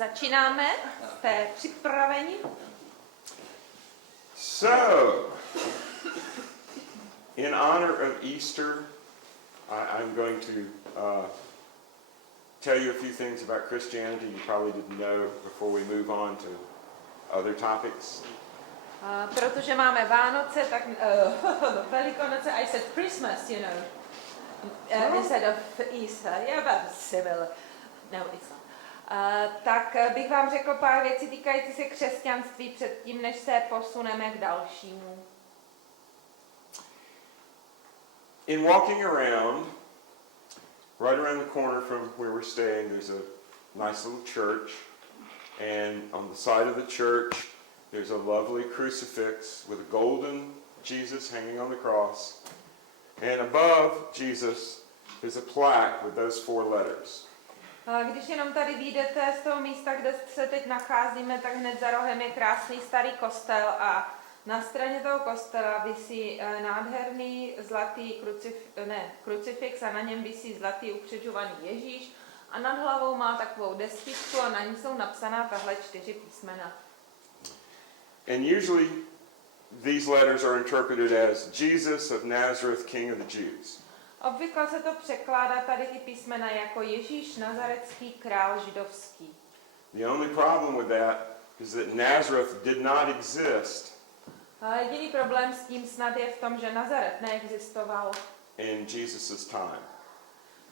Začínáme. Jste připraveni? So, in honor of Easter, I'm going to tell you a few things about Christianity you probably didn't know before we move on to other topics. Protože máme Vánoce, tak Velikonoce, I said Christmas, you know, instead of Easter. Yeah, but civil. No, it's not. Tak bych vám řekl pár věcí týkající se křesťanství předtím, než se posuneme k dalšímu. In walking around, right around the corner from where we're staying, there's a nice little church, and on the side of the church, there's a lovely crucifix with a golden Jesus hanging on the cross, and above Jesus is a plaque with those 4 letters. Když jenom tady vyjdete z toho místa, kde se teď nacházíme, tak hned za rohem je krásný starý kostel a na straně toho kostela visí nádherný zlatý krucifix a na něm visí zlatý ukřižovaný Ježíš a nad hlavou má takovou destičku a na ní jsou napsaná tahle 4 písmena. And usually these letters are interpreted as Jesus of Nazareth, King of the Jews. Obvykle se to překládá tady ty písmena jako Ježíš nazarecký král židovský. The only problem with that is that Nazareth did not exist Jediný problém s tím snad je v tom, že Nazaret neexistoval in Jesus' time.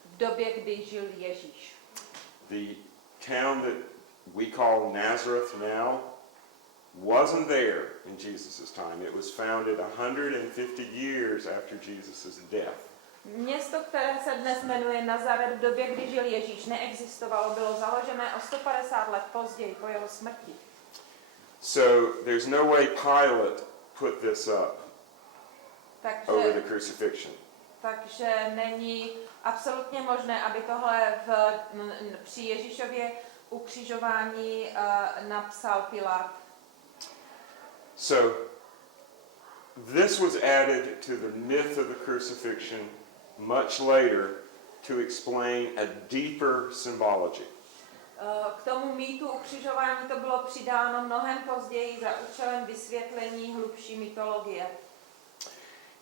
v době, kdy žil Ježíš. The town that we call Nazareth now wasn't there in Jesus' time. It was founded 150 years after Jesus' death. Město, které se dnes jmenuje Nazaret, v době, kdy žil Ježíš, neexistovalo, bylo založené o 150 let později po jeho smrti. So there's no way Pilate put this up over the crucifixion. Takže není absolutně možné, aby tohle při Ježíšově ukřižování napsal Pilát. So this was added to the myth of the crucifixion much later to explain a deeper symbology. K tomu mýtu ukřižování to bylo přidáno mnohem později za účelem vysvětlení hlubší mytologie.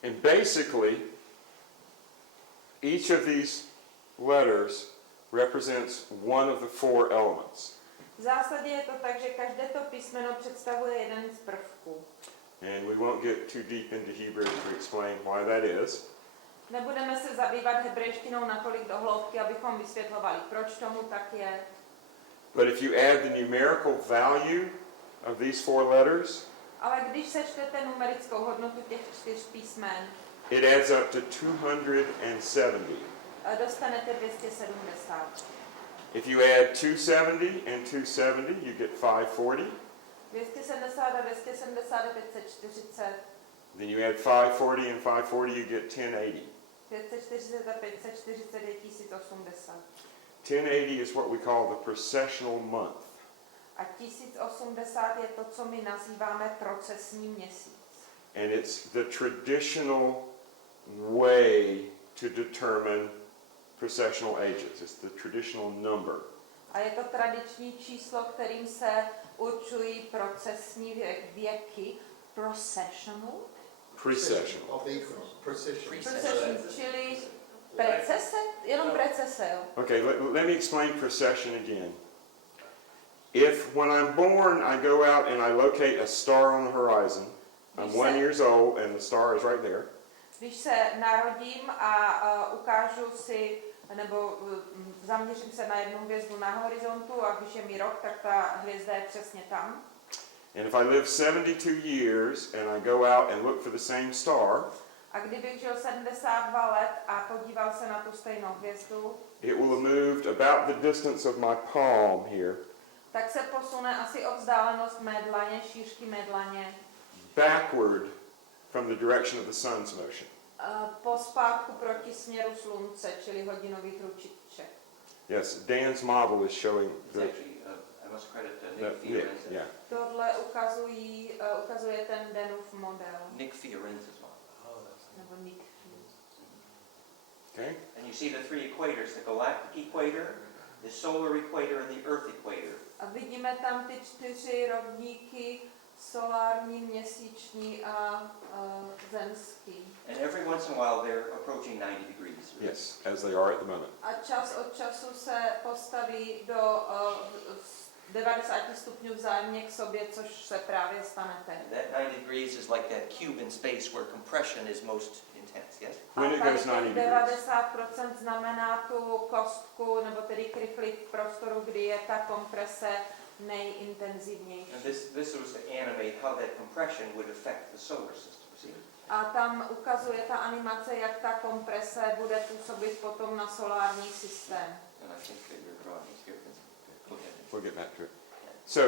And basically, each of these letters represents one of the 4 elements. V zásadě je to tak, že každé to písmeno představuje jeden z prvků. And we won't get too deep into Hebrew to explain why that is. Nebudeme se zabývat hebrejštinou natolik do hloubky, abychom vysvětlovali, proč tomu tak je. But if you add the numerical value of these 4 letters, Ale když sečtete numerickou hodnotu těch 4 písmen, it adds up to 270. dostanete 270. If you add 270 and 270, you get 540. 270 a 270 je 540. Then you add 540 and 540, you get 1080. 540 a 540 je 1080. 1080 is what we call the processional month. A 1080 je to, co my nazýváme procesní měsíc. And it's the traditional way to determine processional ages. It's the traditional number. A je to tradiční číslo, kterým se určují procesní věky. Processional? Precessional. Procession, čili precese? Jenom precese, jo. Okay, let me explain procession again. If when I'm born I go out and I locate a star on the horizon, I'm 1 years old and the star is right there. Když se narodím a ukážu si, nebo zaměřím se na jednu hvězdu na horizontu a když je mi rok, tak ta hvězda je přesně tam. And if I live 72 years and I go out and look for the same star, a kdybych žil 72 let a podíval se na tu stejnou hvězdu, it will have moved about the distance of my palm here, tak se posune asi o vzdálenost mé dlaně, šířky mé dlaně, backward from the direction of the sun's motion. Pospátku proti směru slunce, čili hodinový průčíček. Yes, Dan's model is showing the... I must credit Nick Fiorenza. Yeah. Tohle ukazuje ten Danův model. Nick Fiorenza's model. Nebo Nick. Okay. And you see the 3 equators, the galactic equator, the solar equator and the earth equator. A vidíme tam ty 4 rovníky, solární, měsíční a zemský. And every once in a while they're approaching 90 degrees. Yes, as they are at the moment. A čas od času se postaví do 90 stupňů vzájemně k sobě, což se právě stane teď. That 90 degrees is like that cube in space where compression is most intense, yes? When it goes 90 degrees. 90% znamená tu kostku, nebo tedy krychli v prostoru, kdy je ta komprese nejintenzivnější. And this was to animate how that compression would affect the solar system, see? A tam ukazuje ta animace, jak ta komprese bude působit potom na solární systém. And I think that your drawing is here. Go ahead. We'll get back to it. So,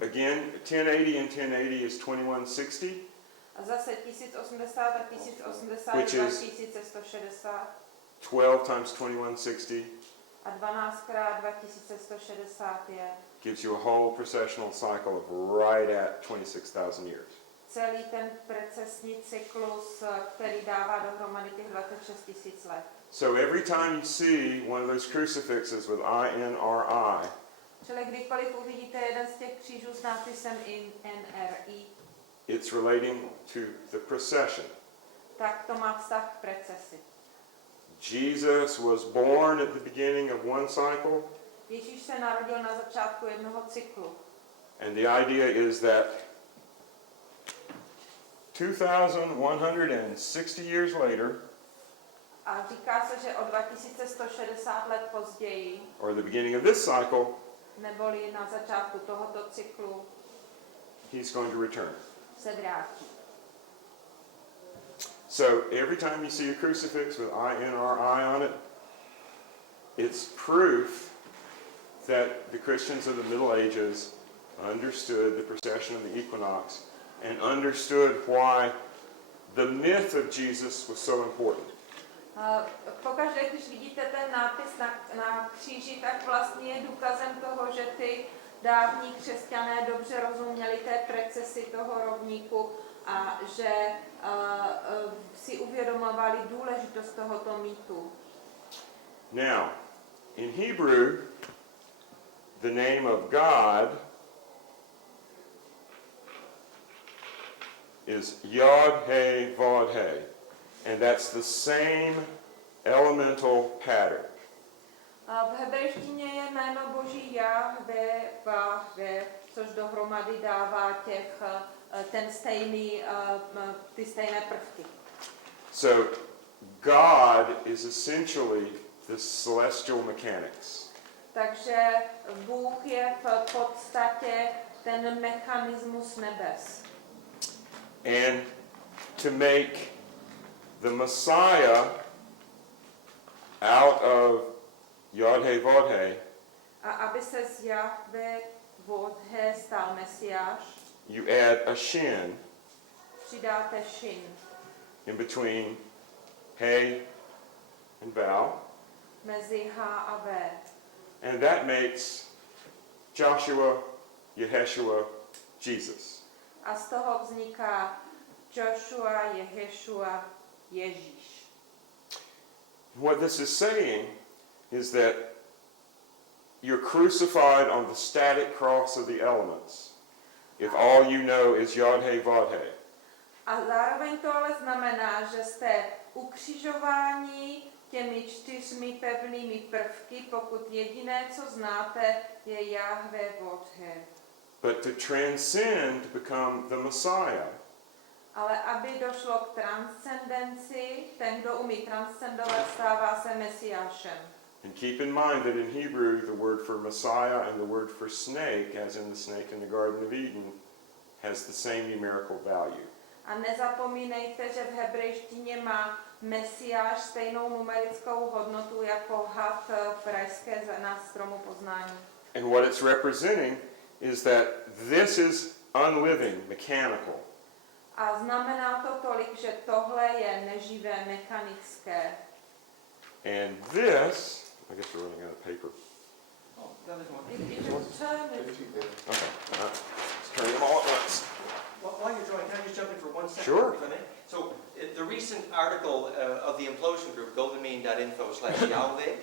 again, 1080 and 1080 is 2160. A zase 1080 a 1080 Which je is 2160 12 times 2160 a 12 krát 2160 je gives you a whole precessional cycle of right at 26,000 years. celý ten precesní cyklus, který dává dohromady těch 26 000 let. So every time you see one of those crucifixes with INRI, Čili kdykoliv uvidíte jeden z těch křížů s nápisem NRI, it's relating to the procession. tak to má vztah k precesi. Jesus was born at the beginning of one cycle, Ježíš se narodil na začátku jednoho cyklu. and the idea is that 2,160 years later, A říká se, že o 2160 let později, or the beginning of this cycle, neboli na začátku tohoto cyklu, he's going to return. se vrátí. So every time you see a crucifix with INRI on it, it's proof that the Christians of the Middle Ages understood the procession of the equinox and understood why the myth of Jesus was so important. Pokaždé, když vidíte ten nápis na kříži, tak vlastně je důkazem toho, že ty dávní křesťané dobře rozuměli té precesi toho rovníku a že si uvědomovali důležitost tohoto mýtu. Now, in Hebrew, the name of God is Yod-He-Vod-He, and that's the same elemental pattern. V hebrejštině je jméno Boží Jahve, Vahve, což dohromady dává ty stejné prvky. So, God is essentially the celestial mechanics. Takže Bůh je v podstatě ten mechanismus nebes. And to make the Messiah out of Yod-He-Vod-He, A aby se z Jahve Vodhe stal Mesiáš, you add a shin přidáte šin in between He and Val, mezi H a V. and that makes Joshua, Yeshua, Jesus. A z toho vzniká Joshua, Jehešua, Ježíš. What this is saying is that you're crucified on the static cross of the elements if all you know is Yod-He-Vod-He. A zároveň to ale znamená, že jste ukřižováni těmi 4 pevnými prvky, pokud jediné, co znáte, je Jahve Vodhe. But to transcend, to become the Messiah, Ale aby došlo k transcendenci, ten, kdo umí transcendovat, stává se Mesiášem. and keep in mind that in Hebrew the word for Messiah and the word for snake, as in the snake in the Garden of Eden, has the same numerical value. A nezapomínejte, že v hebrejštině má Mesiáš stejnou numerickou hodnotu jako had v rajské na stromu poznání. And what it's representing is that this is unliving, mechanical. A znamená to tolik, že tohle je neživé, mechanické. And this, I guess we're running out of paper. Oh, that is one. Okay, let's turn them all at once. While you're drawing, can I just jump in for 1 second? Sure. if I may? So, the recent article of the implosion group, goldenmean.info/Yahweh,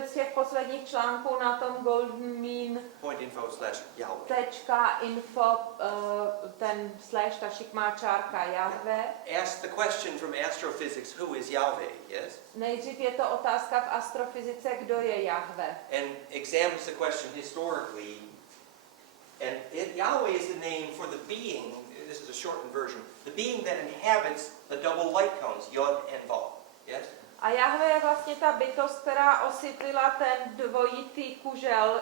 jeden z těch posledních článků na tom .info/Yahweh. .info, ten slash, ta šikmá čárka Jahve. Ask the question from astrophysics, who is Yahweh, yes? Nejdřív je to otázka v astrofyzice, kdo je Jahve. And examines the question historically. And Yahweh is the name for the being, this is a shortened version, the being that inhabits the double light cones, Yod and Vav, yes? A Jahve je vlastně ta bytost, která osídlila ten dvojitý kužel,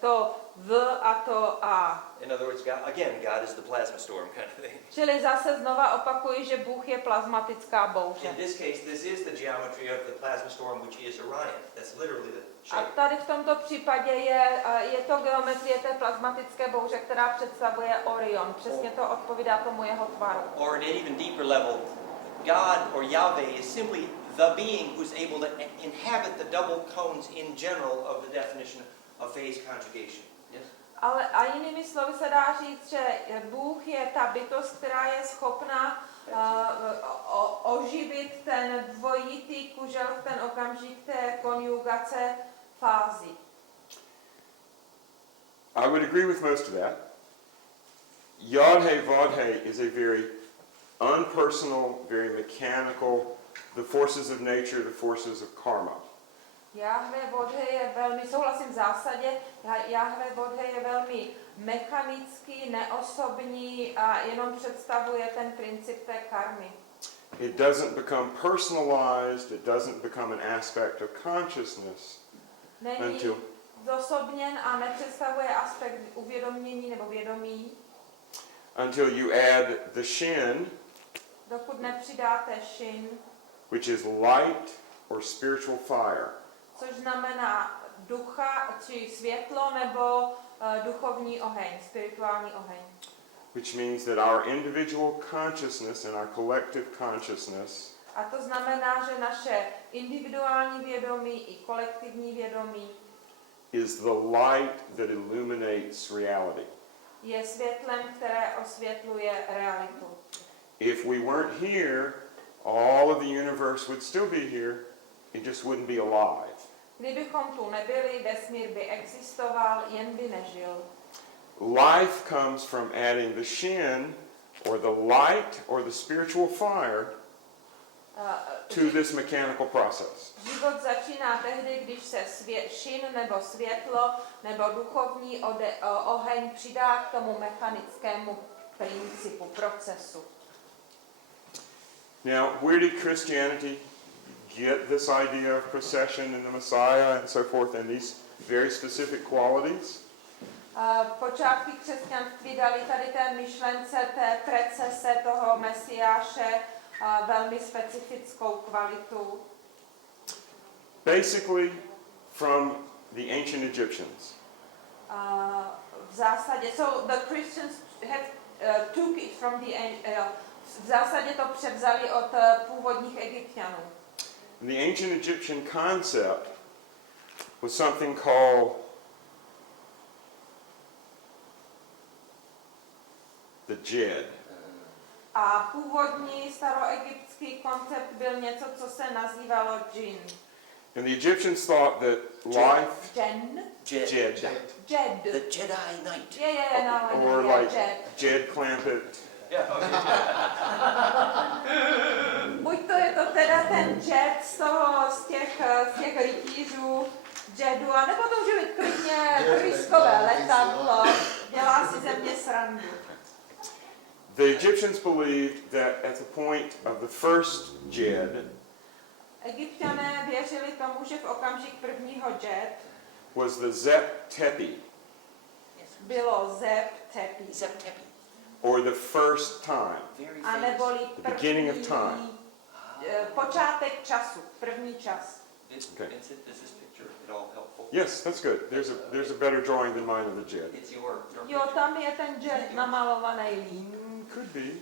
to V a to A. In other words, God is the plasma storm kind of thing. Čili zase znova opakuji, že Bůh je plazmatická bouře. In this case, this is the geometry of the plasma storm, which is Orion. That's literally the A shape. tady v tomto případě je to geometrie té plazmatické bouře, která představuje Orion. Přesně to odpovídá tomu jeho tvaru. Or at an even deeper level, God or Yahweh is simply the being who's able to inhabit the double cones in general of the definition of phase conjugation. Yes? Ale a jinými slovy se dá říct, že Bůh je ta bytost, která je schopna oživit ten dvojitý kužel v ten okamžik té konjugace fázy. I would agree with most of that. Yod-He, Vod-He is a very unpersonal, very mechanical, the forces of nature, the forces of karma. Jahve Vodhe je velmi, souhlasím v zásadě, Jahve Vodhe je velmi mechanický, neosobní a jenom představuje ten princip té karmy. It doesn't become personalized, it doesn't become an aspect of consciousness Není until zosobněn a nepředstavuje aspekt uvědomění nebo vědomí, you add the shin, dokud nepřidáte shin, which is light or spiritual fire. což znamená ducha, či světlo nebo duchovní oheň, spirituální oheň. Which means that our individual consciousness and our collective consciousness A to znamená, že naše individuální vědomí i kolektivní vědomí is the light that illuminates reality. je světlem, které osvětluje realitu. If we weren't here, all of the universe would still be here, it just wouldn't be alive. Kdybychom tu nebyli, vesmír by existoval, jen by nežil. Life comes from adding the shin, or the light, or the spiritual fire to this mechanical process. Život začíná tehdy, když se šin nebo světlo nebo duchovní oheň přidá k tomu mechanickému principu, procesu. Now, where did Christianity get this idea of procession and the Messiah and so forth and these very specific qualities? Počátky křesťanství dali tady té myšlence té precese toho Mesiáše velmi specifickou kvalitu. Basically, from the ancient Egyptians. V zásadě, so the Christians have took it from the v zásadě to převzali od původních Egypťanů. The ancient Egyptian concept was something called the djed. A původní staroegyptský koncept byl něco, co se nazývalo džin. And the Egyptians thought that life, Jed. Djed. The Jedi Knight. or No, like djed. Jed Clampett, Yeah, okay. Buď to je to teda ten džed z těch rytířů, džedu, a nebo to může být klidně kryskové letadlo, dělá si ze mě srandu. the Egyptians believed that at the point of the first djed, Egypťané věřili tomu, že v okamžik prvního džed was the Zep Tepi, bylo Zep Tepi. or the first time. Very A famous. neboli The beginning of time. počátek času, první čas. Okay. Vincent, is this picture at all helpful? Yes, that's good. There's a better drawing than mine of the djed. It's your Jo, tam je ten džed namalovaný líp. Could be.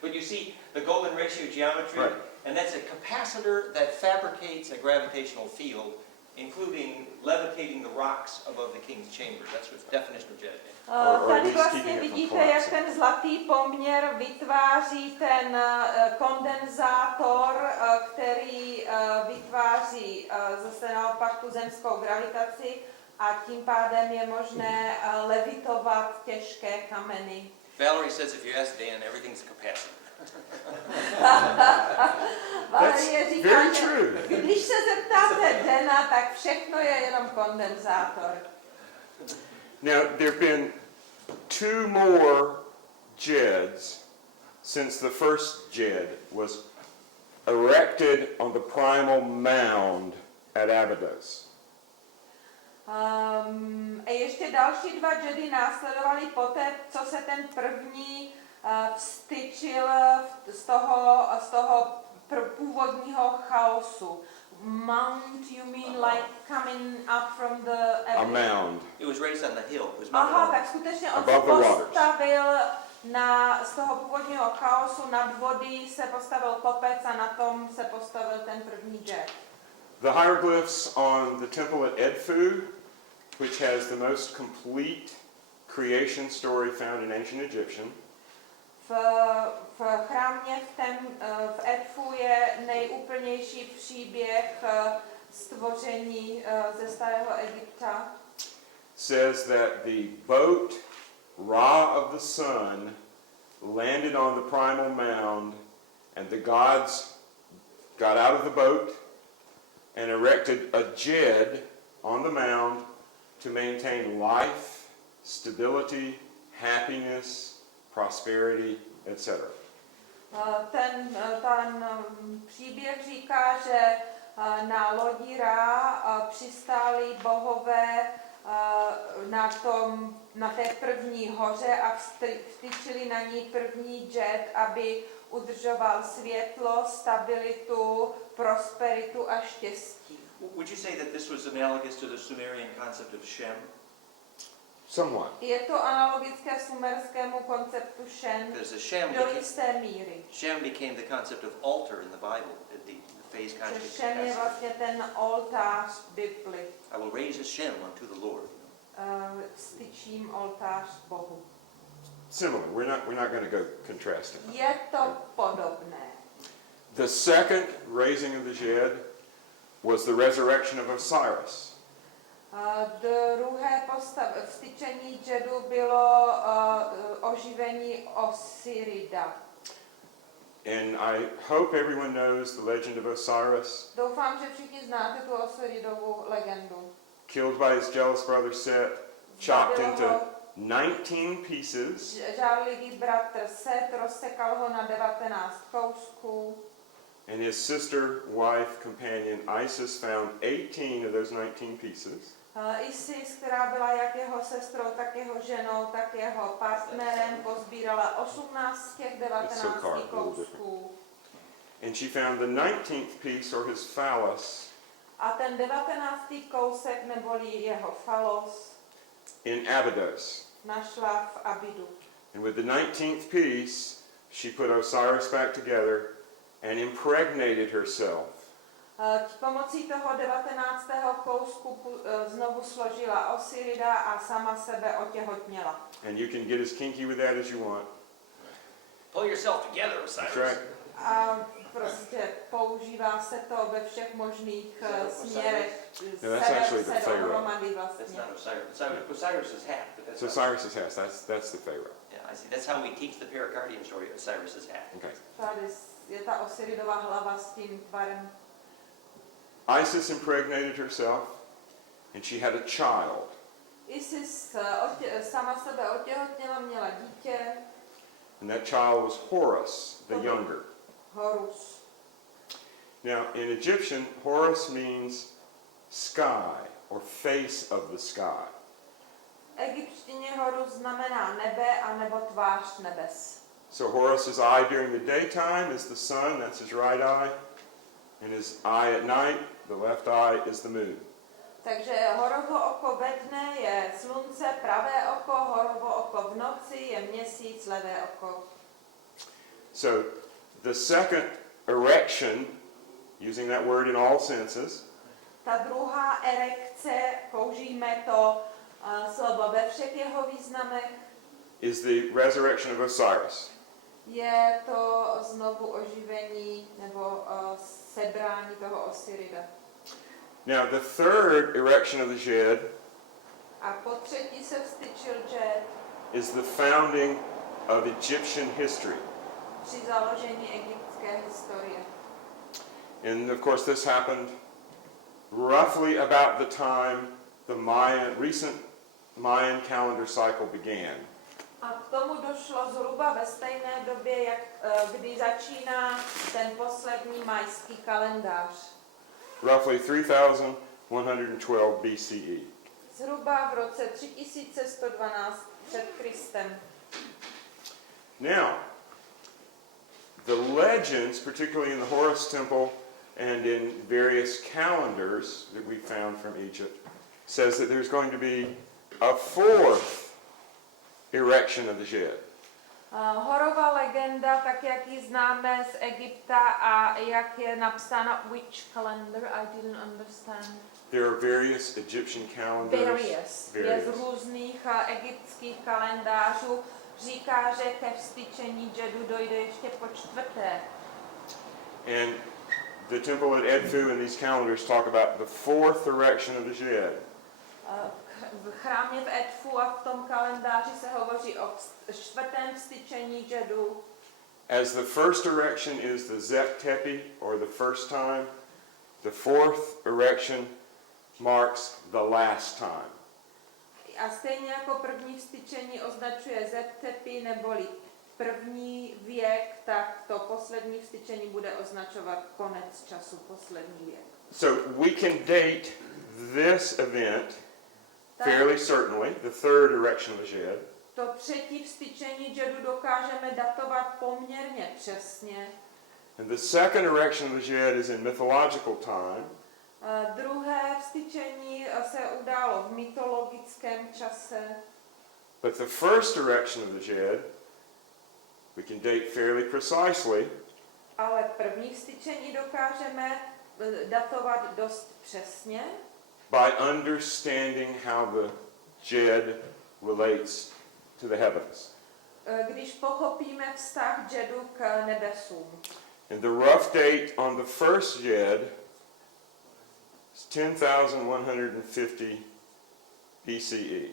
But you see the golden ratio geometry, Right. and that's a capacitor that fabricates a gravitational field including levitating the rocks above the king's chamber. That's the definition of jet. Or at Ten least vlastně keeping it from vidíte, jak collapsing. ten zlatý poměr vytváří ten kondenzátor, který vytváří zase naopak tu zemskou gravitaci a tím pádem je možné levitovat těžké kameny. Valerie says if you ask Dan, everything's capacitor. Valerie říká, very že true. když se zeptáte Dana, tak všechno je jenom kondenzátor. Now, there have been 2 more jeds since the first jed was erected on the primal mound at Abydos. A ještě další 2 Jedi následovaly poté, co se ten první vstyčil z toho původního chaosu. Mount, you mean like coming up from the A mound. It was raised on the hill. It was Aha, tak skutečně on se Above the waters. postavil z toho původního chaosu nad vody se postavil kopec a na tom se postavil ten první jet. The hieroglyphs on the temple at Edfu, which has the most complete creation story found in ancient Egyptian, V chrámě v Edfu je nejúplnější příběh stvoření ze starého Egypta. says that the boat Ra of the sun landed on the primal mound, and the gods got out of the boat and erected a jed on the mound to maintain life, stability, happiness, prosperity, etc. Ten příběh říká, že na lodi Ra přistáli bohové na té první hoře a vstyčili na ní první jet, aby udržoval světlo, stabilitu, prosperitu a štěstí. Would you say that this was analogous to the Sumerian concept of Shem? Somewhat. Je to analogické sumerskému konceptu Shem Because the Shem do became, jisté míry. Shem became the concept of altar in the Bible, the phase Že conjugate Shem je capacity. vlastně ten oltář Bibli. I will raise a Shem unto the Lord. Styčím oltář Bohu. Similar. We're not going to go contrasting. Je to podobné. The second raising of the jed was the resurrection of Osiris. Druhé vstyčení Jedu bylo oživení Osirida. And I hope everyone knows the legend of Osiris, Doufám, že všichni znáte tu Osiridovu legendu. killed by his jealous brother Set, chopped Zabilo into ho 19 pieces, žárlivý bratr Set, rozsekal ho na 19 kousků. and his sister, wife, companion Isis found 18 of those 19 pieces. Isis, která byla jak jeho sestrou, tak jeho ženou, tak jeho partnerem, pozbírala 18 z těch 19 kousků. And she found the 19th piece, or his phallus, A ten 19. kousek, neboli jeho falos, in Abydos. našla v Abidu. And with the 19th piece, she put Osiris back together and impregnated herself. Pomocí toho 19. kousku znovu složila Osirida a sama sebe otěhotněla. And you can get as kinky with that as you want. Pull yourself together, Osiris. That's right. A prostě používá se to ve všech možných směrech. No, that's actually the Se Pharaoh. dohromady That's vlastně. not Osiris. Osiris is half, but that's So Osiris' house, that's the Pharaoh. Yeah, I see. That's how we teach the pericardium story. Osiris is half. Okay. Tady je ta Osiridova hlava s tím tvarem. Isis impregnated herself, and she had a child. Isis sama sebe otěhotněla, měla dítě, And that child was Horus, the younger. Horus. Now, in Egyptian, Horus means sky, or face of the sky. V egyptštině Horus znamená nebe a nebo tvář nebes. So Horus's eye during the daytime is the sun, that's his right eye. And his eye at night, the left eye, is the moon. Takže Horovo oko ve dne je slunce, pravé oko, Horovo oko v noci je měsíc, levé oko. So the second erection, using that word in all senses, Ta druhá erekce, použijme to slovo ve všech jeho významech, is the resurrection of Osiris. je to znovu oživení nebo sebrání toho Osirida. Now, the third erection of the Jed A po třetí se vztyčil Džed is the founding of Egyptian history. při založení egyptské historie. And of course, this happened roughly about the time the recent Mayan calendar cycle began. A k tomu došlo zhruba ve stejné době, kdy začíná ten poslední majský kalendář. Roughly 3112 BCE. Zhruba v roce 3112 před Kristem. Now, the legends, particularly in the Horus Temple and in various calendars that we found from Egypt, says that there's going to be a fourth erection of the Jed. Horova legenda, tak jak ji známe z Egypta a jak je napsána which calendar, I didn't understand. There are various Egyptian calendars. Various. Je z různých egyptských kalendářů. Říká, že ke vztyčení Džedu dojde ještě po čtvrté. And the temple at Edfu and these calendars talk about the fourth erection of the Jed. V chrámě v Edfu a v tom kalendáři se hovoří o čtvrtém vztyčení Džedu. As the first erection is the Zep Tepi, or the first time, the fourth erection marks the last time. A stejně jako první vztyčení označuje Zep-Tepi neboli první věk, tak to poslední vztyčení bude označovat konec času, poslední věk. So we can date this event fairly certainly, the third erection of the Jed. To třetí vztyčení Džedu dokážeme datovat poměrně přesně. And the second erection of the Jed is in mythological time. Druhé vztyčení se událo v mytologickém čase. But the first erection of the Jed, we can date fairly precisely. Ale první vztyčení dokážeme datovat dost přesně. By understanding how the Jed relates to the heavens. Když pochopíme vztah Džedu k nebesům. And the rough date on the first Jed is 10,150 BCE.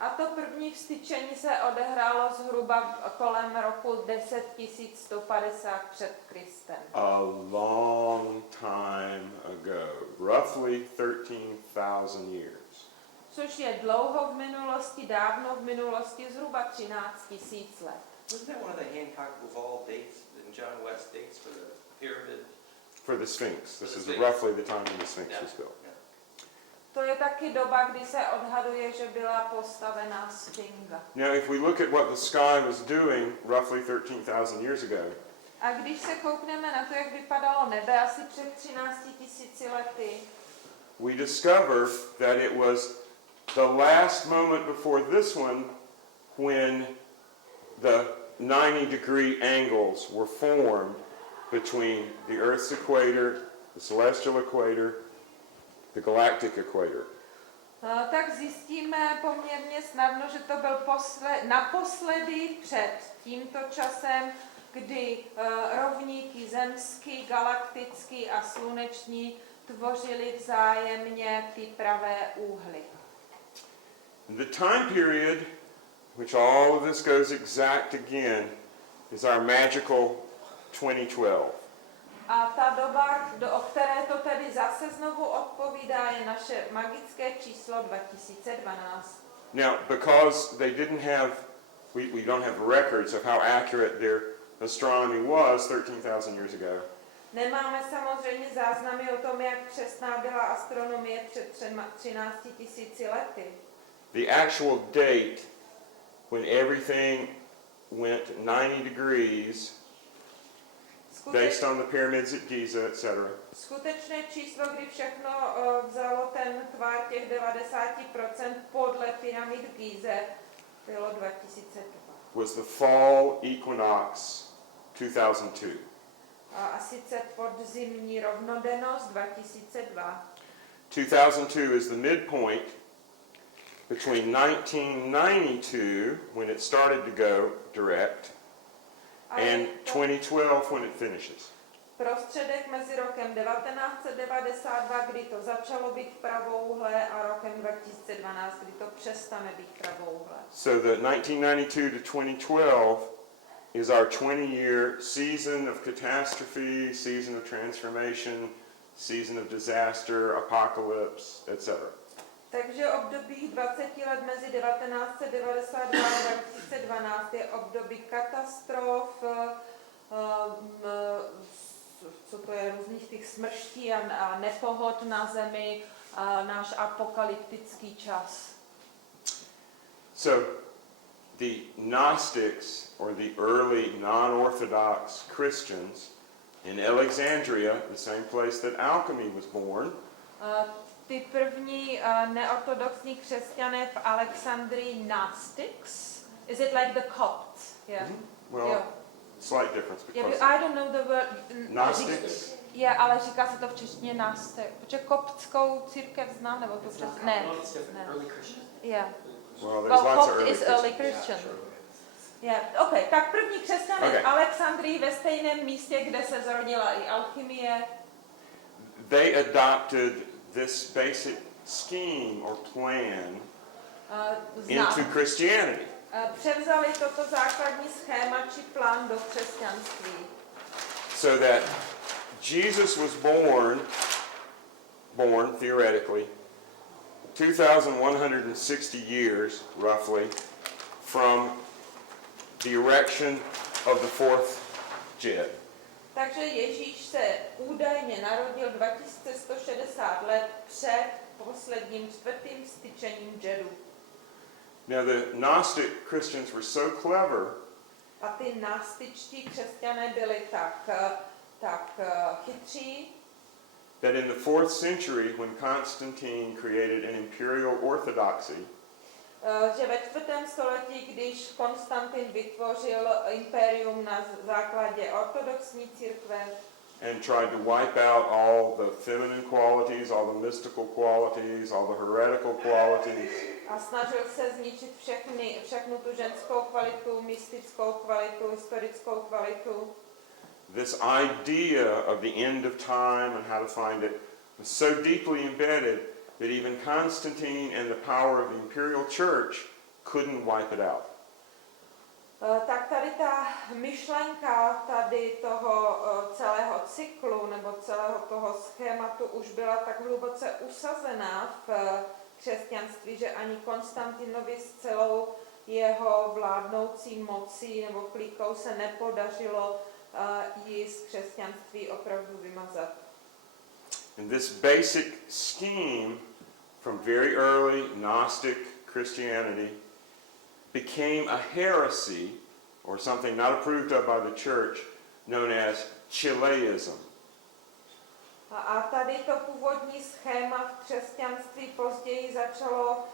A to první vztyčení se odehrálo zhruba kolem roku 10.150 před Kristem. A long time ago, roughly 13,000 years. Což je dlouho v minulosti, dávno v minulosti, zhruba 13 000 let. Wasn't that one of the Hancock-Laval dates that John West dates for the pyramid? For the Sphinx. This For the is Sphinx. roughly the time when the Sphinx was built. To je taky doba, kdy se odhaduje, že byla postavená Sfinga. Now, if we look at what the sky was doing roughly 13,000 years ago, A když se koukneme na to, jak vypadalo nebe asi před 13 000 lety, we discover that it was the last moment before this one when the 90-degree angles were formed between the Earth's equator, the celestial equator, the galactic equator. tak zjistíme poměrně snadno, že to byl naposledy před tímto časem, kdy rovníky zemský, galaktický a sluneční tvořili vzájemně ty pravé úhly. The time period, which all of this goes exact again, is our magical 2012. A ta doba, o které to tedy zase znovu odpovídá, je naše magické číslo 2012. Now, because they didn't have, we don't have records of how accurate their astronomy was 13,000 years ago. Nemáme samozřejmě záznamy o tom, jak přesná byla astronomie před 13 000 lety. The actual date when everything went 90 degrees based on the pyramids at Giza, etc. Skutečné číslo, kdy všechno vzalo ten tvar těch 90% podle pyramid Gize, bylo 2002. Was the fall equinox 2002. A sice podzimní rovnodennost 2002. 2002 is the midpoint between 1992, when it started to go direct, A je and to 2012 when it finishes. prostředek mezi rokem 1992, kdy to začalo být pravouhlé, a rokem 2012, kdy to přestane být pravouhlé. So the 1992 to 2012 is our 20-year season of catastrophe, season of transformation, season of disaster, apocalypse, etc. Takže období 20 let mezi 1992 a 2012 je období katastrof, co to je, různých těch smrští a nepohod na zemi, náš apokalyptický čas. So the Gnostics, or the early non-Orthodox Christians in Alexandria, the same place that Alchemy was born, Ty první neortodoxní křesťané v Alexandrii, Gnostics, is it like the Copts? Yeah. well, Jo. slight difference Yeah, because I don't know the word. Gnostics, Je, ale říká se to v češtině Gnostic. Protože koptskou církev znám, nebo to přes... Ne. No, it's different. Ne. Early Christian. Yeah. well, there's Well, lots of Copt early is Christians. early Christian. Yeah. Okay, tak první křesťané Okay. v Alexandrii ve stejném místě, kde se zrodila i alchymie. They adopted this basic scheme or plan into Christianity. Převzali toto základní schéma či plán do křesťanství. So that Jesus was born theoretically 2,160 years, roughly, from the erection of the fourth jet. Takže Ježíš se údajně narodil 2160 let před posledním čtvrtým styčením džedu. Now the Gnostic Christians were so clever A ty nástičtí křesťané byli tak chytří, that in the 4th century, when Constantine created an imperial orthodoxy, že ve 4. století, když Konstantin vytvořil impérium na základě ortodoxní církve and tried to wipe out all the feminine qualities, all the mystical qualities, all the heretical qualities, a snažil se zničit všechnu tu ženskou kvalitu, mystickou kvalitu, historickou kvalitu, this idea of the end of time and how to find it was so deeply embedded that even Constantine and the power of the imperial church couldn't wipe it out. Tak tady ta myšlenka tady toho celého cyklu nebo celého toho schématu už byla tak hluboce usazená v křesťanství, že ani Konstantinovi s celou jeho vládnoucí mocí nebo klikou se nepodařilo ji z křesťanství opravdu vymazat. And this basic scheme from very early Gnostic Christianity became a heresy, or something not approved of by the church, known as Chileism. A tady to původní schéma v křesťanství později začalo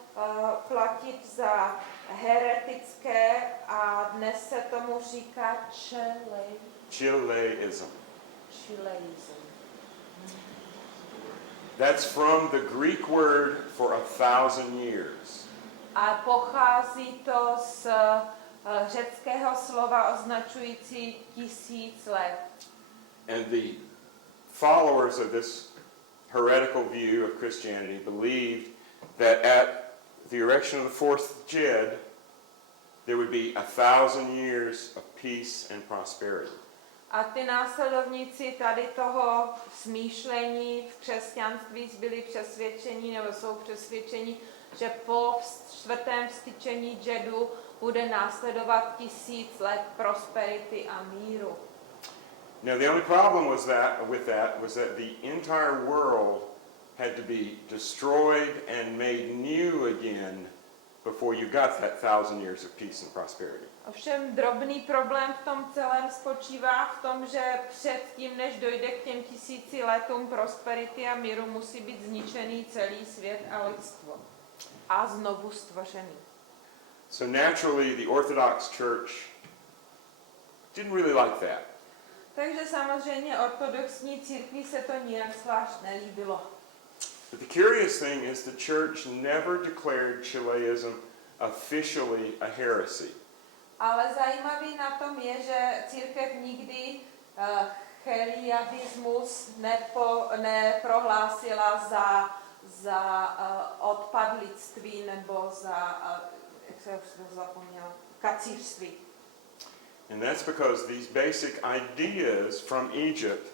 platit za heretické a dnes se tomu říká Chileism. Chileism. That's from the Greek word for 1,000 years. A pochází to z řeckého slova označující 1000 let. And the followers of this heretical view of Christianity believed that at the erection of the fourth Jed, there would be 1,000 years of peace and prosperity. A ty následovníci tady toho smýšlení v křesťanství byli přesvědčení nebo jsou přesvědčení, že po čtvrtém styčení džedu bude následovat 1000 let prosperity a míru. Now the only problem was that the entire world had to be destroyed and made new again before you got that 1,000 years of peace and prosperity. Ovšem drobný problém v tom celém spočívá v tom, že předtím, než dojde k těm 1000 letům prosperity a míru, musí být zničený celý svět a lidstvo. A znovu stvořený. So naturally the Orthodox Church didn't really like that. Takže samozřejmě ortodoxní církvi se to nijak zvlášť nelíbilo. But the curious thing is the church never declared Chileism officially a heresy. Ale zajímavý na tom je, že církev nikdy cheliadismus neprohlásila za odpadlictví nebo za, jak se už zapomněla, kacířství. And that's because these basic ideas from Egypt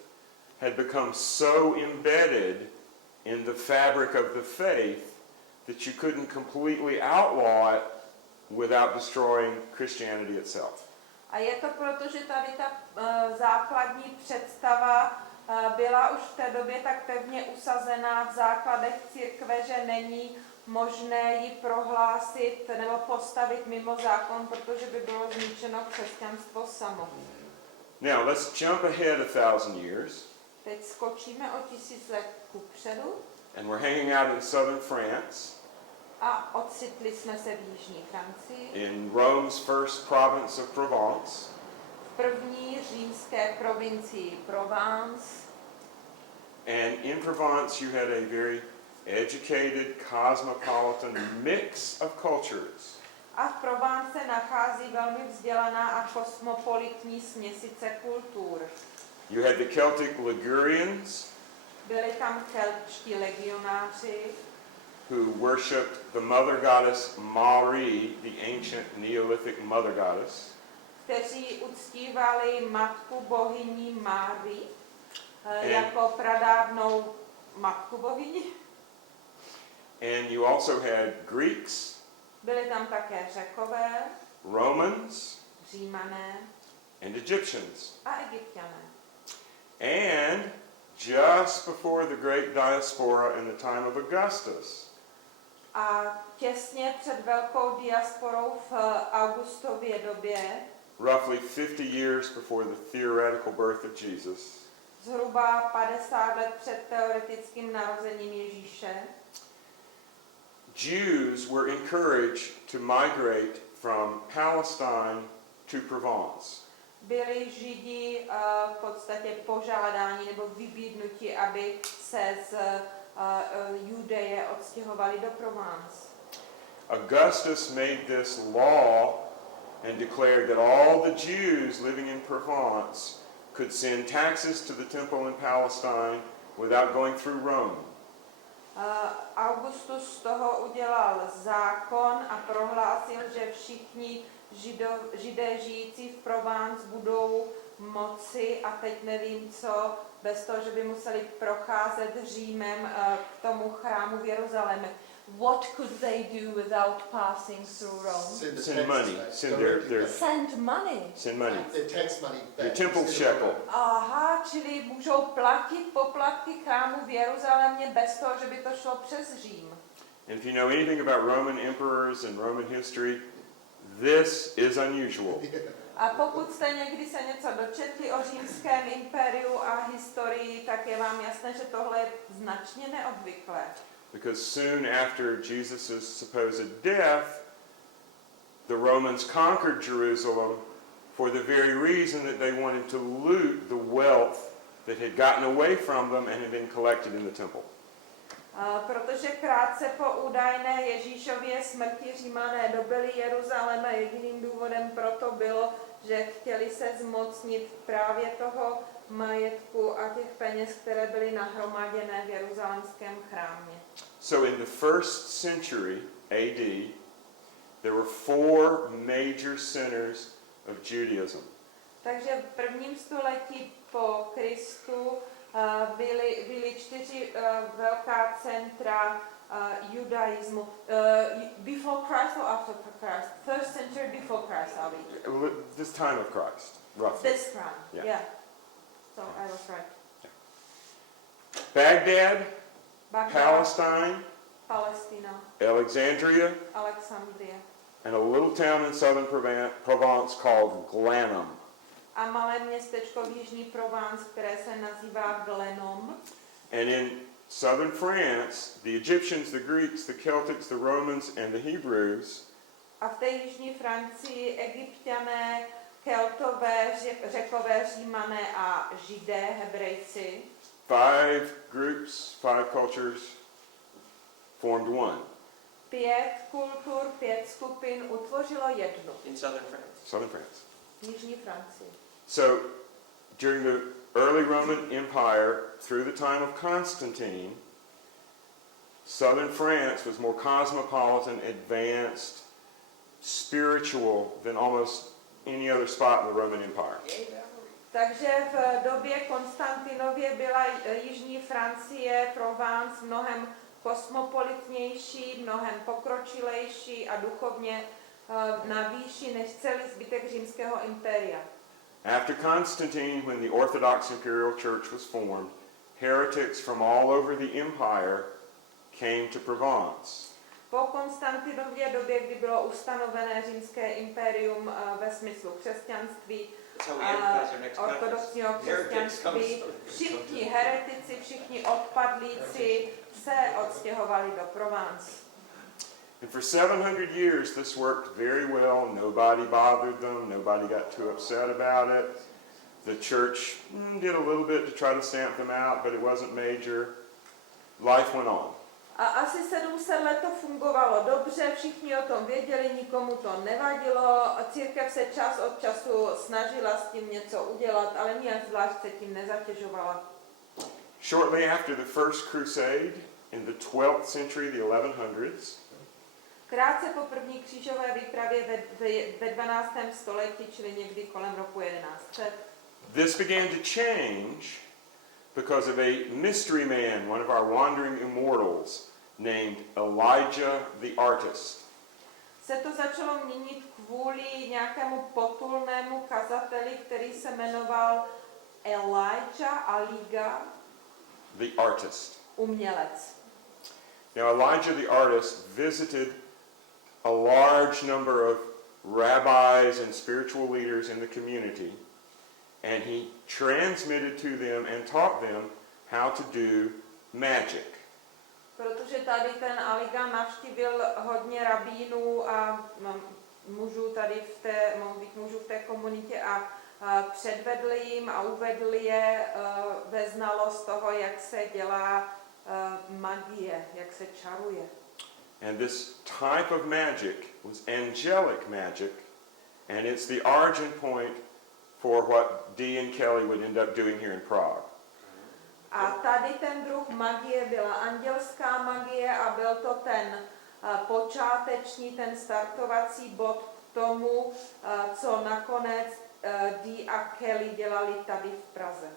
had become so embedded in the fabric of the faith that you couldn't completely outlaw it without destroying Christianity itself. A je to proto, že tady ta základní představa byla už v té době tak pevně usazená v základech církve, že není možné ji prohlásit nebo postavit mimo zákon, protože by bylo zničeno křesťanstvo samo. Now, let's jump ahead 1,000 years. Teď skočíme o 1000 let kupředu And we're hanging out in southern France, a ocitli jsme se v jižní Francii, in Rome's first province of Provence. v první římské provincii Provence. And in Provence, you had a very educated, cosmopolitan mix of cultures. A v Provence se nachází velmi vzdělaná a kosmopolitní směsice kultur. You had the Celtic Ligurians, Byli tam keltští legionáři, who worshipped the mother goddess Mari, the ancient Neolithic mother goddess. kteří uctívali matku bohyni Mári jako pradávnou matku bohyni. And you also had Greeks, Byli tam také Řekové, Romans, Římané and Egyptians. a Egypťané. And just before the great diaspora in the time of Augustus, A těsně před velkou diasporou v Augustově době, roughly 50 years before the theoretical birth of Jesus, zhruba 50 let před teoretickým narozením Ježíše, Jews were encouraged to migrate from Palestine to Provence. byli Židi v podstatě požádáni nebo vybídnuti, aby se z Judeje odstěhovali do Provence. Augustus made this law and declared that all the Jews living in Provence could send taxes to the temple in Palestine without going through Rome. Augustus z toho udělal zákon a prohlásil, že všichni Židé žijící v Provence budou moci, a teď nevím co, bez toho, že by museli procházet Římem k tomu chrámu v Jeruzalémě. What could they do without passing through Rome? Send money. Send Send money. send money. The tax money The back. temple shekel. Aha, čili můžou platit poplatky chrámu v Jeruzalémě bez toho, že by to šlo přes Řím. And if you know anything about Roman emperors and Roman history, this is unusual. A pokud jste někdy se něco dočetli o římském impériu a historii, tak je vám jasné, že tohle je značně neobvyklé. Because soon after Jesus' supposed death, the Romans conquered Jerusalem for the very reason that they wanted to loot the wealth that had gotten away from them and had been collected in the temple. Protože krátce po údajné Ježíšově smrti Římané dobyli Jeruzalém a jediným důvodem proto bylo, že chtěli se zmocnit právě toho majetku a těch peněz, které byly nahromaděné v jeruzalémském chrámě. So in the first century AD, there were 4 major centers of Judaism. Takže v prvním století po Kristu byly 4 velká centra judaismu. Before Christ or after Christ? First century before Christ, are we? This time of Christ, roughly. This time, yeah. So I was right. Baghdad, Baghdad, Palestine, Palestina, Alexandria, Alexandria and a little town in southern Provence called Glanum. a malé městečko v jižní Provence, které se nazývá Glenom. And in southern France, the Egyptians, the Greeks, the Celtics, the Romans, and the Hebrews A v té jižní Francii Egypťané, Keltové, Řekové, Římané a Židé, Hebrejci. 5 groups, 5 cultures formed one. 5 kultur, 5 skupin utvořilo jednu. In southern France. Southern France. V jižní Francii. So, during the early Roman Empire, through the time of Constantine, southern France was more cosmopolitan, advanced, spiritual than almost any other spot in the Roman Empire. Takže v době Konstantinově byla jižní Francie, Provence mnohem kosmopolitnější, mnohem pokročilejší a duchovně na výši než celý zbytek římského impéria. After Constantine, when the Orthodox Imperial Church was formed, heretics from all over the empire came to Provence. Po Konstantinově době, kdy bylo ustanovené římské impérium ve smyslu křesťanství, ortodoxního křesťanství, všichni heretici, všichni odpadlíci se odstěhovali do Provence. And for 700 years this worked very well. Nobody bothered them. Nobody got too upset about it. The church did a little bit to try to stamp them out, but it wasn't major. Life went on. A asi 700 let to fungovalo dobře, všichni o tom věděli, nikomu to nevadilo. Církev se čas od času snažila s tím něco udělat, ale nijak zvlášť se tím nezatěžovala. Shortly after the First Crusade, in the 12th century, the 1100s, Krátce po první křížové výpravě ve 12. století, čili někdy kolem roku 1100, this began to change because of a mystery man, one of our wandering immortals, named Elijah the artist. se to začalo měnit kvůli nějakému potulnému kazateli, který se jmenoval Elijah, The artist. umělec. Now, Elijah the artist visited a large number of rabbis and spiritual leaders in the community, and he transmitted to them and taught them how to do magic. Protože tady ten Aliga navštívil hodně rabínů a mužů tady mužů v té komunitě a předvedl jim a uvedl je ve znalost toho, jak se dělá magie, jak se čaruje. And this type of magic was angelic magic, and it's the origin point for what Dee and Kelly would end up doing here in Prague. A tady ten druh magie byla andělská magie a byl to ten počáteční, ten startovací bod k tomu, co nakonec Dee a Kelly dělali tady v Praze.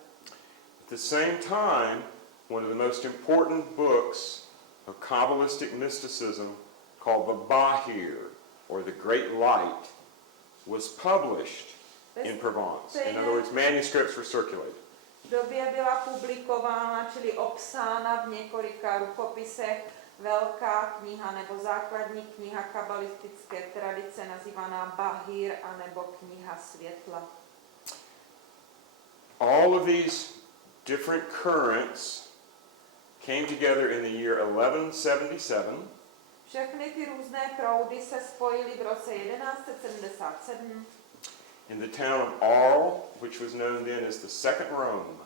At the same time, one of the most important books of Kabbalistic mysticism, called the Bahir, or the Great Light, was published in Provence. In other words, manuscripts were circulated. V době byla publikována, čili obsána v několika rukopisech velká kniha nebo základní kniha kabalistické tradice nazývaná Bahir anebo kniha světla. All of these different currents came together in the year 1177. Všechny ty různé proudy se spojily v roce 1177 in the town of Arles, which was known then as the Second Rome.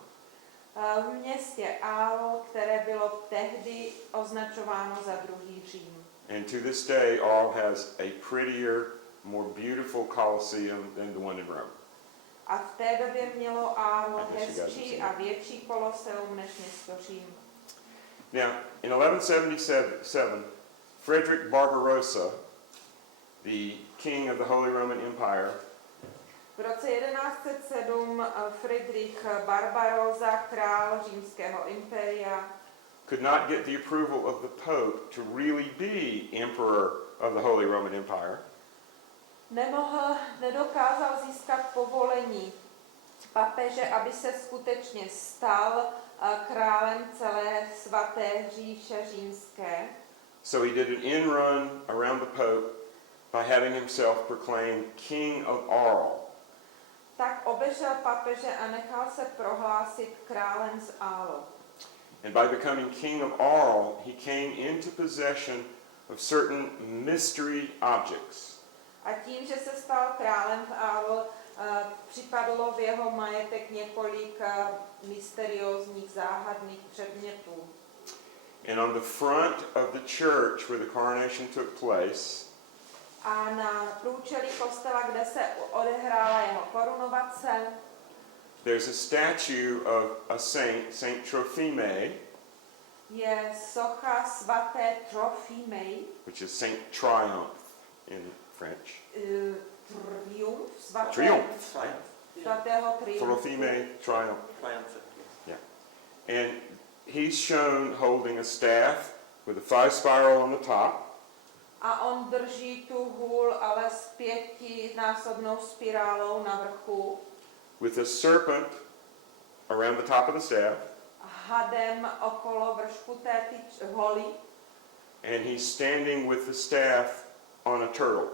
V městě Arles, které bylo tehdy označováno za druhý Řím. And to this day, Arles has a prettier, more beautiful Colosseum than the one in Rome. A v té době mělo Arles hezčí a větší koloseum než město Řím. Now, in 1177, Frederick Barbarossa, the king of the Holy Roman Empire, v roce 1107 Friedrich Barbarossa, král římského impéria, could not get the approval of the Pope to really be emperor of the Holy Roman Empire. Nedokázal získat povolení papeže, aby se skutečně stal králem celé svaté říše římské. So he did an end run around the Pope by having himself proclaimed King of Arles. Tak obešel papeže a nechal se prohlásit králem z Arles. And by becoming king of Arles, he came into possession of certain mystery objects. A tím, že se stal králem v Arles, připadlo v jeho majetek několik mysteriózních záhadných předmětů. And on the front of the church where the coronation took place, A na průčelí kostela, kde se odehrála jeho korunovace, there's a statue of a saint, Saint Trophime, je socha svaté Trofimej, which is Saint Triumph in French. Triumf, Triumph. svatého triumfu. Trophime, Triumph. Triumphant. And he's shown holding a staff with a 5-spiral on the top. A on drží tu hůl, ale s 5násobnou spirálou na vrchu. With a serpent around the top of the staff. Hadem okolo vršku té holy. And he's standing with the staff on a turtle.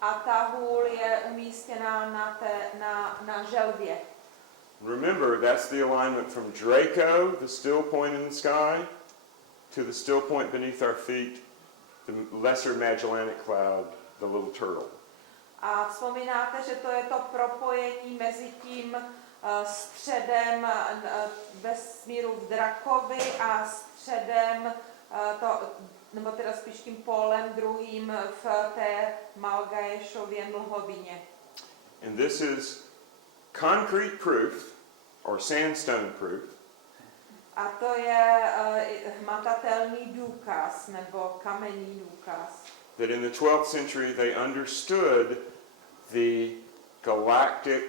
A ta hůl je umístěná na želvě. Remember, that's the alignment from Draco, the still point in the sky, to the still point beneath our feet, the lesser Magellanic Cloud, the little turtle. A vzpomínáte, že to je to propojení mezi tím středem vesmíru v Drakovi a středem, nebo teda spíš tím pólem druhým v té Malgaješově mlhovině. And this is concrete proof, or sandstone proof, A to je hmatatelný důkaz, nebo kamenný důkaz, that in the 12th century they understood the galactic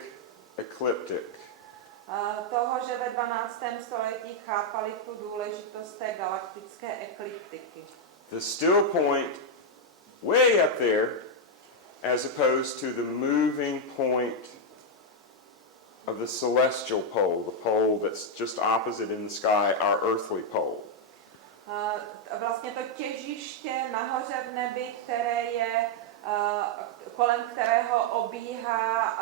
ecliptic. toho, že ve 12. století chápali tu důležitost té galaktické ekliptiky. The still point way up there, as opposed to the moving point of the celestial pole, the pole that's just opposite in the sky, our earthly pole. Vlastně to těžiště nahoře v nebi, které je, kolem kterého obíhá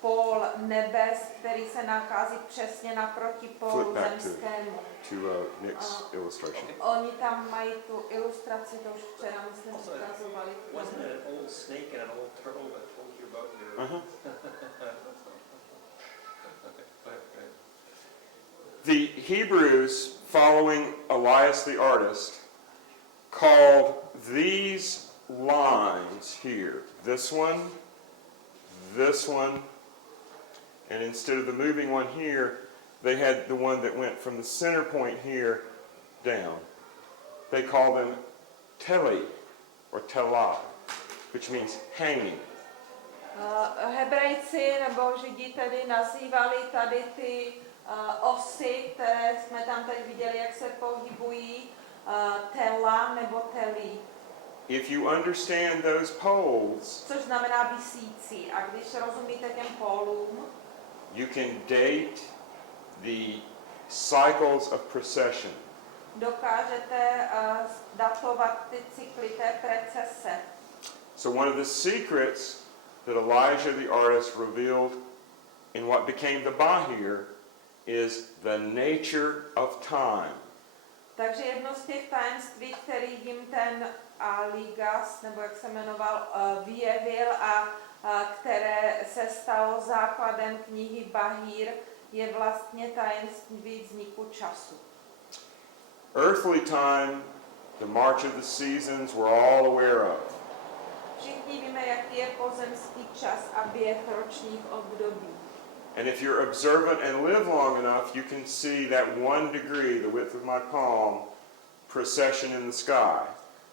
pól nebes, který se nachází přesně naproti pólu zemskému. To Nick's illustration. Oni tam mají tu ilustraci, to už včera myslím ukazovali. Wasn't it an old snake and an old turtle that told you about your... Uh-huh. Okay. The Hebrews, following Elias the artist, called these lines here, this one, and instead of the moving one here, they had the one that went from the center point here down. They call them teli, or telah, which means hanging. Hebrejci nebo Židi tedy nazývali tady ty osy, které jsme tam teď viděli, jak se pohybují, tela nebo telí. If you understand those poles, Což znamená visící. A když rozumíte těm pólům, you can date the cycles of precession. dokážete datovat ty cykly té precese. So one of the secrets that Elijah the artist revealed in what became the Bahir is the nature of time. Takže jedno z těch tajemství, který jim ten Aligas, nebo jak se jmenoval, vyjevil a které se stalo základem knihy Bahír, je vlastně tajemství vzniku času. Earthly time, the march of the seasons, we're all aware of. Všichni víme, jaký je pozemský čas a běh ročních období. And if you're observant and live long enough, you can see that 1 degree, the width of my palm, precession in the sky.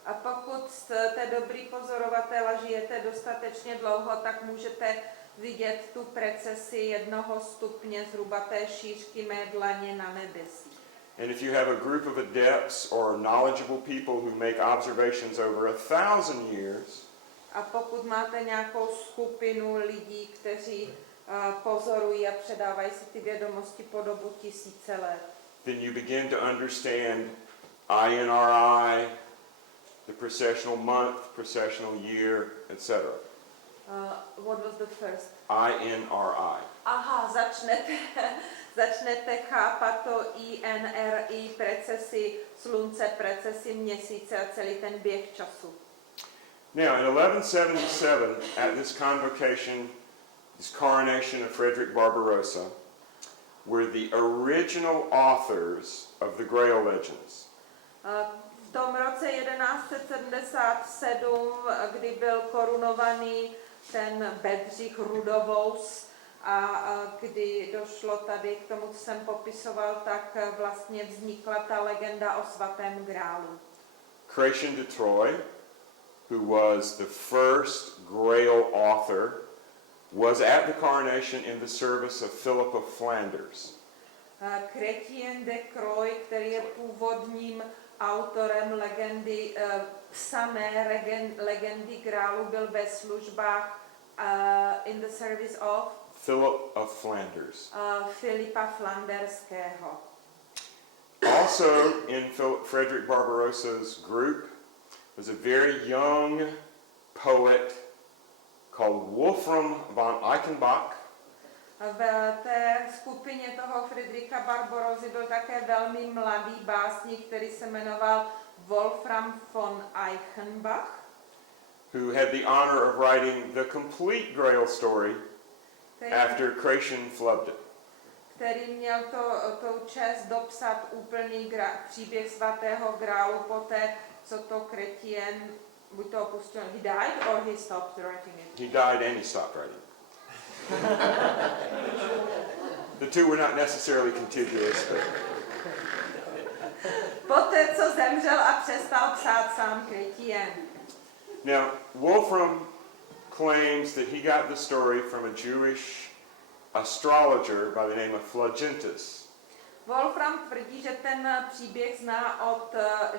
A pokud jste dobrý pozorovatel a žijete dostatečně dlouho, tak můžete vidět tu precesi 1 stupně zhruba té šířky mé dlaně na nebesí. And if you have a group of adepts or knowledgeable people who make observations over 1,000 years, a pokud máte nějakou skupinu lidí, kteří pozorují a předávají si ty vědomosti po dobu 1000 let, then you begin to understand INRI, the precessional month, precessional year, etc. What was the first? INRI. Aha, začnete chápat to INRI, precesi slunce, precesi měsíce a celý ten běh času. Now, in 1177, at this convocation, this coronation of Frederick Barbarossa, were the original authors of the Grail legends. V tom roce 1177, kdy byl korunovaný ten Bedřich Rudovous a kdy došlo tady k tomu, co jsem popisoval, tak vlastně vznikla ta legenda o svatém grálu. Chrétien de Troyes, who was the first Grail author, was at the coronation in the service of Philip of Flanders. Chrétien de Troyes, který je původním autorem legendy, psané legendy grálu, byl ve službách in the service of Philip of Flanders. Filipa Flanderského. Also in Frederick Barbarossa's group was a very young poet called Wolfram von Eichenbach. V té skupině toho Friedricha Barbarossy byl také velmi mladý básník, který se jmenoval Wolfram von Eichenbach, who had the honor of writing the complete Grail story after Chrétien flubbed it. který měl tu čest dopsat úplný příběh svatého grálu poté, co to Chrétien buď to opustil. He died or he stopped writing it? He died and he stopped writing. The two were not necessarily contiguous, but Poté, co zemřel a přestal psát sám Chrétien. now Wolfram claims that he got the story from a Jewish astrologer by the name of Phlogistus. Wolfram tvrdí, že ten příběh zná od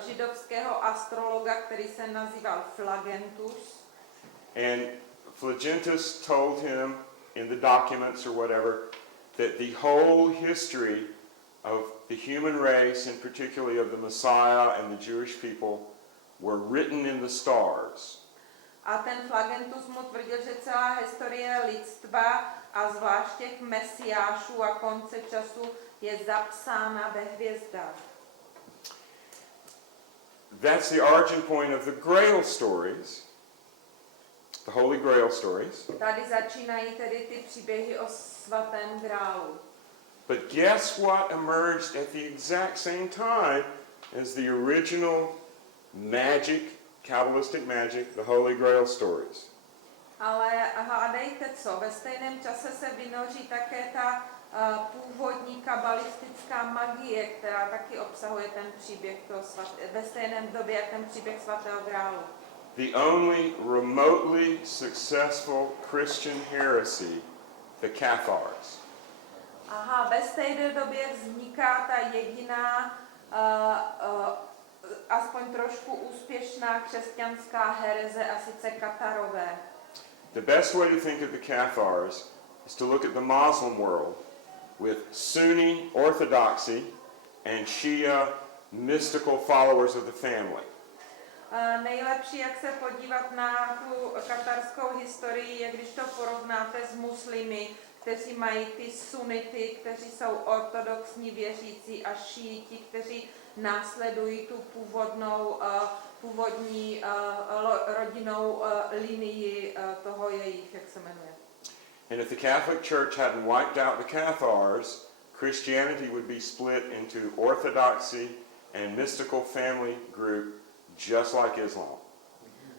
židovského astrologa, který se nazýval Flagentus. And Phlogistus told him in the documents or whatever that the whole history of the human race, and particularly of the Messiah and the Jewish people, were written in the stars. A ten Flagentus mu tvrdil, že celá historie lidstva a zvlášť těch mesiášů a konce času je zapsána ve hvězdách. That's the origin point of the Grail stories, the Holy Grail stories. Tady začínají tedy ty příběhy o svatém grálu. But guess what emerged at the exact same time as the original magic, Kabbalistic magic, the Holy Grail stories? Ale hádejte co, ve stejném čase se vynoří také ta původní kabalistická magie, která taky obsahuje ten příběh toho ve stejném době jak ten příběh svatého grálu. The only remotely successful Christian heresy, the Cathars. Aha, ve stejné době vzniká ta jediná, aspoň trošku úspěšná křesťanská hereze, a sice Katarové. The best way to think of the Cathars is to look at the Muslim world with Sunni orthodoxy and Shia mystical followers of the family. Nejlepší, jak se podívat na tu katarskou historii, je když to porovnáte s muslimy, kteří mají ty sunity, kteří jsou ortodoxní věřící, a šíiti, kteří následují tu původní rodinnou linii toho jejich, jak se jmenuje. And if the Catholic Church hadn't wiped out the Cathars, Christianity would be split into orthodoxy and mystical family group, just like Islam.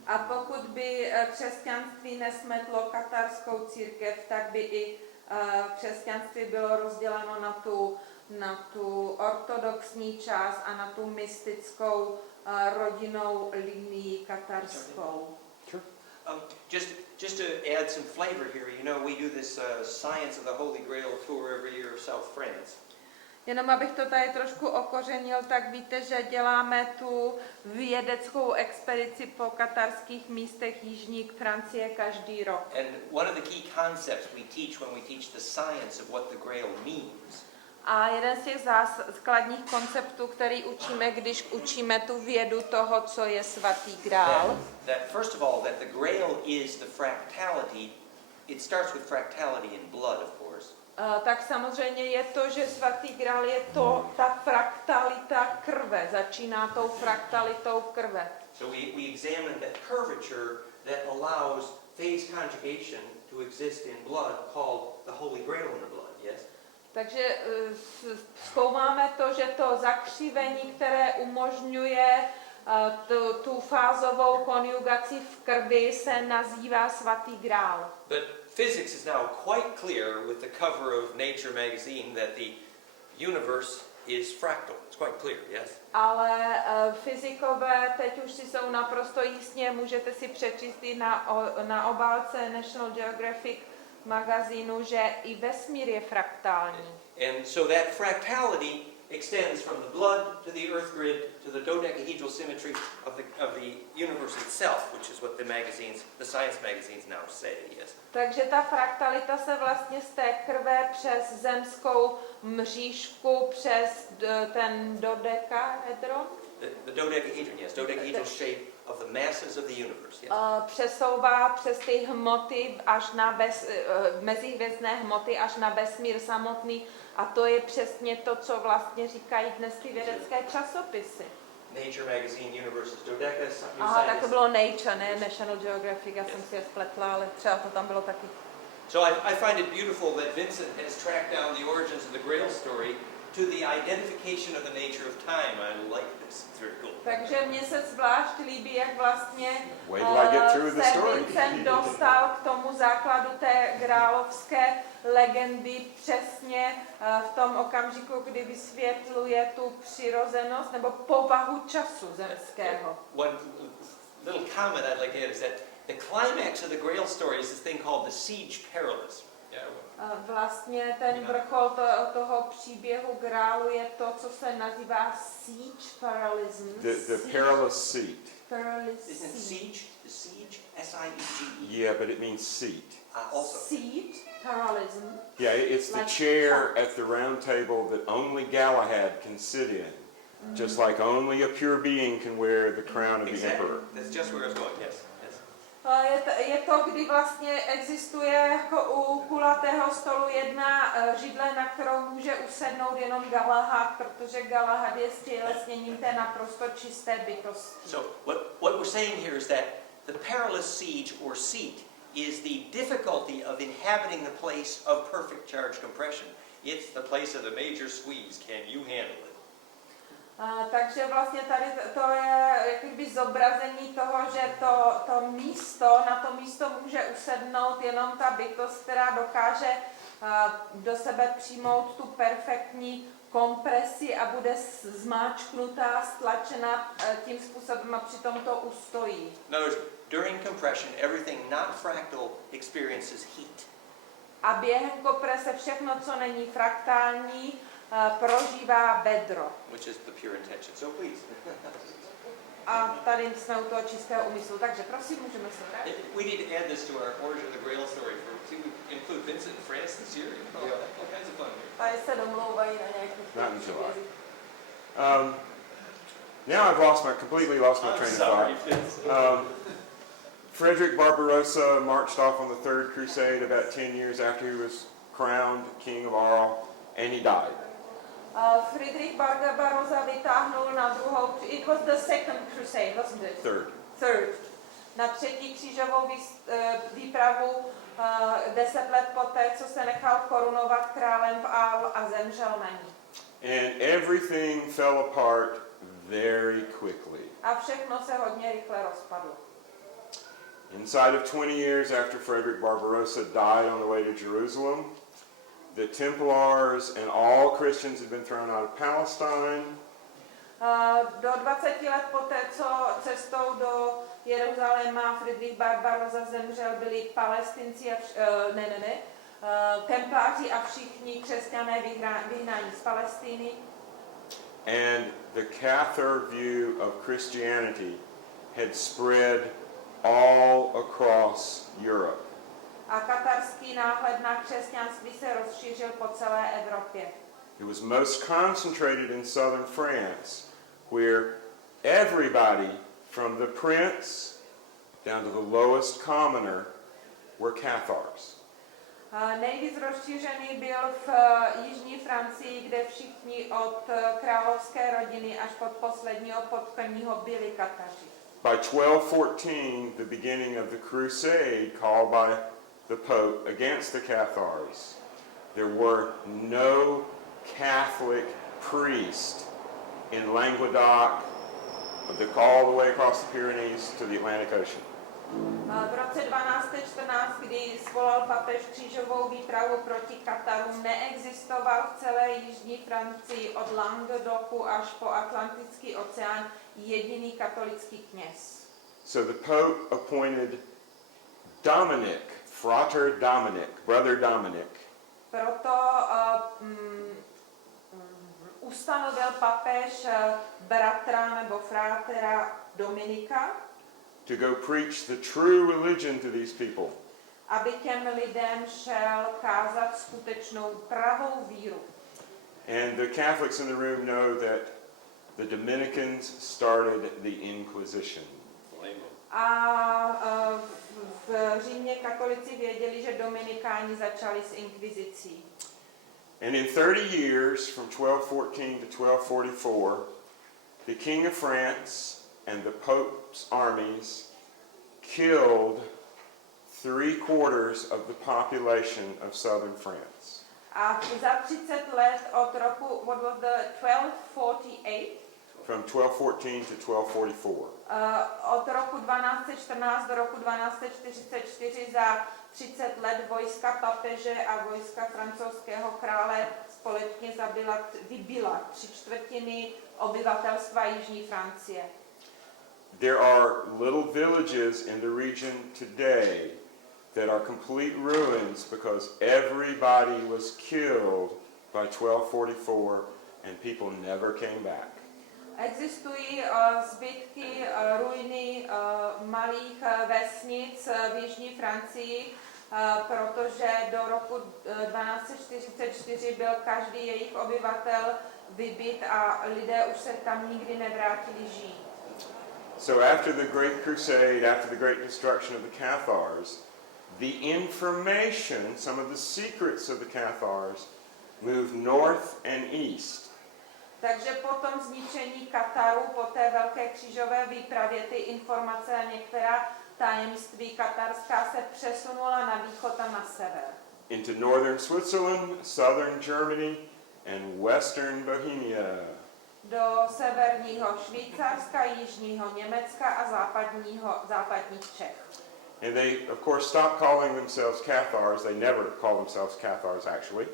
A pokud by křesťanství nesmetlo katarskou církev, tak by i křesťanství bylo rozděleno na tu ortodoxní část a na tu mystickou rodinnou linii katarskou. Sure. Just to add some flavor here, you know, we do this Science of the Holy Grail tour every year of South France. Jenom abych to tady trošku okořenil, tak víte, že děláme tu vědeckou expedici po katarských místech jižní Francie každý rok. And one of the key concepts we teach when we teach the science of what the Grail means. A jeden z těch základních konceptů, který učíme, když učíme tu vědu toho, co je svatý grál, That first of all, that the Grail is the fractality. It starts with fractality in blood, of course. tak samozřejmě je to, že svatý grál je ta fraktalita krve. Začíná tou fraktalitou krve. So we examine that curvature that allows phase conjugation to exist in blood, called the Holy Grail in the blood, yes? Takže zkoumáme to, že to zakřivení, které umožňuje tu fázovou konjugaci v krvi, se nazývá svatý grál. But physics is now quite clear with the cover of Nature magazine that the universe is fractal. It's quite clear, yes? Ale fyzikové teď už si jsou naprosto jistě, můžete si přečíst i na obálce National Geographic magazínu, že i vesmír je fraktální. And so that fractality extends from the blood to the earth grid to the dodecahedral symmetry of the universe itself, which is what the science magazines now say, yes. Takže ta fraktalita se vlastně z té krve přes zemskou mřížku, přes ten dodekahedron, The dodecahedron, yes, dodecahedral shape of the masses of the universe, yes. přesouvá přes ty hmoty až na mezihvězdné hmoty až na vesmír samotný, a to je přesně to, co vlastně říkají dnes ty vědecké časopisy. Nature magazine, universe is dodeca. Aha, tak to bylo Nature, ne National Geographic, já jsem si je spletla, ale třeba to tam bylo taky. So I find it beautiful that Vincent has tracked down the origins of the Grail story to the identification of the nature of time. I like this. It's very cool. Takže mně se zvlášť líbí, jak vlastně se Vincent dostal k tomu základu té grálovské legendy přesně v tom okamžiku, kdy vysvětluje tu přirozenost nebo povahu času zemského. One little comment I'd like to add is that the climax of the Grail story is this thing called the Siege Perilous. Vlastně ten vrchol toho příběhu grálu je to, co se nazývá siege paralysm. The perilous seat. Isn't it siege? The siege? S-I-E-G-E. Yeah, but it means seat. Also. Siege paralysm. Yeah, it's the chair at the round table that only Galahad can sit in. Just like only a pure being can wear the crown of the emperor. That's just where I was going, yes. Je to, kdy vlastně existuje jako u kulatého stolu jedna židle, na kterou může usednout jenom Galahad, protože Galahad je stělesněním té naprosto čisté bytosti. So what we're saying here is that the perilous siege or seat is the difficulty of inhabiting the place of perfect charge compression. It's the place of the major squeeze. Can you handle it? Takže vlastně tady to je jakoby zobrazení toho, že na to místo může usednout jenom ta bytost, která dokáže do sebe přijmout tu perfektní kompresi a bude zmáčknutá, stlačena tím způsobem a přitom to ustojí. In other words, during compression, everything not fractal experiences heat. A během komprese všechno, co není fraktální, prožívá bedro. Which is the pure intention. So please. A tady jsme u toho čistého úmyslu, takže prosím, můžeme se vrátit. We need to add this to our Origin of the Grail story to include Vincent in France this year. All kinds of fun here. Tady se domlouvají na Not in nějakých July. příbězích. Now I've completely lost my train of thought. Frederick Barbarossa marched off on the Third Crusade about 10 years after he was crowned king of Arles, and he died. Friedrich Barbarossa vytáhnul na druhou, it was the second crusade, wasn't it? Third. Na třetí křížovou výpravu 10 let poté, co se nechal korunovat králem v Arles a zemřel na ní. And everything fell apart very quickly. A všechno se hodně rychle rozpadlo. Inside of 20 years after Frederick Barbarossa died on the way to Jerusalem, the Templars and all Christians had been thrown out of Palestine. Do 20 let poté, co cestou do Jeruzaléma Friedrich Barbarossa zemřel, byli Palestinci Templáři a všichni křesťané vyhnáni z Palestiny. And the Cathar view of Christianity had spread all across Europe. A katarský náhled na křesťanství se rozšířil po celé Evropě. It was most concentrated in southern France, where everybody from the prince down to the lowest commoner were Cathars. Nejvíc rozšířený byl v jižní Francii, kde všichni od královské rodiny až pod posledního podkonního byli Kataři. By 1214, the beginning of the crusade called by the Pope against the Cathars, there were no Catholic priests in Languedoc, all the way across the Pyrenees to the Atlantic Ocean. V roce 1214, kdy svolal papež křížovou výpravu proti Katarům, neexistoval v celé jižní Francii od Languedocu až po Atlantický oceán jediný katolický kněz. So the Pope appointed Dominic, Frater Dominic, Brother Dominic, Proto ustanovil papež bratra nebo frátera Dominika, to go preach the true religion to these people. aby těm lidem šel kázat skutečnou pravou víru. And the Catholics in the room know that the Dominicans started the Inquisition. A v Římě katolici věděli, že Dominikáni začali s inkvizicí. And in 30 years, from 1214 to 1244, the King of France and the Pope's armies killed 3/4 of the population of southern France. A za 30 let od roku, what was the 1248? From 1214 to 1244. Od roku 1214 do roku 1244 za 30 let vojska papeže a vojska francouzského krále společně vybila 3/4 obyvatelstva jižní Francie. There are little villages in the region today that are complete ruins because everybody was killed by 1244 and people never came back. Existují zbytky ruiny malých vesnic v jižní Francii, protože do roku 1244 byl každý jejich obyvatel vybit a lidé už se tam nikdy nevrátili žít. So after the Great Crusade, after the Great Destruction of the Cathars, the information, some of the secrets of the Cathars, moved north and east. Takže po tom zničení Kataru, po té velké křížové výpravě, ty informace a některá tajemství katarská se přesunula na východ a na sever. Into northern Switzerland, southern Germany, and western Bohemia. Do severního Švýcarska, jižního Německa a západních Čech. And they, of course, stopped calling themselves Cathars. They never called themselves Cathars, actually.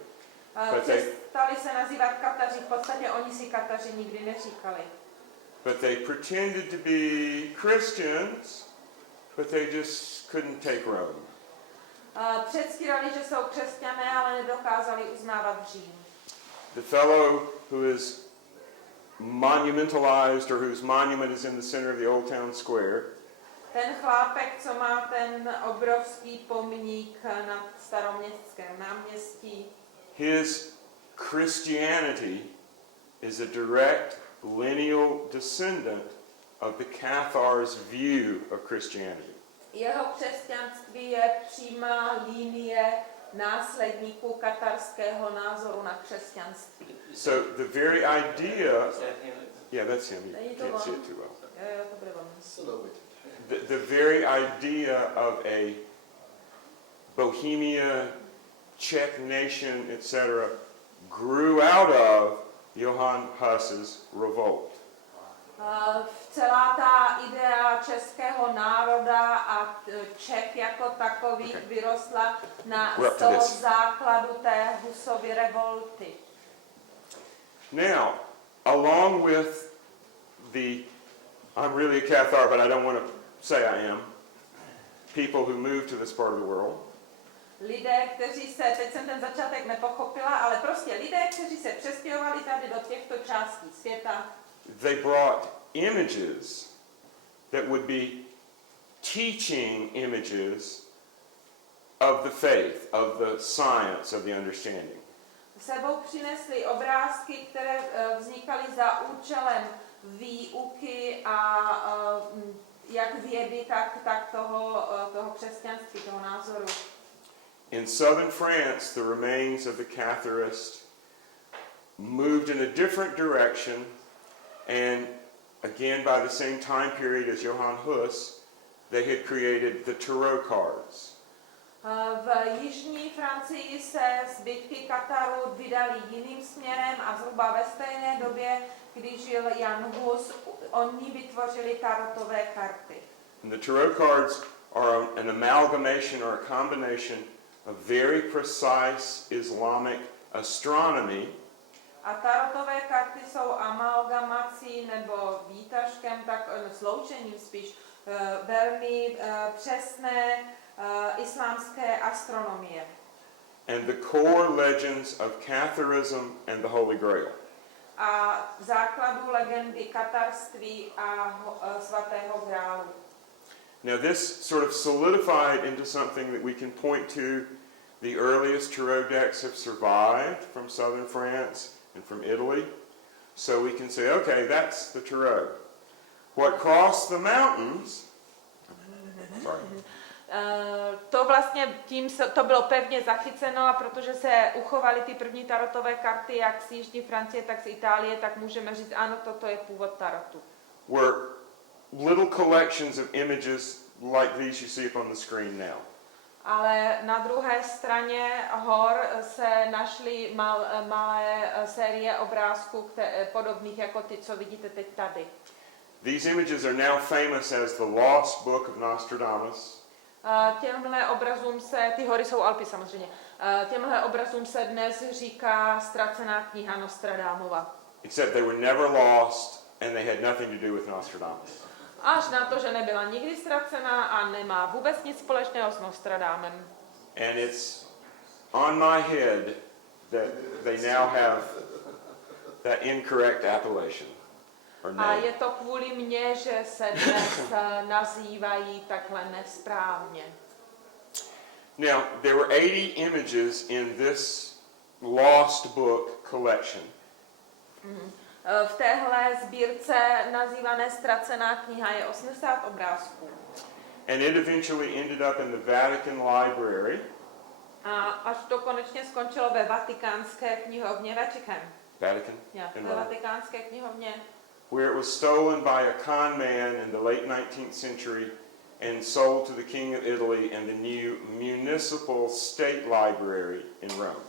Přestali se nazývat Kataři, v podstatě oni si Kataři nikdy neříkali. But they pretended to be Christians, but they just couldn't take Rome. Předstírali, že jsou křesťané, ale nedokázali uznávat Řím. The fellow who is monumentalized, or whose monument is in the center of the Old Town Square, Ten chlápek, co má ten obrovský pomník na Staroměstském náměstí, his Christianity is a direct lineal descendant of the Cathars' view of Christianity. Jeho křesťanství je přímá linie následníků katarského názoru na křesťanství. So the very idea, Is that him? yeah, that's him. You Není to can't see on? it too well. Jo, to bude on. The very idea of a Bohemia, Czech nation, etc., grew out of Johann Huss's revolt. Celá ta idea českého národa a Čech jako takových vyrostla z toho základu té Husovy revolty. Now, along with the, I'm really a Cathar, but I don't want to say I am, people who moved to this part of the world, Lidé, kteří se, teď jsem ten začátek nepochopila, ale prostě lidé, kteří se přestěhovali tady do těchto částí světa, they brought images that would be teaching images of the faith, of the science, of the understanding. sebou přinesli obrázky, které vznikaly za účelem výuky a jak vědy, tak toho křesťanství, toho názoru. In southern France, the remains of the Catharists moved in a different direction, and again by the same time period as Johann Hus, they had created the tarot cards. V jižní Francii se zbytky Kataru vydali jiným směrem a zhruba ve stejné době, když žil Jan Hus, oni vytvořili tarotové karty. And the tarot cards are an amalgamation or a combination of very precise Islamic astronomy A tarotové karty jsou amalgamací nebo výtažkem, tak sloučením spíš velmi přesné islámské astronomie. and the core legends of Catharism and the Holy Grail. A základů legendy katarství a svatého grálu. Now this sort of solidified into something that we can point to. The earliest tarot decks have survived from southern France and from Italy. So we can say, okay, that's the tarot. What crossed the mountains, sorry, To vlastně to bylo pevně zachyceno a protože se uchovaly ty první tarotové karty jak z jižní Francie, tak z Itálie, tak můžeme říct, ano, toto je původ tarotu. were little collections of images like these you see up on the screen now. Ale na druhé straně hor se našly malé série obrázků podobných jako ty, co vidíte teď tady. These images are now famous as the Lost Book of Nostradamus. Těmhle obrazům se, ty hory jsou Alpy samozřejmě, těmhle obrazům se dnes říká ztracená kniha Nostradamova. Except they were never lost and they had nothing to do with Nostradamus. Až na to, že nebyla nikdy ztracená a nemá vůbec nic společného s Nostradanem. And it's on my head that they now have that incorrect appellation or A name. je to kvůli mně, že se dnes nazývají takhle nesprávně. Now, there were 80 images in this lost book collection. V téhle sbírce nazývané Ztracená kniha je 80 obrázků. And it eventually ended up in the Vatican Library. A až to konečně skončilo ve Vatikánské knihovně, Vatican. Vatican? Ve Vatikánské knihovně. Where it was stolen by a con man in the late 19th century and sold to the King of Italy and the new municipal state library in Rome.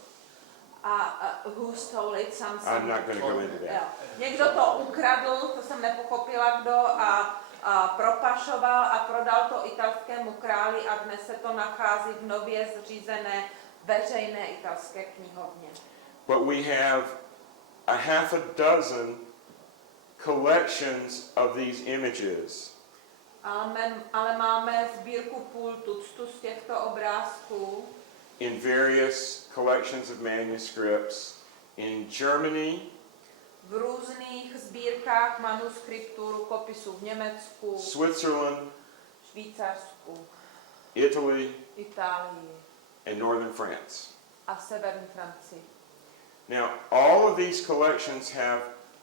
Who stole it? I'm not going to go into that. Někdo to ukradl, to jsem nepochopila kdo, a propašoval a prodal to italskému králi a dnes se to nachází v nově zřízené veřejné italské knihovně. But we have a half a dozen collections of these images. Ale máme sbírku půl tuctu z těchto obrázků. In various collections of manuscripts in Germany, V různých sbírkách manuskriptů, rukopisů v Německu, Switzerland, Švýcarsku, Italy, Itálii and northern France. a severní Francii. Now, all of these collections have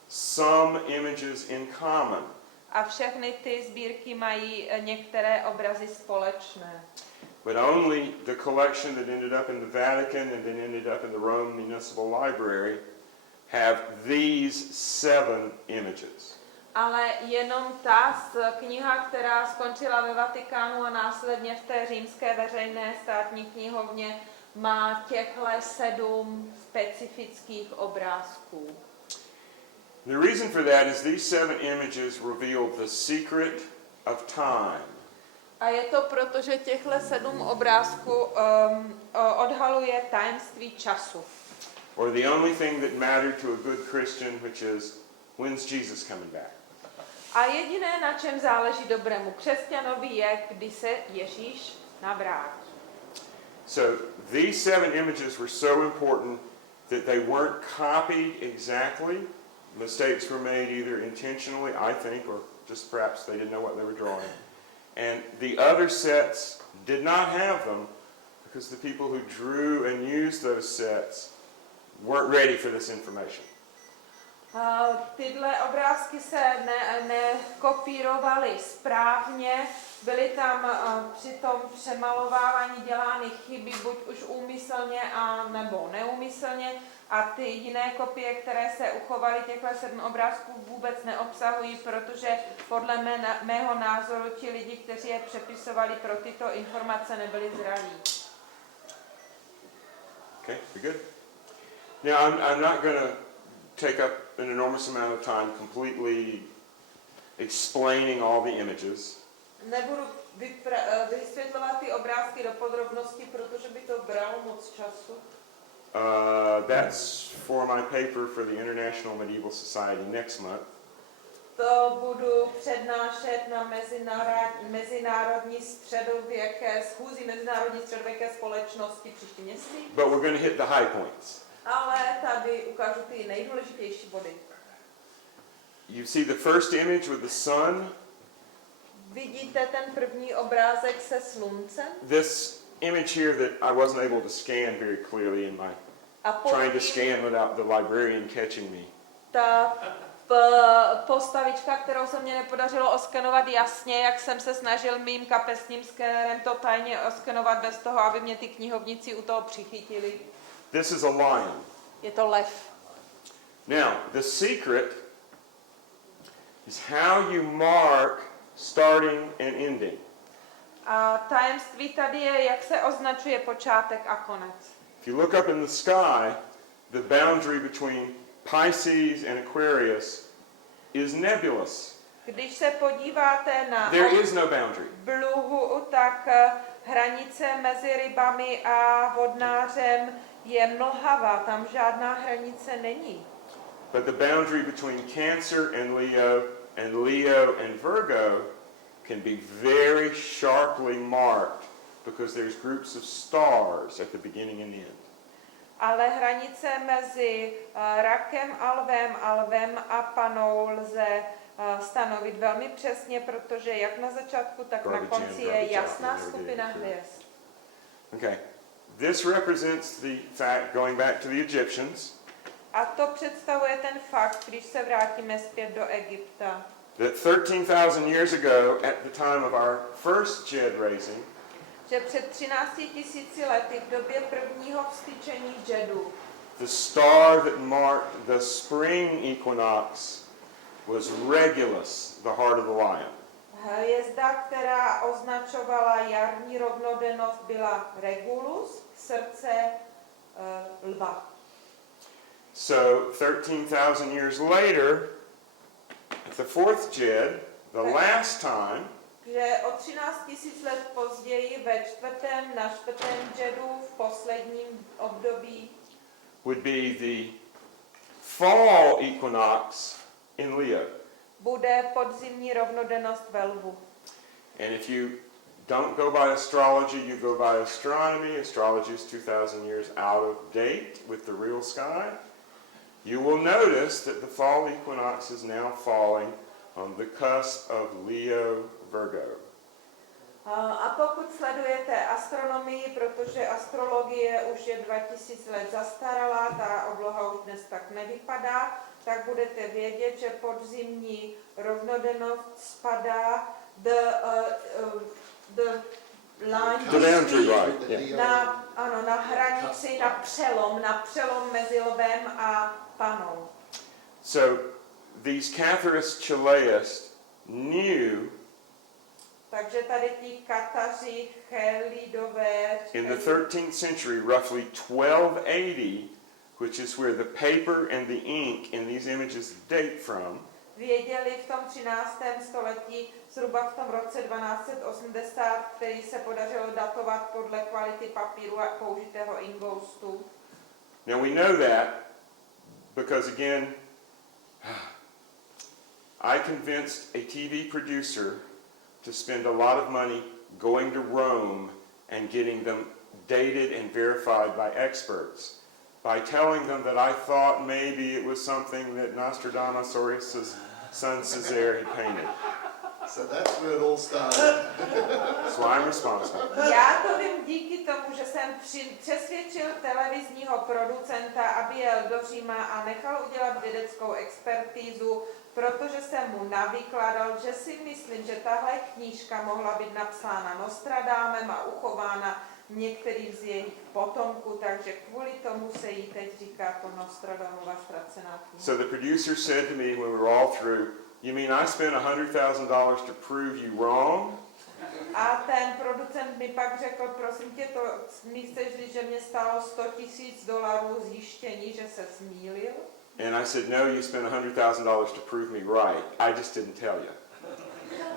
some images in common. A všechny ty sbírky mají některé obrazy společné. But only the collection that ended up in the Vatican and then ended up in the Rome Municipal Library have these 7 images. Ale jenom ta kniha, která skončila ve Vatikánu a následně v té římské veřejné státní knihovně, má těchto 7 specifických obrázků. The reason for that is these 7 images reveal the secret of time. A je to proto, že těchto 7 obrázků odhaluje tajemství času. Or the only thing that mattered to a good Christian, which is, when's Jesus coming back? A jediné, na čem záleží dobrému křesťanovi, je, kdy se Ježíš navrátí. So these 7 images were so important that they weren't copied exactly. Mistakes were made either intentionally, I think, or just perhaps they didn't know what they were drawing. And the other sets did not have them because the people who drew and used those sets weren't ready for this information. Tyhle obrázky se nekopírovaly správně, byly tam při tom přemalovávání dělány chyby, buď už úmyslně a nebo neúmyslně, a ty jiné kopie, které se uchovaly, těchto 7 obrázků vůbec neobsahují, protože podle mého názoru ti lidi, kteří je přepisovali pro tyto informace, nebyli zralí. Okay, we good? Now, I'm not going to take up an enormous amount of time completely explaining all the images. Nebudu vysvětlovat ty obrázky do podrobností, protože by to bralo moc času. That's for my paper for the International Medieval Society next month. To budu přednášet na mezinárodní středověké společnosti příští měsíc. But we're going to hit the high points. Ale tady ukážu ty nejdůležitější body. You see the first image with the sun. Vidíte ten první obrázek se sluncem? This image here that I wasn't able to scan very clearly in my trying to scan without the librarian catching me. Ta postavička, kterou se mě nepodařilo oskenovat jasně, jak jsem se snažil mým kapesním skenerem to tajně oskenovat bez toho, aby mě ty knihovníci u toho přichytili. This is a lion. Je to lev. Now, the secret is how you mark starting and ending. A tajemství tady je, jak se označuje počátek a konec. If you look up in the sky, the boundary between Pisces and Aquarius is nebulous. Když se podíváte na There is no boundary. oblohu, tak hranice mezi rybami a vodnářem je mlhavá, tam žádná hranice není. But the boundary between Cancer and Leo and Virgo can be very sharply marked because there's groups of stars at the beginning and the end. Ale hranice mezi rakem a lvem a panou lze stanovit velmi přesně, protože jak na začátku, tak na konci je jasná skupina hvězd. Okay. This represents the fact, going back to the Egyptians, A to představuje ten fakt, když se vrátíme zpět do Egypta, that 13,000 years ago, at the time of our first Jed raising, že před 13 000 lety v době prvního vztyčení Jedu the star that marked the spring equinox was Regulus, the heart of the lion. hvězda, která označovala jarní rovnodennost, byla Regulus, srdce lva. So 13,000 years later, at the fourth Jed, the last time, Že o 13 000 let později na čtvrtém Jedu v posledním období would be the fall equinox in Leo. bude podzimní rovnodennost ve lvu. And if you don't go by astrology, you go by astronomy. Astrology is 2,000 years out of date with the real sky. You will notice that the fall equinox is now falling on the cusp of Leo-Virgo. A pokud sledujete astronomii, protože astrologie už je 2000 let zastaralá, ta obloha už dnes tak nevypadá, tak budete vědět, že podzimní rovnodennost spadá na hranici, na přelom mezi lvem a panou. So these Catharis Chileist knew Takže tady ti Kataři, Chelidové, in the 13th century, roughly 1280, which is where the paper and the ink in these images date from, věděli v tom 13. století, zhruba v tom roce 1280, který se podařilo datovat podle kvality papíru a použitého ingoustu. Now we know that because, again, I convinced a TV producer to spend a lot of money going to Rome and getting them dated and verified by experts, by telling them that I thought maybe it was something that Nostradamus' son Césaire had painted. So that's where it all started. So I'm responsible. Já to vím díky tomu, že jsem přesvědčil televizního producenta, aby jel do Říma a nechal udělat vědeckou expertízu, protože jsem mu navykládal, že si myslím, že tahle knížka mohla být napsána Nostradamusem a uchována některých z jejich potomků, takže kvůli tomu se jí teď říká to Nostradamova ztracená kniha. So the producer said to me when we were all through, "You mean I spent $100,000 to prove you wrong?" A ten producent mi pak řekl, prosím tě, to mi chceš říct, že mě stálo $100,000 zjištění, že se zmýlil? And I said, no, you spent $100,000 to prove me right. I just didn't tell you.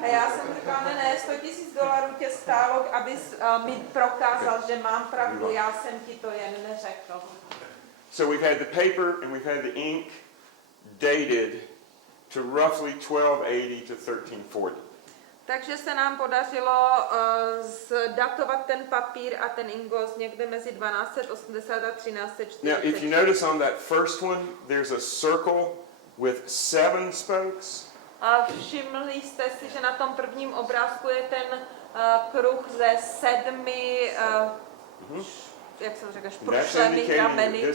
A já jsem říkala, ne, $100,000 tě stálo, abys mi prokázal, že mám pravdu, já jsem ti to jen neřekl. So we've had the paper and we've had the ink dated to roughly 1280 to 1340. Takže se nám podařilo zdatovat ten papír a ten ingos někde mezi 1280 a 1340. Now, if you notice on that first one, there's a circle with 7 spokes. A všimli jste si, že na tom prvním obrázku je ten kruh ze 7, jak jsem řekl, šprušlemi rameny.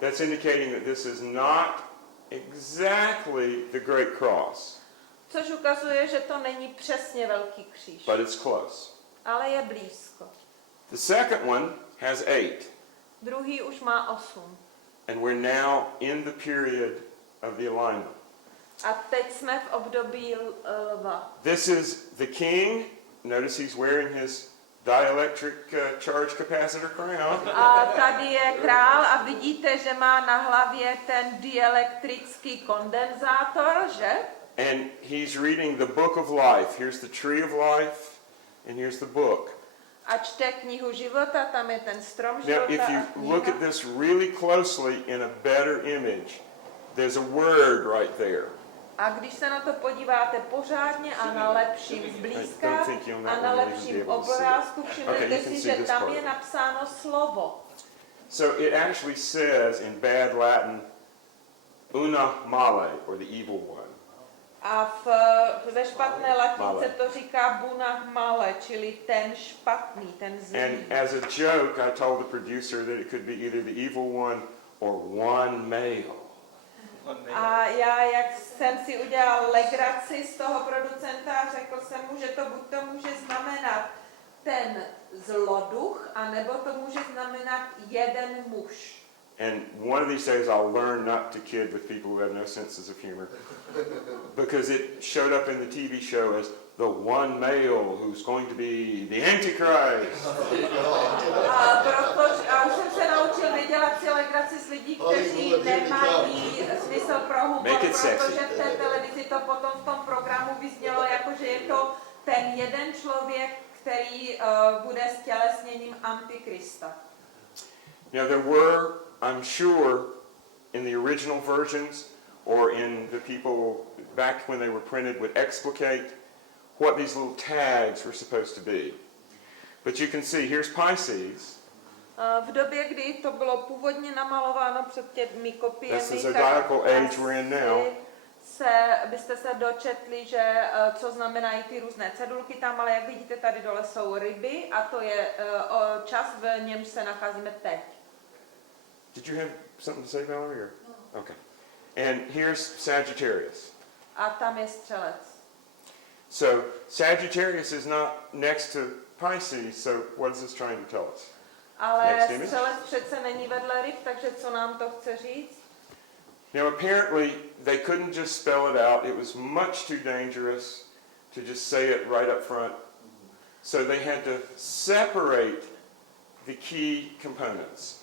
That's indicating that this is not exactly the Great Cross, Což ukazuje, že to není přesně velký kříž, but it's close. ale je blízko. The second one has 8, Druhý už má 8. and we're now in the period of the alignment. A teď jsme v období lva. This is the king. Notice he's wearing his dielectric charge capacitor crown. A tady je král a vidíte, že má na hlavě ten dielektrický kondenzátor, že? And he's reading the book of life. Here's the tree of life, and here's the book. A čte knihu života, tam je ten strom Now, života if you a look at kniha. this really closely in a better image, there's a word right there. A když se na to podíváte pořádně a na lepším zblízka a na lepším obrázku, všimnete si, že tam je napsáno slovo. So it actually says in bad Latin, una male, or the evil one. A ve špatné latince to říká buna male, čili ten špatný, ten zlý. And as a joke, I told the producer that it could be either the evil one or one male. A já, jak jsem si udělal legraci z toho producenta, řekl jsem mu, že to buď to může znamenat ten zloduch, anebo to může znamenat jeden muž. And one of these days I'll learn not to kid with people who have no senses of humor. Because it showed up in the TV show as the one male who's going to be the Antichrist. A už jsem se naučil nedělat si legraci s lidí, kteří nemají smysl pro humor, protože v té televizi to potom v tom programu vyznělo jako, že je to ten jeden člověk, který bude stělesněním Antikrista. Now there were, I'm sure, in the original versions or in the people back when they were printed would explicate what these little tags were supposed to be. But you can see, here's Pisces. V době, kdy to bylo původně namalováno před těmi kopiemi, byste se dočetli, že co znamenají ty různé cedulky tam, ale jak vidíte, tady dole jsou ryby a to je čas, v němž se nacházíme teď. Did you have something to say, Valerie? No. Okay. And here's Sagittarius. A tam je střelec. So Sagittarius is not next to Pisces, so what is this trying to tell us? Ale střelec přece není vedle ryb, takže co nám to chce říct? Now apparently they couldn't just spell it out. It was much too dangerous to just say it right up front. So they had to separate the key components.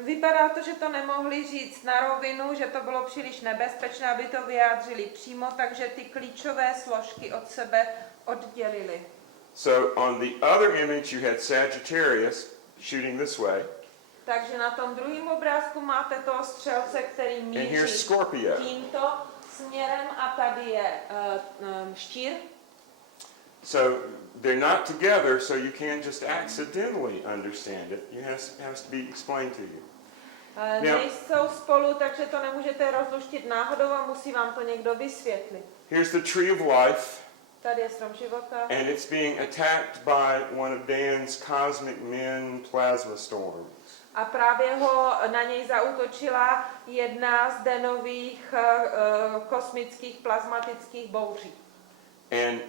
Vypadá to, že to nemohli říct na rovinu, že to bylo příliš nebezpečné, aby to vyjádřili přímo, takže ty klíčové složky od sebe oddělili. So on the other image you had Sagittarius shooting this way. Takže na tom druhém obrázku máte toho střelce, který míří tímto směrem a tady je štír. So they're not together, so you can't just accidentally understand it. It has to be explained to you. Nejsou spolu, takže to nemůžete rozluštit náhodou a musí vám to někdo vysvětlit. Here's the tree of life. Tady je strom života. And it's being attacked by one of Dan's cosmic men plasma storms. A právě na něj zaútočila jedna z Danových kosmických plazmatických bouří. And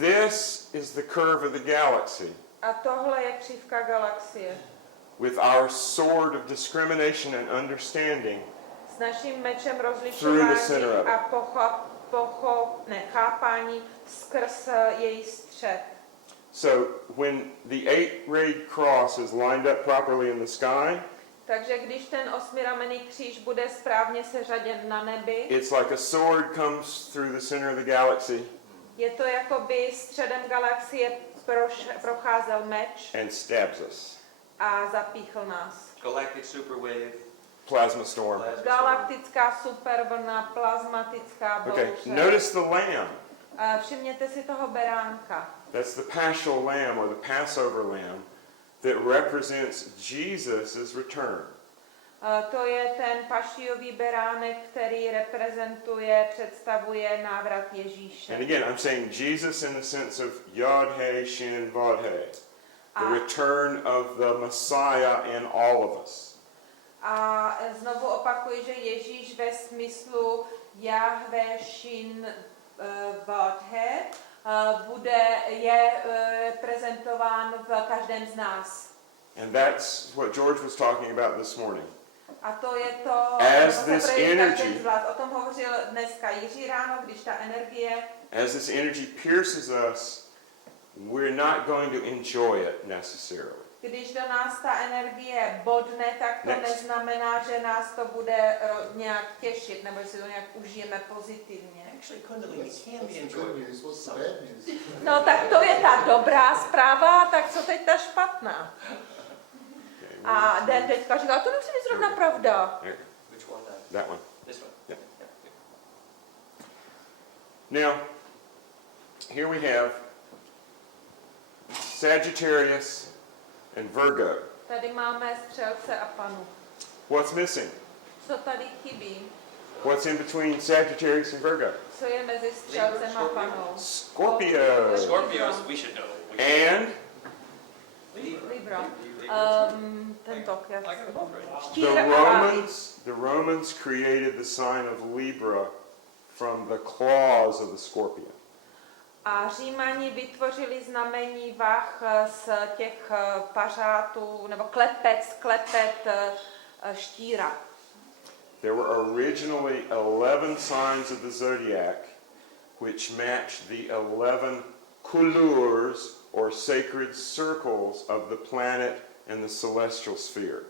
this is the curve of the galaxy. A tohle je křivka galaxie. With our sword of discrimination and understanding S naším mečem rozlišování a chápání skrz její střed. So when the 8-rayed cross is lined up properly in the sky, Takže když ten osmiramenný kříž bude správně seřaděn na nebi, it's like a sword comes through the center of the galaxy je to jako by středem galaxie procházel meč and stabs us. a zapíchl nás. Galactic superwave. Plasma storm. Galaktická supervlna, plazmatická Okay, bouře. notice the lamb. Všimněte si toho beránka. That's the paschal lamb or the Passover lamb that represents Jesus' return. To je ten pašijový beránek, který představuje návrat Ježíše. And again, I'm saying Jesus in the sense of Yod He Shin Vod He, the return of the Messiah in all of us. A znovu opakuji, že Ježíš ve smyslu Jahve Shin Vod He je prezentován v každém z nás. And that's what George was talking about this morning. A to je to, As this energy, o tom hovořil dneska Jiří ráno, když ta energie, as this energy pierces us, we're not going to enjoy it necessarily. když do nás ta energie bodne, tak to neznamená, že nás to bude nějak těšit, nebo že si to nějak užijeme pozitivně. Actually, Kundalini can be What's the enjoyed. good news? What's the bad news? No tak to je ta dobrá zpráva, tak co teď ta špatná? A Den teďka říkal, to nemusí být zrovna pravda. Here, Which one then? that one. This one? Yeah. Now, here we have Sagittarius and Virgo. Tady máme střelce a panu. What's missing? Co tady chybí? What's in between Sagittarius and Virgo? Co je mezi střelcem a panou? Scorpio. Scorpios, we should know. And Libra. Ten tok, I got it both right. Štír a váhy. the Romans created the sign of Libra from the claws of the scorpion. A Římani vytvořili znamení vah z těch pařátů, nebo klepet štíra. There were originally 11 signs of the zodiac which matched the 11 couleurs or sacred circles of the planet and the celestial sphere.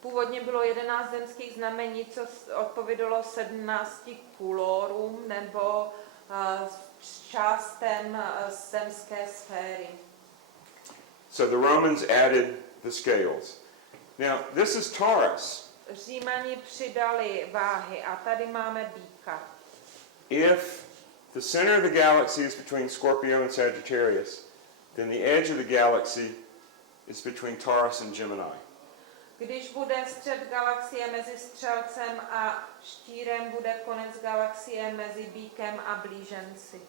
Původně bylo 11 zemských znamení, co odpovídalo 17 kulorům nebo částem zemské sféry. So the Romans added the scales. Now, this is Taurus. Římani přidali váhy a tady máme býka. If the center of the galaxy is between Scorpio and Sagittarius, then the edge of the galaxy is between Taurus and Gemini. Když bude střed galaxie mezi střelcem a štírem, bude konec galaxie mezi býkem a blíženci.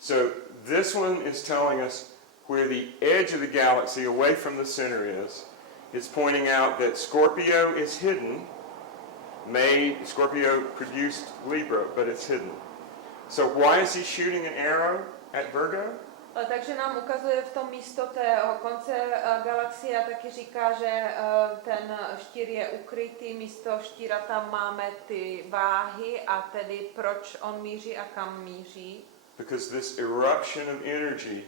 So this one is telling us where the edge of the galaxy away from the center is. It's pointing out that Scorpio is hidden. Scorpio produced Libra, but it's hidden. So why is he shooting an arrow at Virgo? Takže nám ukazuje v tom místo tého konce galaxie a taky říká, že ten štír je ukrytý, místo štíra tam máme ty váhy a tedy proč on míří a kam míří. Because this eruption of energy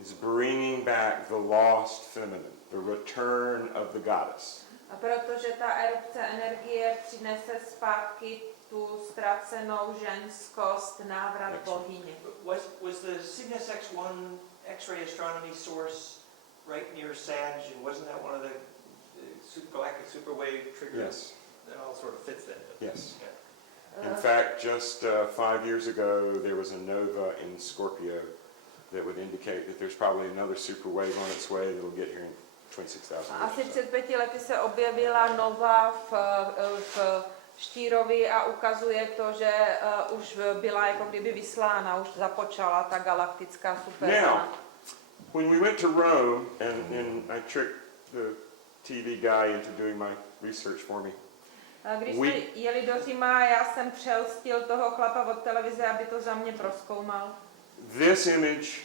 is bringing back the lost feminine, the return of the goddess. A protože ta erupce energie přinese zpátky tu ztracenou ženskost, návrat bohyně. Was the Cygnus X1 X-ray astronomy source right near Sag, and wasn't that one of the galactic superwave triggers? Yes. That all sort of fits then. Yes. Yeah. In fact, just 5 years ago, there was a nova in Scorpio that would indicate that there's probably another super wave on its way that'll get here in 26,000 years. Asi před 5 lety se objevila nova v Štírovi a ukazuje to, že už byla jako kdyby vyslána, už započala ta galaktická Now, supervlna. when we went to Rome, and I tricked the TV guy into doing my research for me, Když jsme jeli do Říma, já jsem přelstil toho chlapa od televize, aby to za mě prozkoumal. this image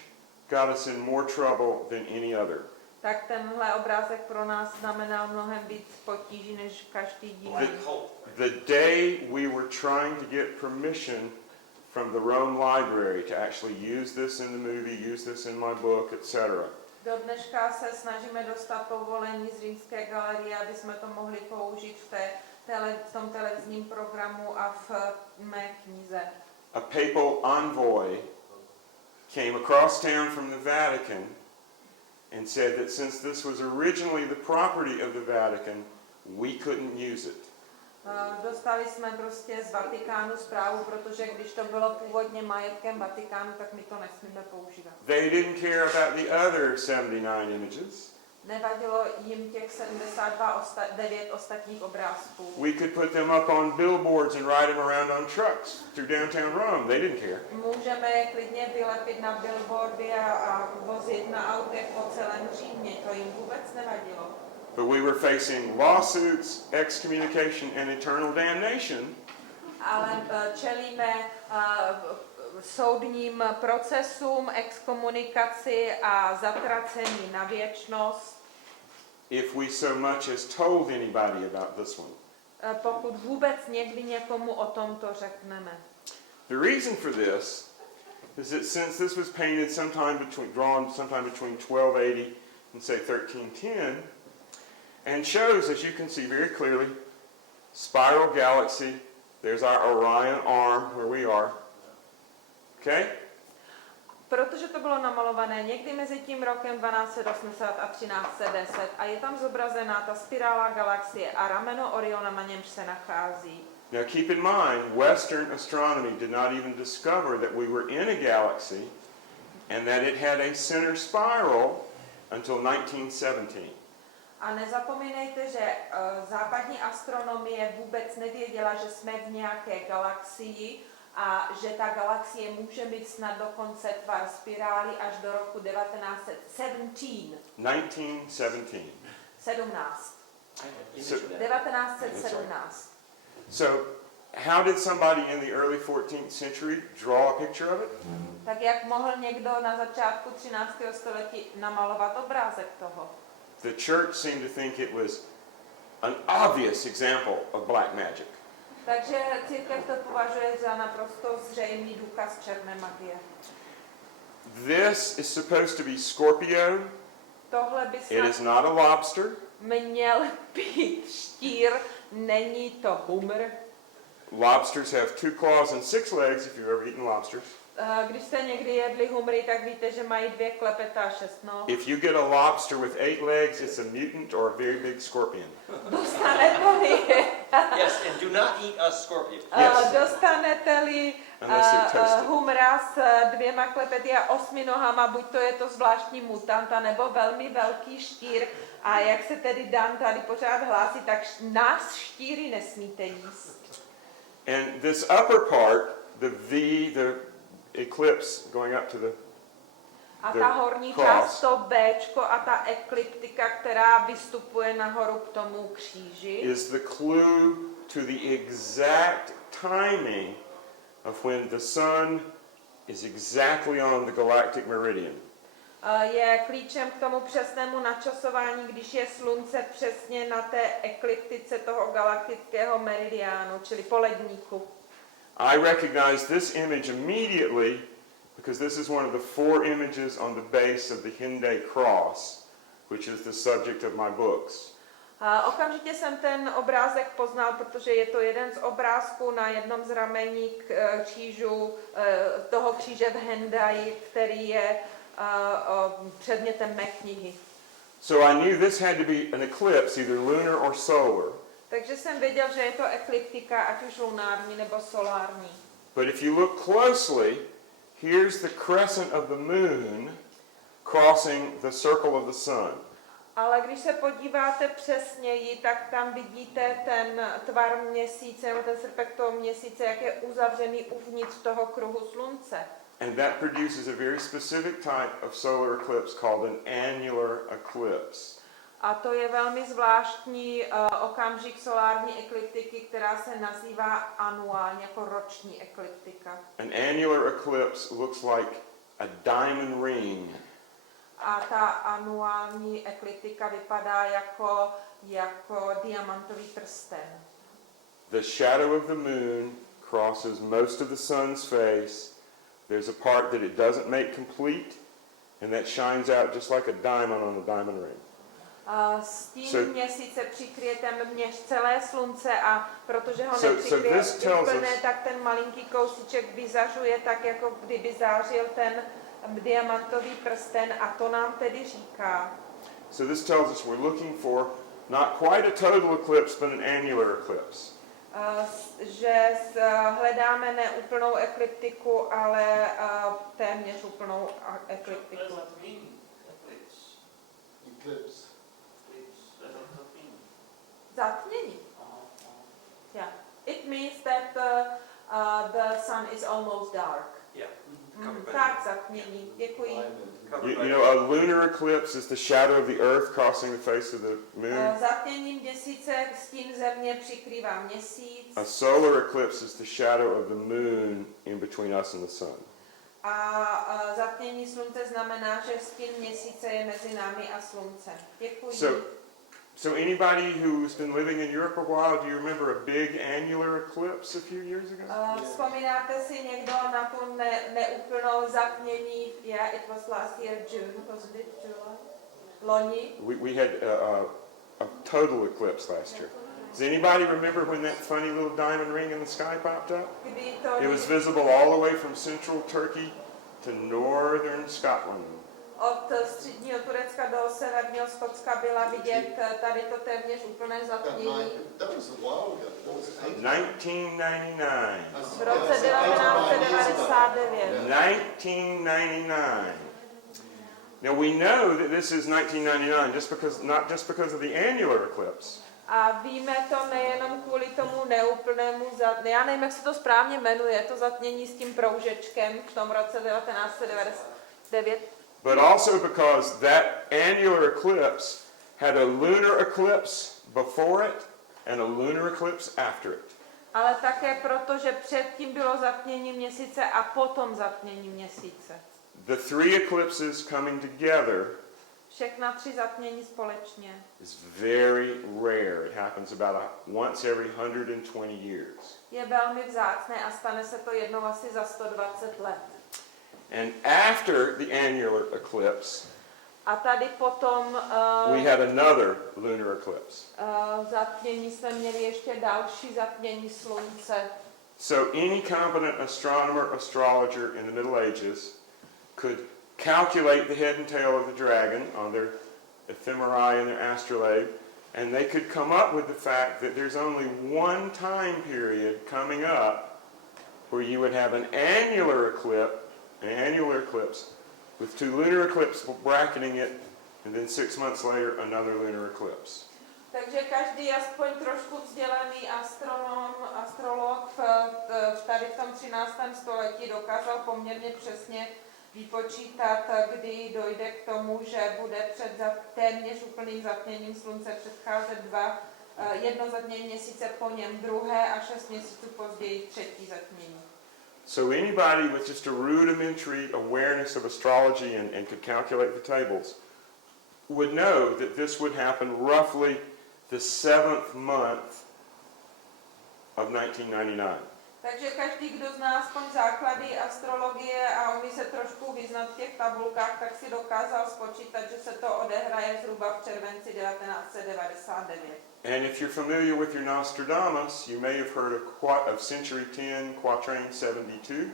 got us in more trouble than any other. Tak tenhle obrázek pro nás znamenal mnohem víc potíží než každý jiný. The day we were trying to get permission from the Rome library to actually use this in the movie, use this in my book, etc. Do dneška se snažíme dostat povolení z Římské galerie, aby jsme to mohli použít v tom televizním programu a v mé knize. A papal envoy came across town from the Vatican and said that since this was originally the property of the Vatican, we couldn't use it. Dostali jsme prostě z Vatikánu zprávu, protože když to bylo původně majetkem Vatikánu, tak my to nesmíme používat. They didn't care about the other 79 images. Nevadilo jim těch 79 ostatních obrázků. We could put them up on billboards and ride them around on trucks through downtown Rome. They didn't care. Můžeme je klidně vylepit na billboardy a vozit na autech po celém Římě, to jim vůbec nevadilo. But we were facing lawsuits, excommunication, and eternal damnation. Ale čelíme soudním procesům, exkomunikaci a zatracení na věčnost. If we so much as told anybody about this one. Pokud vůbec někdy někomu o tomto řekneme. The reason for this is that since this was painted drawn sometime between 1280 and say 1310, and shows, as you can see very clearly, spiral galaxy. There's our Orion arm where we are. Okay? Protože to bylo namalované někdy mezi tím rokem 1280 a 1310 a je tam zobrazená ta spirála galaxie a rameno Oriona, na němž se nachází. Now keep in mind, Western astronomy did not even discover that we were in a galaxy and that it had a center spiral until 1917. A nezapomínejte, že západní astronomie vůbec nevěděla, že jsme v nějaké galaxii a že ta galaxie může mít snad dokonce tvar spirály až do roku 1917. 1917. So, how did somebody in the early 14th century draw a picture of it? Tak jak mohl někdo na začátku 13. století namalovat obrázek toho? The church seemed to think it was an obvious example of black magic. Takže církev to považuje za naprosto zřejmý důkaz černé magie. This is supposed to be Scorpio. Tohle by It is not a lobster. měl být štír, není to humr. Lobsters have 2 claws and 6 legs if you've ever eaten lobsters. Když jste někdy jedli humry, tak víte, že mají 2 klepeta a 6 noh. If you get a lobster with 8 legs, it's a mutant or a very big scorpion. Dostanete-li, Yes, and do not eat us scorpions. Yes. dostanete-li Unless they're toasted. humra s 2 klepety a 8 nohama, buď to je to zvláštní mutant, nebo velmi velký štír. A jak se tedy Dan tady pořád hlásí, tak nás štíry nesmíte jíst. And this upper part, the V, the eclipse going up to the A ta horní cross. část, to Bčko a ta ekliptika, která vystupuje nahoru k tomu kříži, is the clue to the exact timing of when the sun is exactly on the galactic meridian. je klíčem k tomu přesnému načasování, když je slunce přesně na té ekliptice toho galaktického meridiánu, čili poledníku. I recognize this image immediately because this is one of the 4 images on the base of the Hyundai cross, which is the subject of my books. Okamžitě jsem ten obrázek poznal, protože je to jeden z obrázků na jednom z ramení křížu, toho kříže v Hyundai, který je předmětem mé knihy. So I knew this had to be an eclipse, either lunar or solar. Takže jsem věděl, že je to ekliptika, ať už lunární nebo solární. But if you look closely, here's the crescent of the moon crossing the circle of the sun. Ale když se podíváte přesněji, tak tam vidíte ten tvar měsíce, nebo ten srpek toho měsíce, jak je uzavřený uvnitř toho kruhu slunce. And that produces a very specific type of solar eclipse called an annular eclipse. A to je velmi zvláštní okamžik solární ekliptiky, která se nazývá anuálně jako roční ekliptika. An annular eclipse looks like a diamond ring. A ta anuální ekliptika vypadá jako diamantový prsten. The shadow of the moon crosses most of the sun's face. There's a part that it doesn't make complete, and that shines out just like a diamond on a diamond ring. Stín měsíce přikryje téměř celé slunce a protože ho So nepřikryje this tells úplně, us- tak ten malinký kousíček vyzařuje tak, jako kdyby zářil ten diamantový prsten a to nám tedy říká, So this tells us we're looking for not quite a total eclipse, but an annular eclipse. že hledáme ne úplnou ekliptiku, ale téměř úplnou ekliptiku. Eclipse. Zatmění. Yeah. It means that the sun is almost dark. Yeah. Tak, zatmění. Děkuji. You know, a lunar eclipse is the shadow of the Earth crossing the face of the moon. Zatmění měsíce stín země přikrývá měsíc. A solar eclipse is the shadow of the moon in between us and the sun. A zatmění slunce znamená, že stín měsíce je mezi námi a slunce. Děkuji. So anybody who's been living in Europe a while, do you remember a big annular eclipse a few years ago? Vzpomínáte si někdo na tu neúplnou zatmění? Yeah, it was last year June, wasn't it? July? Loni. We had a total eclipse last year. Does anybody remember when that funny little diamond ring in the sky popped up? Kdy to It was visible all the way from central Turkey to northern Scotland. od středního Turecka do severního Skotska byla vidět tady to téměř úplné zatmění. That was a while ago. That was 1999. V roce 1999. 1999. Now we know that this is 1999 not just because of the annular eclipse, A víme to nejenom kvůli tomu neúplnému zatmění. Já nevím, jak se to správně jmenuje, to zatmění s tím proužečkem v tom roce 1999. but also because that annular eclipse had a lunar eclipse before it and a lunar eclipse after it. Ale také proto, že předtím bylo zatmění měsíce a potom zatmění měsíce. The three eclipses coming together Všechna tři zatmění společně. is very rare. It happens about once every 120 years. Je velmi vzácné a stane se to jednou asi za 120 let. And after the annular eclipse, A tady potom we had another lunar eclipse. zatmění jsme měli ještě další zatmění slunce. So any competent astronomer, astrologer in the Middle Ages could calculate the head and tail of the dragon on their ephemerae and their astrolabe, and they could come up with the fact that there's only one time period coming up where you would have an annular eclipse with two lunar eclipses bracketing it, and then 6 months later another lunar eclipse. Takže každý aspoň trošku vzdělaný astrolog v tady v tom 13. století dokázal poměrně přesně vypočítat, kdy dojde k tomu, že bude před téměř úplným zatměním slunce předcházet jedno zatmění měsíce, po něm druhé a 6 měsíců později třetí zatmění. So anybody with just a rudimentary awareness of astrology and could calculate the tables would know that this would happen roughly the 7th month of 1999. Takže každý, kdo zná aspoň základy astrologie a umí se trošku vyznat v těch tabulkách, tak si dokázal spočítat, že se to odehraje zhruba v červenci 1999. And if you're familiar with your Nostradamus, you may have heard of Century 10, Quatrain 72.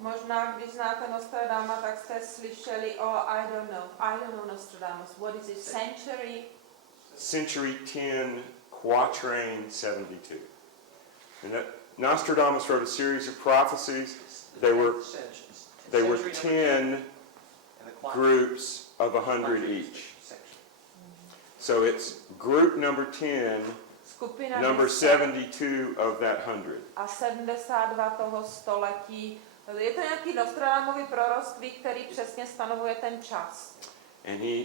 Možná, když znáte Nostradama, tak jste slyšeli o I don't know Nostradamus. What is it? Century 10, Quatrain 72. And that Nostradamus wrote a series of prophecies. They were 10 groups of 100 each. So it's group number 10, Skupina number 10 72 of that 100. a 72 toho století. Je to nějaký Nostradamový proroctví, který přesně stanovuje ten čas. And he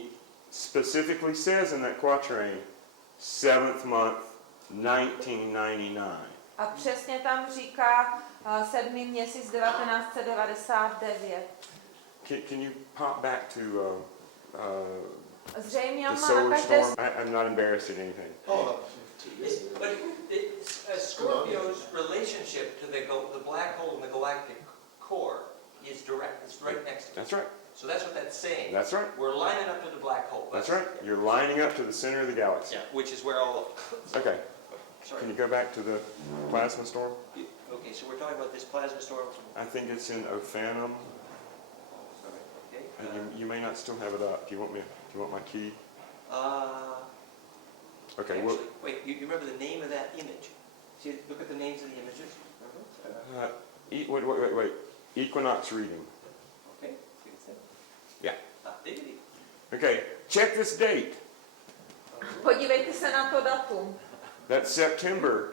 specifically says in that quatrain, 7th month, 1999. A přesně tam říká 7. měsíc 1999. Can you pop back to Zřejmě the on má na solar každé storm? I'm not embarrassed at anything. Oh, But Scorpio's relationship to the black hole and the galactic core is direct. It's right next to it. That's right. So that's what that's saying. That's right. We're lining up to the black hole. That's right. You're lining up to the center of the galaxy. Yeah, which is where all of Okay. Sorry. Can you go back to the plasma storm? Okay, so we're talking about this plasma storm. I think it's in Ophanum. Okay. And you may not still have it up. Do you want my key? Okay. Actually, wait. You remember the name of that image? See, look at the names of the images. Wait. Equinox reading. Okay. See what's there? Yeah. Diggity. Okay. Check this date. Podívejte se na to datum. That's September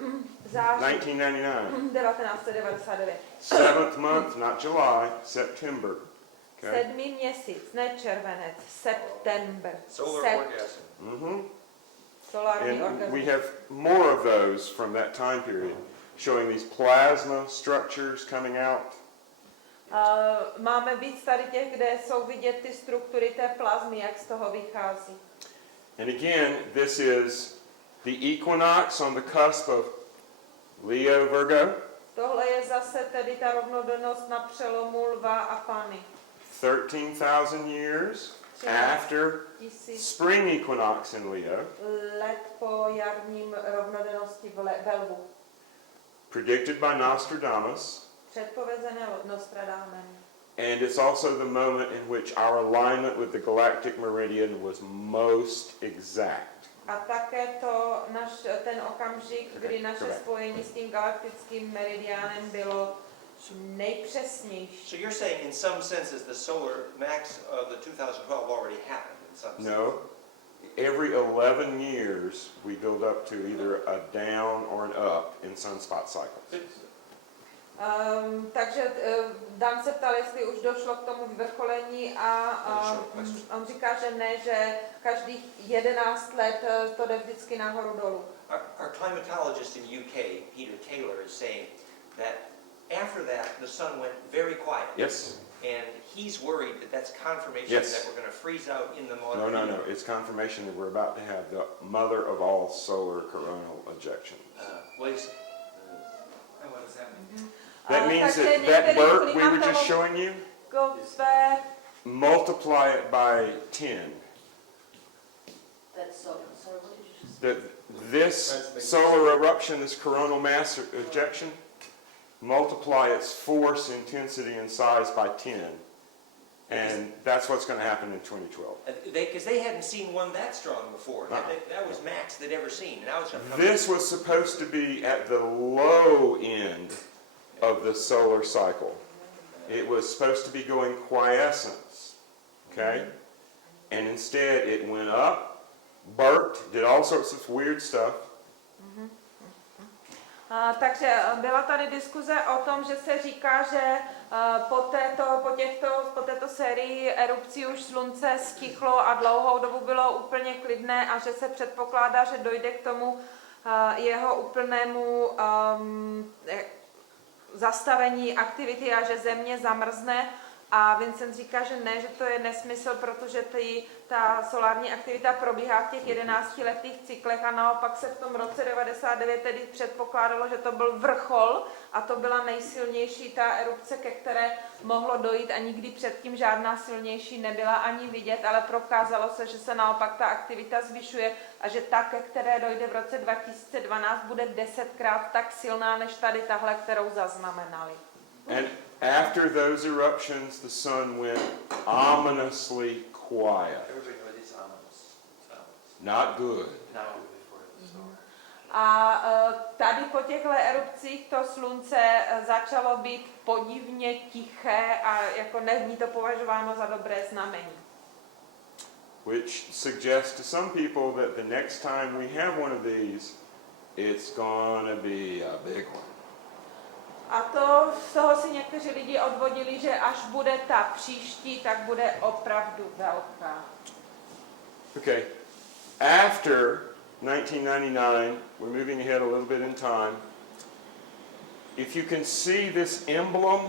Září 1999. 1999. 7th month, not July, September. Okay. 7. měsíc, ne červenec, september. Solar orgasm. Mm-hmm. Solární And organismus. we have more of those from that time period, showing these plasma structures coming out. Máme víc tady těch, kde jsou vidět ty struktury té plazmy, jak z toho vychází. And again, this is the equinox on the cusp of Leo, Virgo, Tohle je zase tedy ta rovnodennost na přelomu lva a Panny. 13,000 years after 1000 spring equinox in Leo, let po jarním rovnodennosti ve lvu. predicted by Nostradamus. Předpovězené Nostradamem. And it's also the moment in which our alignment with the galactic meridian was most exact. A také ten okamžik, kdy naše spojení s tím galaktickým meridiánem bylo nejpřesnější. So you're saying in some senses the solar max of the 2012 already happened in some sense? No. Every 11 years we build up to either a down or an up in sunspot cycles. Takže Dan se ptal, jestli už došlo k tomu vyvrcholení a on říká, že ne, že každých 11 let to jde vždycky nahoru dolů. Our climatologist in UK, Peter Taylor, is saying that after that the sun went very quiet. Yes. And he's worried that that's confirmation Yes. that we're going to freeze out in the modern No. It's confirmation that we're about to have the mother of all solar coronal ejections. What does that mean? That means Takže that některý Bert we were just showing you, klimatologové multiply it by 10. That's so, sorry, what did you just say? That this solar eruption, this coronal mass ejection, multiply its force, intensity, and size by 10. And that's what's going to happen in 2012. Because they hadn't seen one that strong before. That was max they'd ever seen. And now it's going to come. This was supposed to be at the low end of the solar cycle. It was supposed to be going quiescence, okay? And instead it went up, burped, did all sorts of weird stuff. Takže byla tady diskuze o tom, že se říká, že po této sérii erupcí už slunce stichlo a dlouhou dobu bylo úplně klidné a že se předpokládá, že dojde k tomu jeho úplnému zastavení aktivity a že země zamrzne. A Vincent říká, že ne, že to je nesmysl, protože ta solární aktivita probíhá v těch 11letých cyklech a naopak se v tom roce 99 tedy předpokládalo, že to byl vrchol a to byla nejsilnější ta erupce, ke které mohlo dojít a nikdy předtím žádná silnější nebyla ani vidět, ale prokázalo se, že se naopak ta aktivita zvyšuje a že ta, ke které dojde v roce 2012, bude 10krát tak silná, než tady tahle, kterou zaznamenali. And after those eruptions, the sun went ominously quiet. Everybody knows it's ominous. Not good. A tady po těchto erupcích to slunce začalo být podivně tiché a jako není to považováno za dobré znamení. Which suggests to some people that the next time we have one of these, it's gonna be a big one. A z toho si někteří lidi odvodili, že až bude ta příští, tak bude opravdu velká. Okay, after 1999, we're moving ahead a little bit in time. If you can see this emblem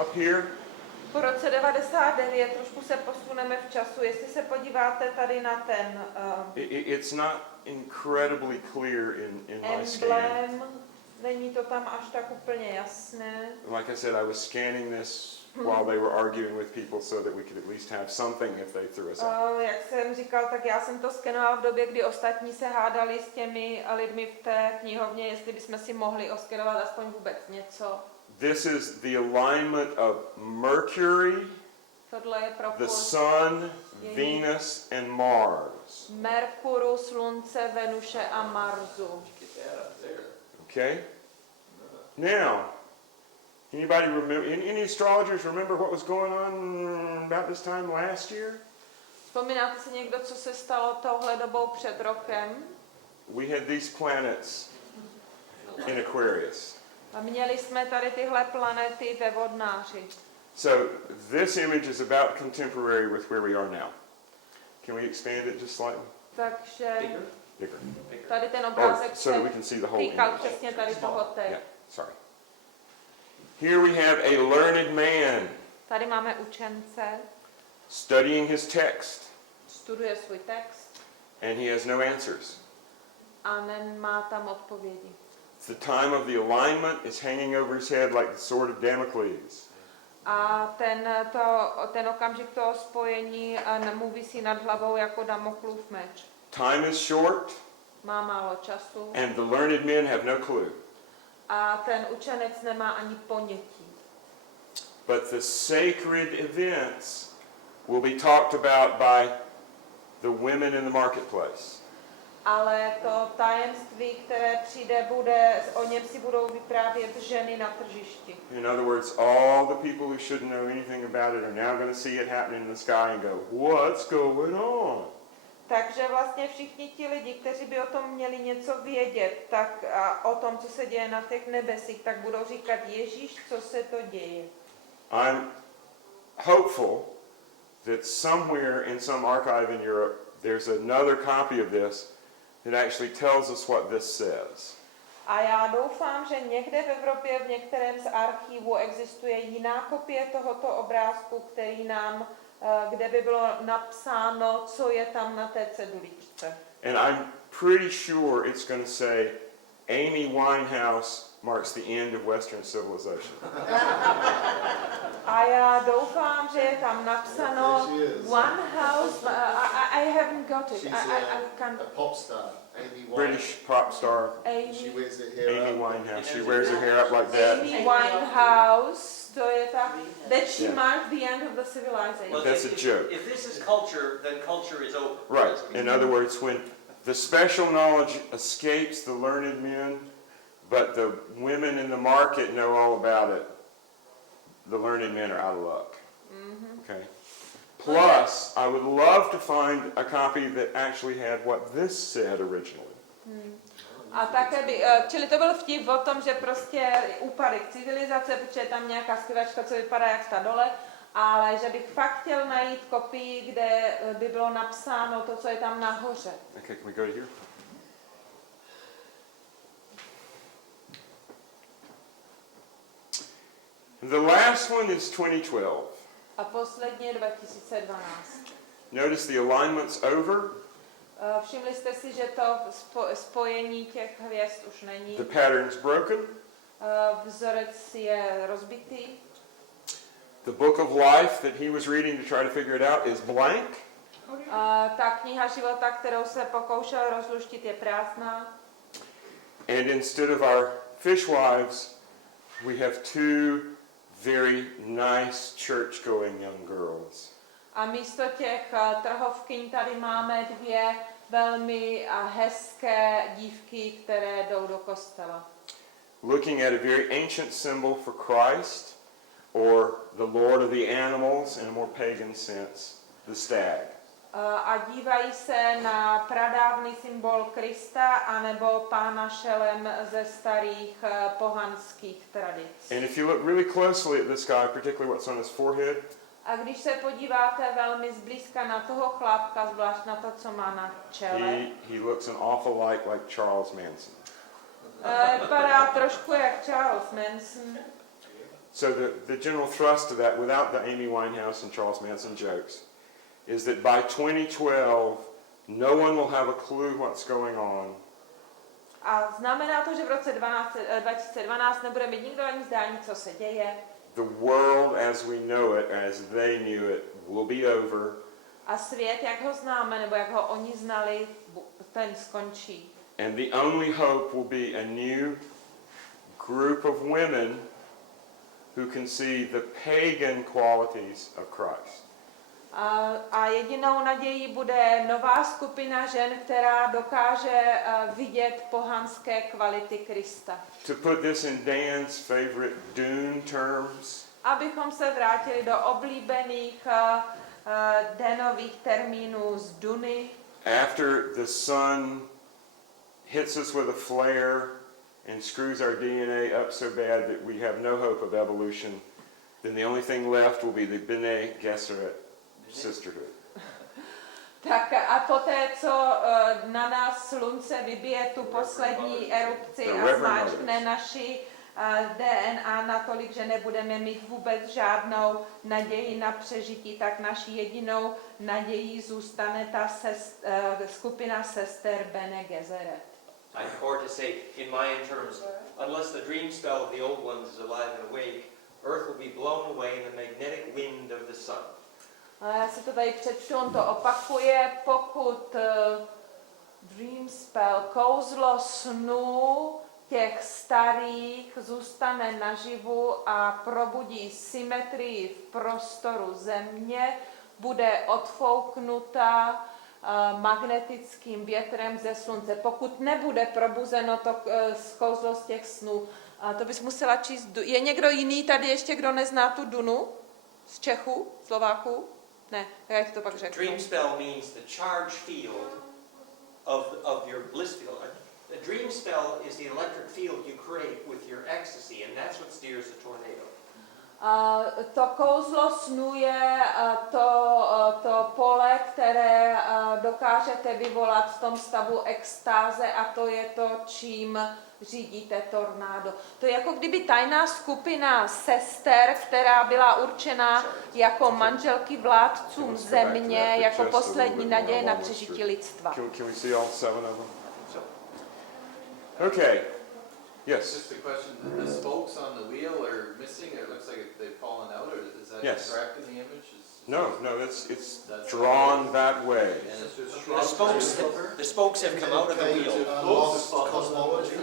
up here, Po roce 99 trošku se posuneme v času. Jestli se podíváte tady na ten It's not incredibly clear in my scan. emblém, není to tam až tak úplně jasné. Like I said, I was scanning this while they were arguing with people so that we could at least have something if they threw us out. Jak jsem říkal, tak já jsem to skenoval v době, kdy ostatní se hádali s těmi lidmi v té knihovně, jestli bychom si mohli oskenovat aspoň vůbec něco. This is the alignment of Mercury, Tohle je the propust Sun, Venus, and Mars. Merkuru, Slunce, Venuše a Marsu. Get that up there. Okay? Now, anybody remember, any astrologers remember what was going on about this time last year? Vzpomínáte si někdo, co se stalo touhle dobou před rokem? We had these planets in Aquarius. A měli jsme tady tyhle planety ve vodnáři. So this image is about contemporary with where we are now. Can we expand it just slightly? Takže Bigger. tady ten Oh, obrázek so that we se can see the whole týkal image. přesně tady toho teď. Yeah, sorry. Here we have a learned man Tady máme učence, studying his text, studuje svůj text and he has no answers. a nemá tam odpovědi. The time of the alignment is hanging over his head like the sword of Damocles. A ten okamžik toho spojení mu visí nad hlavou jako Damoklův meč. Time is short, Má málo času and the learned men have no clue. a ten učenec nemá ani ponětí. But the sacred events will be talked about by the women in the marketplace. Ale to tajemství, které přijde, o něm si budou vyprávět ženy na tržišti. In other words, all the people who shouldn't know anything about it are now going to see it happening in the sky and go, what's going on? Takže vlastně všichni ti lidi, kteří by o tom měli něco vědět, tak a o tom, co se děje na těch nebesích, tak budou říkat, Ježíš, co se to děje. I'm hopeful that somewhere in some archive in Europe there's another copy of this that actually tells us what this says. A já doufám, že někde v Evropě v některém z archívů existuje jiná kopie tohoto obrázku, který nám, kde by bylo napsáno, co je tam na té ceduličce. And I'm pretty sure it's going to say Amy Winehouse marks the end of Western civilization. A já doufám, že je tam napsáno There she is. One House. I haven't got it. She's I can't. a pop star, Amy Winehouse. British pop star She Amy wears her hair Amy up. Winehouse. She wears her hair up like that. Amy Winehouse. To je ta, that she Yeah. marked the end of the civilization. Look, That's a joke. If this is culture, then culture is over. Right. In other words, when the special knowledge escapes the learned men, but the women in the market know all about it, the learned men are out of luck. Okay. Plus, I would love to find a copy that actually had what this said originally. A také čili to byl vtip o tom, že prostě úpadek civilizace, protože je tam nějaká zpěvačka, co vypadá jak ta dole, ale že bych fakt chtěl najít kopii, kde by bylo napsáno to, co je tam nahoře. Okay, can we go to here? The last one is 2012. A posledně 2012. Notice the alignment's over. Všimli jste si, že to spojení těch hvězd už není. The pattern's broken. Vzorec je rozbitý. The book of life that he was reading to try to figure it out is blank. Ta kniha života, kterou se pokoušel rozluštit, je prázdná. And instead of our fishwives, we have two very nice church-going young girls. A místo těch trhovkyň tady máme dvě velmi hezké dívky, které jdou do kostela. Looking at a very ancient symbol for Christ, or the Lord of the animals in a more pagan sense, the stag. A dívají se na pradávný symbol Krista anebo pána šelem ze starých pohanských tradic. And if you look really closely at this guy, particularly what's on his forehead, A když se podíváte velmi zblízka na toho chlapka, zvlášť na to, co má na čele, he looks an awful like Charles Manson. vypadá trošku jak Charles Manson. So the general thrust of that, without the Amy Winehouse and Charles Manson jokes, is that by 2012, no one will have a clue what's going on. A znamená to, že v roce 2012 nebude mít nikdo ani zdání, co se děje. The world as we know it, as they knew it, will be over. A svět, jak ho známe, nebo jak ho oni znali, ten skončí. And the only hope will be a new group of women who can see the pagan qualities of Christ. A jedinou nadějí bude nová skupina žen, která dokáže vidět pohanské kvality Krista. To put this in Dan's favorite Dune terms, Abychom se vrátili do oblíbených Danových termínů z Duny. after the sun hits us with a flare and screws our DNA up so bad that we have no hope of evolution, then the only thing left will be the Bene Gesserit sisterhood. Tak a poté, co na nás slunce vybije tu poslední erupci a zmáčkne naši DNA natolik, že nebudeme mít vůbec žádnou naději na přežití, tak naší jedinou nadějí zůstane ta skupina sester Bene Gesserit. Or to say, in Mayan terms, unless the dream spell of the old ones is alive and awake, Earth will be blown away in the magnetic wind of the sun. Já si to tady přečtu, on to opakuje, pokud dream spell, kouzlo snů těch starých zůstane naživu a probudí symetrii v prostoru země, bude odfouknuta magnetickým větrem ze slunce. Pokud nebude probuzeno to kouzlo z těch snů, to bys musela číst. Je někdo jiný tady ještě, kdo nezná tu Dunu? Z Čechů? Slováků? Ne, já ti to pak řeknu. Dream spell means the charge field of your bliss field. A dream spell is the electric field you create with your ecstasy, and that's what steers the tornado. To kouzlo snů je to pole, které dokážete vyvolat v tom stavu extáze, a to je to, čím řídíte tornádo. To je jako kdyby tajná skupina sester, která byla určena jako manželky vládcům země, jako poslední naděje na přežití lidstva. Can we see all 7 of them? Okay. Yes. Just a question, the spokes on the wheel are missing, it looks like they've fallen out, or is that Yes. correct in the image? No, it's drawn that way. And it's just The spokes have come out of the wheel. Cosmology?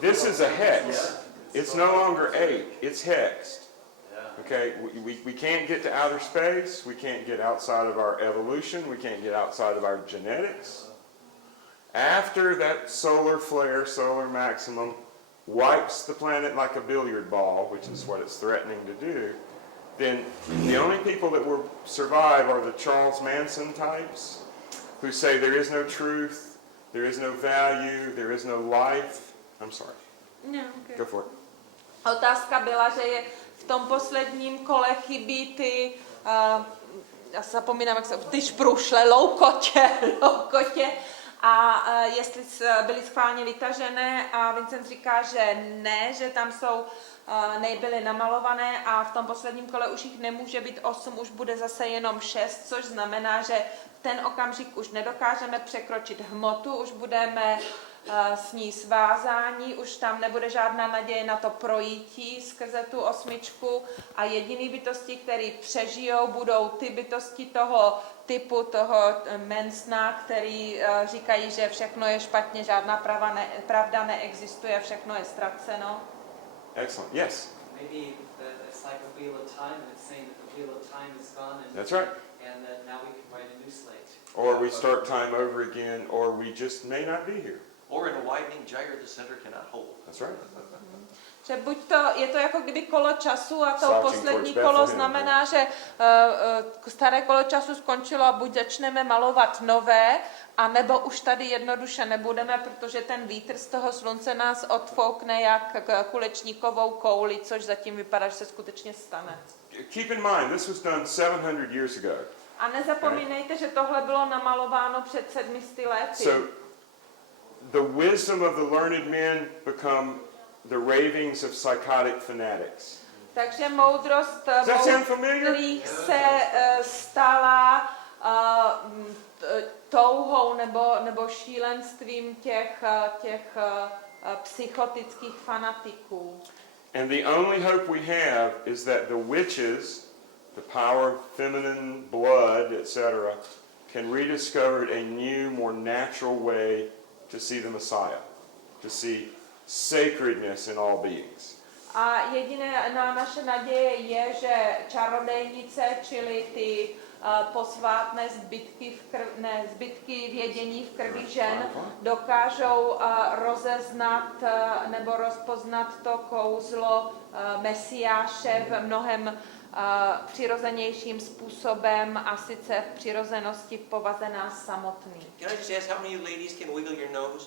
This is a hex. It's no longer 8, it's hexed. Yeah. Okay, we can't get to outer space, we can't get outside of our evolution, we can't get outside of our genetics. After that solar flare, solar maximum, wipes the planet like a billiard ball, which is what it's threatening to do, then the only people that will survive are the Charles Manson types, who say there is no truth, there is no value, there is no life. I'm sorry. No, okay. Go for it. Otázka byla, že je v tom posledním kole chybí ty, já zapomínám, jak se, ty šprušle, loukotě, a jestli byly schválně vytažené, a Vincent říká, že ne, že tam jsou, nebyly namalované, a v tom posledním kole už jich nemůže být 8, už bude zase jenom 6, což znamená, že v ten okamžik už nedokážeme překročit hmotu, už budeme s ní svázání, už tam nebude žádná naděje na to projítí skrze tu 8, a jediný bytosti, které přežijou, budou ty bytosti toho typu, toho Mansona, který říkají, že všechno je špatně, žádná pravda neexistuje, všechno je ztraceno. Excellent. Yes. Maybe it's like a wheel of time, and it's saying that the wheel of time is gone, and That's right. and that now we can write a new slate. Or we start time over again, or we just may not be here. Or in a widening gyre the center cannot hold. That's right. Že buď to, je to jako kdyby kolo času, a to Slouching poslední towards kolo Bethlehem. znamená, že staré kolo času skončilo a buď začneme malovat nové, a nebo už tady jednoduše nebudeme, protože ten vítr z toho slunce nás odfoukne jak kulečníkovou kouli, což zatím vypadá, že se skutečně stane. Keep in mind, this was done 700 years ago. A nezapomínejte, že tohle bylo namalováno před 700 lety. So, the wisdom of the learned men become the ravings of psychotic fanatics. Takže moudrost, Does that sound familiar? kterých se stala touhou nebo šílenstvím těch psychotických fanatiků. And the only hope we have is that the witches, the power of feminine blood, etc., can rediscover a new, more natural way to see the Messiah, to see sacredness in all beings. A jediné naše naděje je, že čarodejnice, čili ty posvátné zbytky vědění v krvi žen, dokážou rozeznat nebo rozpoznat to kouzlo Mesiáše v mnohem přirozenějším způsobem, a sice v přirozenosti v povaze nás samotný. Can I just ask how many of you ladies can wiggle your nose?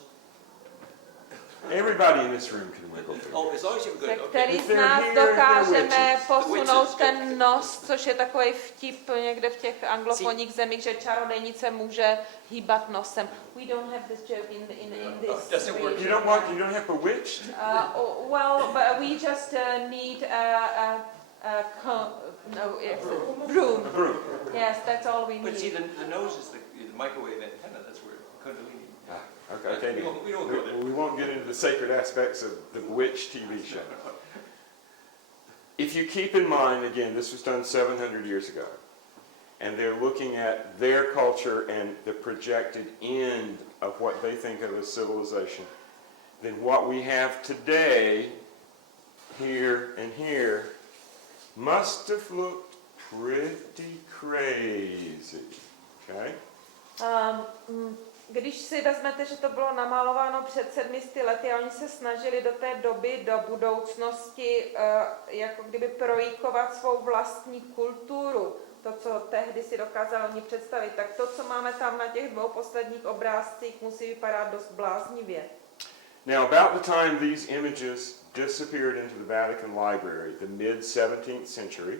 Everybody in this room can wiggle through. Oh, as long as you're good. Se Okay. který If z they're nás here, they're dokážeme witches. posunout ten nos, což je takový vtip někde v těch anglofonních zemích, že čarodejnice může hýbat nosem. We don't have this joke in this. Doesn't work. You don't have bewitched? Well, but we just need broom. A broom. Yes, that's all we But see, need. the nose is the microwave antenna. That's where Kundalini. Okay. We won't go there. We won't get into the sacred aspects of the Bewitched TV show. If you keep in mind, again, this was done 700 years ago, and they're looking at their culture and the projected end of what they think of as civilization, then what we have today, here and here, must have looked pretty crazy. Okay? Když si vezmete, že to bylo namalováno před 700 lety a oni se snažili do té doby, do budoucnosti, jako kdyby projíkovat svou vlastní kulturu, to, co tehdy si dokázali oni představit, tak to, co máme tam na těch dvou posledních obrázcích, musí vypadat dost bláznivě. Now, about the time these images disappeared into the Vatican Library, the mid-17th century,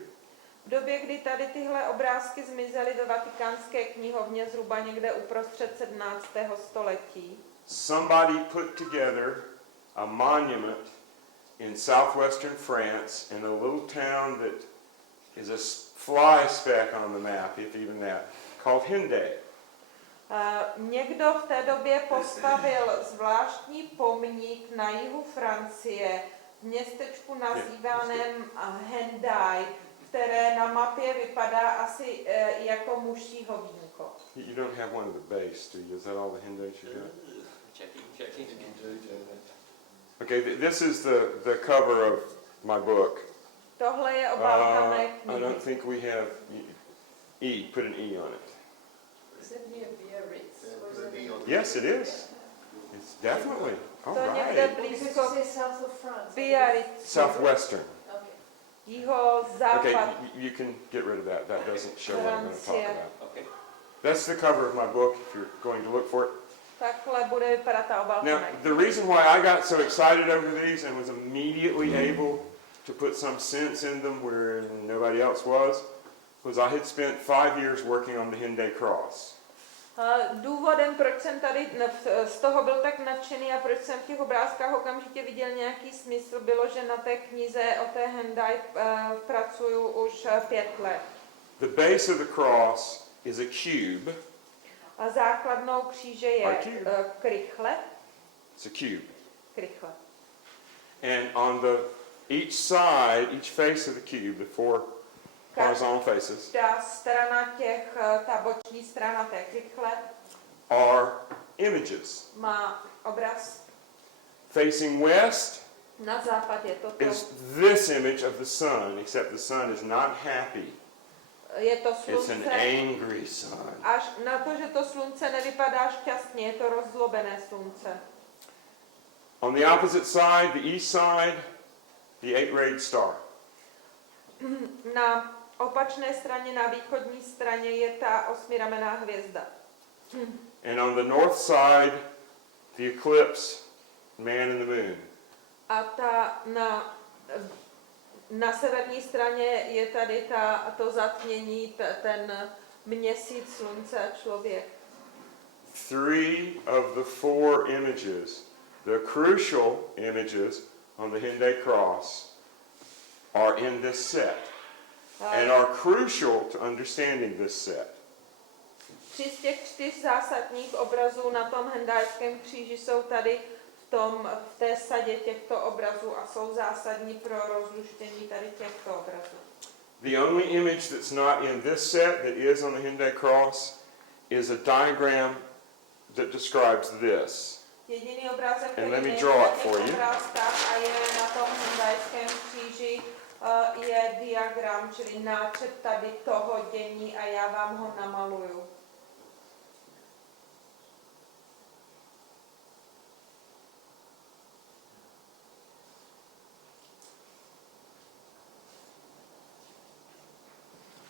V době, kdy tady tyhle obrázky zmizely ve vatikánské knihovně zhruba někde uprostřed 17. století, somebody put together a monument in southwestern France in a little town that is a fly speck on the map, if even that, called Hendaye. Někdo v té době postavil zvláštní pomník na jihu Francie v městečku nazývaném Hendaye, které na mapě vypadá asi jako mužího vínko. You don't have one of the base, do you? Is that all the Hendaye you got? Checking. Okay, this is the cover of my book. Tohle je obálka mé I knihy. don't think we have E. Put an E on it. Is it near Biarritz? Or is it Yes, it is. It's definitely. All To někde right. Because blízko you say south of France. Biarritz, Southwestern. Okay. Okay, jiho-západ you can get rid of that. That doesn't show what I'm going to talk Francia. about. Okay. That's the cover of my book if you're going to look for it. Takhle bude vypadat ta obálka Now, mé the knihy. reason why I got so excited over these and was immediately able to put some sense in them where nobody else was I had spent 5 years working on the Hendaye cross. Důvodem, proč jsem tady z toho byl tak nadšený a proč jsem v těch obrázkách okamžitě viděl nějaký smysl, bylo, že na té knize o té Hendaye pracuju už 5 let. The base of the cross is a cube. A základnou kříže je krychle. It's a cube. Krychle. And on each side, each face of the cube, the four horizontal faces, Ta strana ta boční strana té krychle are images. má obraz. Facing west Na západ je toto. is this image of the sun, except the sun is not happy. Je to It's an slunce. angry sun. Až na to, že to slunce nevypadá šťastně, je to rozzlobené slunce. On the opposite side, the east side, the 8-rayed star. Na opačné straně, na východní straně je ta 8ramenná hvězda. And on the north side, the eclipse, man and the moon. A na severní straně je tady to zatmění, ten měsíc, slunce a člověk. 3 of the 4 images, the crucial images on the Hendaye cross, are in this set and are crucial to understanding this set. 3 z těch 4 zásadních obrazů na tom hendajském kříži jsou tady v té sadě těchto obrazů a jsou zásadní pro rozluštění tady těchto obrazů. The only image that's not in this set that is on the Hyundai cross is a diagram that describes this. Jediný obrázek, který let me není draw na it těch for you. obrázkách a je na tom hendajském kříži, je diagram, čili náčrt tady toho dění a já vám ho namaluju.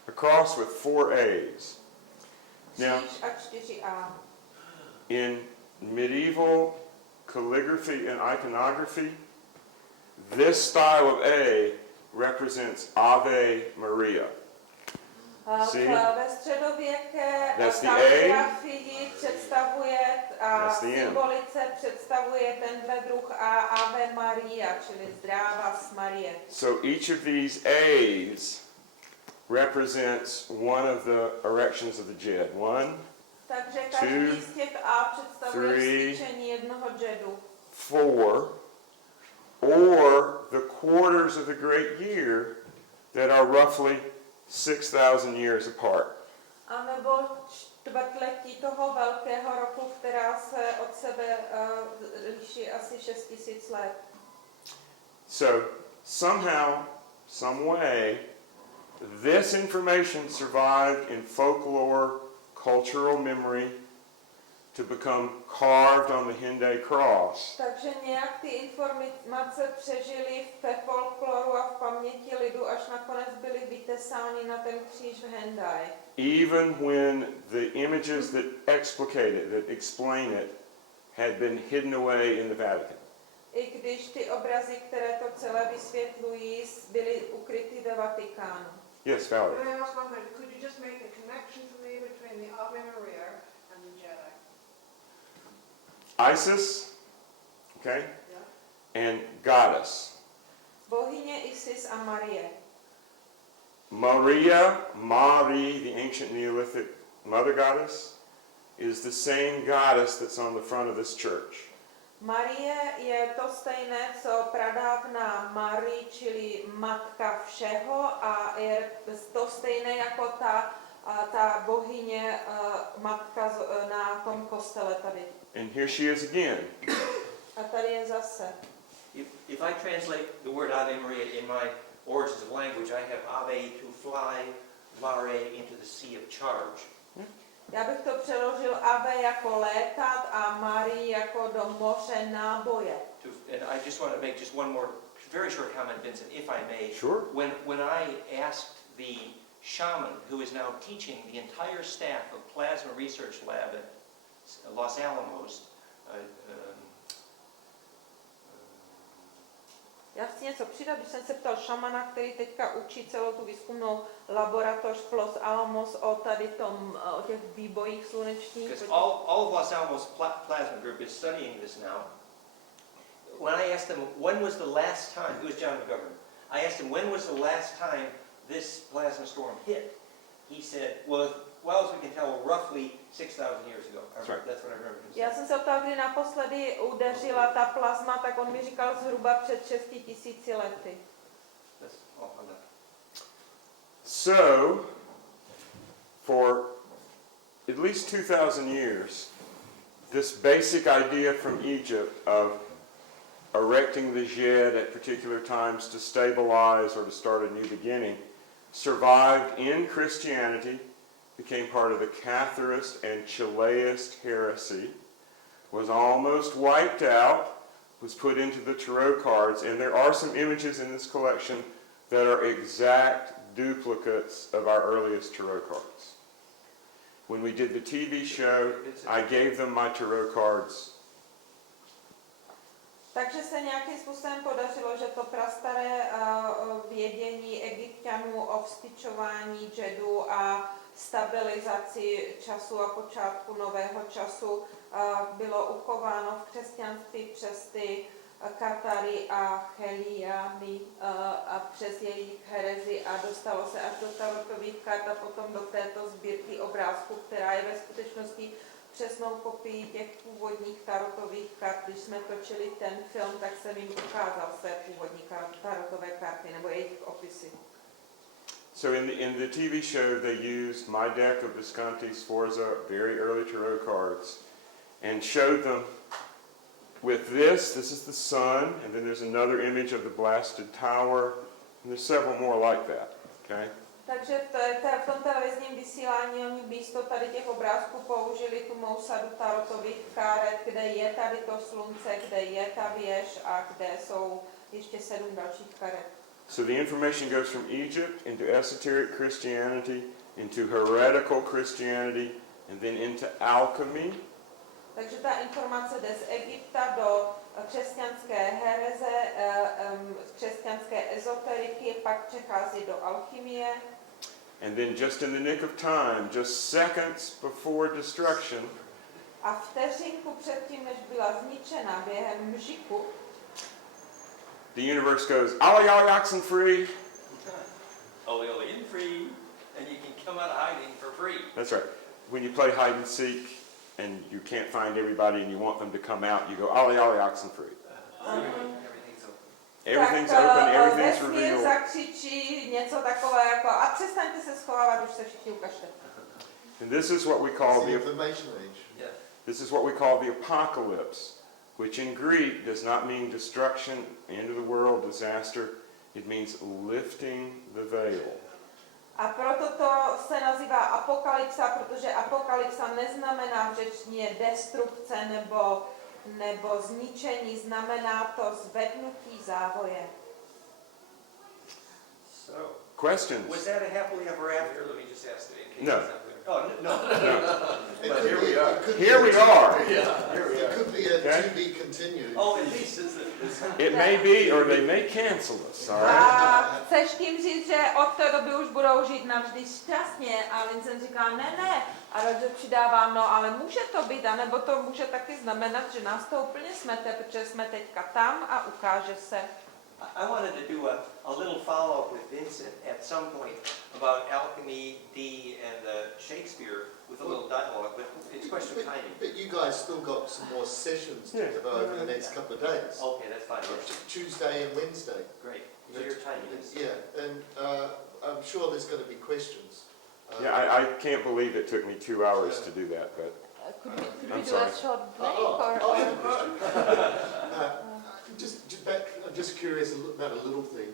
A cross with 4 A's. Now, Kříž a 4A. in medieval calligraphy and iconography, this style of A represents Ave Maria. See? Ve středověké That's the A. kaligrafii představuje a That's the M. symbolice představuje tenhle druh a Ave Maria, čili zdráva s Marie. So each of these A's represents one of the erections of the jet. 1, Takže každý z těch A představuje 3, vztyčení jednoho džedu. 4, or the quarters of the great year that are roughly 6,000 years apart. A nebo čtvrtletí toho velkého roku, která se od sebe liší asi 6 000 let. So somehow, some way, this information survived in folklore, cultural memory, to become carved on the Hyundai cross. Takže nějak ty informace přežily ve folkloru a v paměti lidu, až nakonec byly vytesány na ten kříž v Hendai. Even when the images that explicate it, that explain it, had been hidden away in the Vatican. I když ty obrazy, které to celé vysvětlují, byly ukryty ve Vatikánu. Yes, Valerie. Can I ask one thing? Could you just make a connection for me between the Ave Maria and the Jedi? Isis, okay, Yeah. and goddess. Bohyně Isis a Marie. Maria, Mari, the ancient Neolithic mother goddess, is the same goddess that's on the front of this church. Marie je to stejné, co pradávná Marie, čili matka všeho, a je to stejné jako ta bohyně matka na tom kostele tady. And here she is again. A tady je zase. If I translate the word Ave Maria in my origins of language, I have Ave to fly, Mare into the sea of charge. Já bych to přeložil Ave jako létat a Marie jako do moře náboje. And I just want to make just one more very short comment, Vincent, if I may. Sure. When I asked the shaman who is now teaching the entire staff of Plasma Research Lab at Los Alamos, Já chci něco přidat, když jsem se ptal šamana, který teďka učí celou tu výzkumnou laboratoř v Los Alamos o těch výbojích slunečních. because all of Los Alamos Plasma Group is studying this now. When I asked them when was the last time, it was John McGovern, I asked him when was the last time this plasma storm hit. He said, well, as well as we can tell, roughly 6,000 years ago. That's right. That's what I remember him Já saying. jsem se ptal, kdy naposledy udeřila ta plazma, tak on mi říkal zhruba před 6 000 lety. That's all I'm not. So, for at least 2,000 years, this basic idea from Egypt of erecting the jed at particular times to stabilize or to start a new beginning survived in Christianity, became part of the Catharist and Chileist heresy, was almost wiped out, was put into the tarot cards, and there are some images in this collection that are exact duplicates of our earliest tarot cards. When we did the TV show, I gave them my tarot cards. Takže se nějakým způsobem podařilo, že to prastaré vědění Egypťanů o vztyčování džedu a stabilizaci času a počátku nového času bylo uchováno v křesťanství přes ty Katary a Cheliány a přes jejich herezi a dostalo se až do tarotových kart a potom do této sbírky obrázků, která je ve skutečnosti přesnou kopií těch původních tarotových kart. Když jsme točili ten film, tak jsem jim ukázal své původní tarotové karty nebo jejich opisy. So in the TV show, they used my deck of Visconti's Forza very early tarot cards and showed them with this is the sun, and then there's another image of the blasted tower, and there's several more like that, okay? Takže v tom televizním vysílání oni místo tady těch obrázků použili tu mou sadu tarotových karet, kde je tady to slunce, kde je ta věž a kde jsou ještě 7 dalších karet. So the information goes from Egypt into esoteric Christianity, into heretical Christianity, and then into alchemy. Takže ta informace jde z Egypta do křesťanské hereze, křesťanské ezoteriky, pak přechází do alchymie. And then just in the nick of time, just seconds before destruction, A vteřinku předtím, než byla zničena během mžiku, the universe goes, ollie ollie oxen free. Ole, ole, in free, and you can come out of hiding for free. That's right. When you play hide and seek and you can't find everybody and you want them to come out, you go, ollie ollie oxen free. Everything's open. Everything's open, everything's vesmír revealed. zakřičí něco takové jako a přestaňte se schovávat, už se všichni ukažte. And this is what we call It's the the information age. Yeah. this is what we call the apocalypse, which in Greek does not mean destruction, end of the world, disaster. It means lifting the veil. A proto to se nazývá apokalypsa, protože apokalypsa neznamená v řečtině destrukce nebo zničení, znamená to zvednutí závoje. So, Questions? was that a happily ever after? Let me just ask it in case No. it's not clear. Oh, no. It But could here be- we are. it could be Here a- we are. Here we It are. could be a Okay. to be continued. Oh, at least it's It may be, or they may cancel us, all right? A chceš tím říct, že od té doby už budou žít navždy šťastně? A Vincent říká, ne. A Roger přidává, no ale může to být, anebo to může taky znamenat, že nás to úplně smete, protože jsme teďka tam a ukáže se. I wanted to do a little follow-up with Vincent at some point about alchemy, Dee, and Shakespeare with a little dialogue, but it's a question of timing. But you guys still got some more sessions to Yeah. give over the next couple of days. Okay, that's fine. Tuesday and Wednesday. Great. So your timing is... Yeah, and I'm sure there's going to be questions. Yeah, I can't believe it took me 2 hours to do that, but Could we I'm do sorry. a short break? I have a question. I'm just curious about a little thing.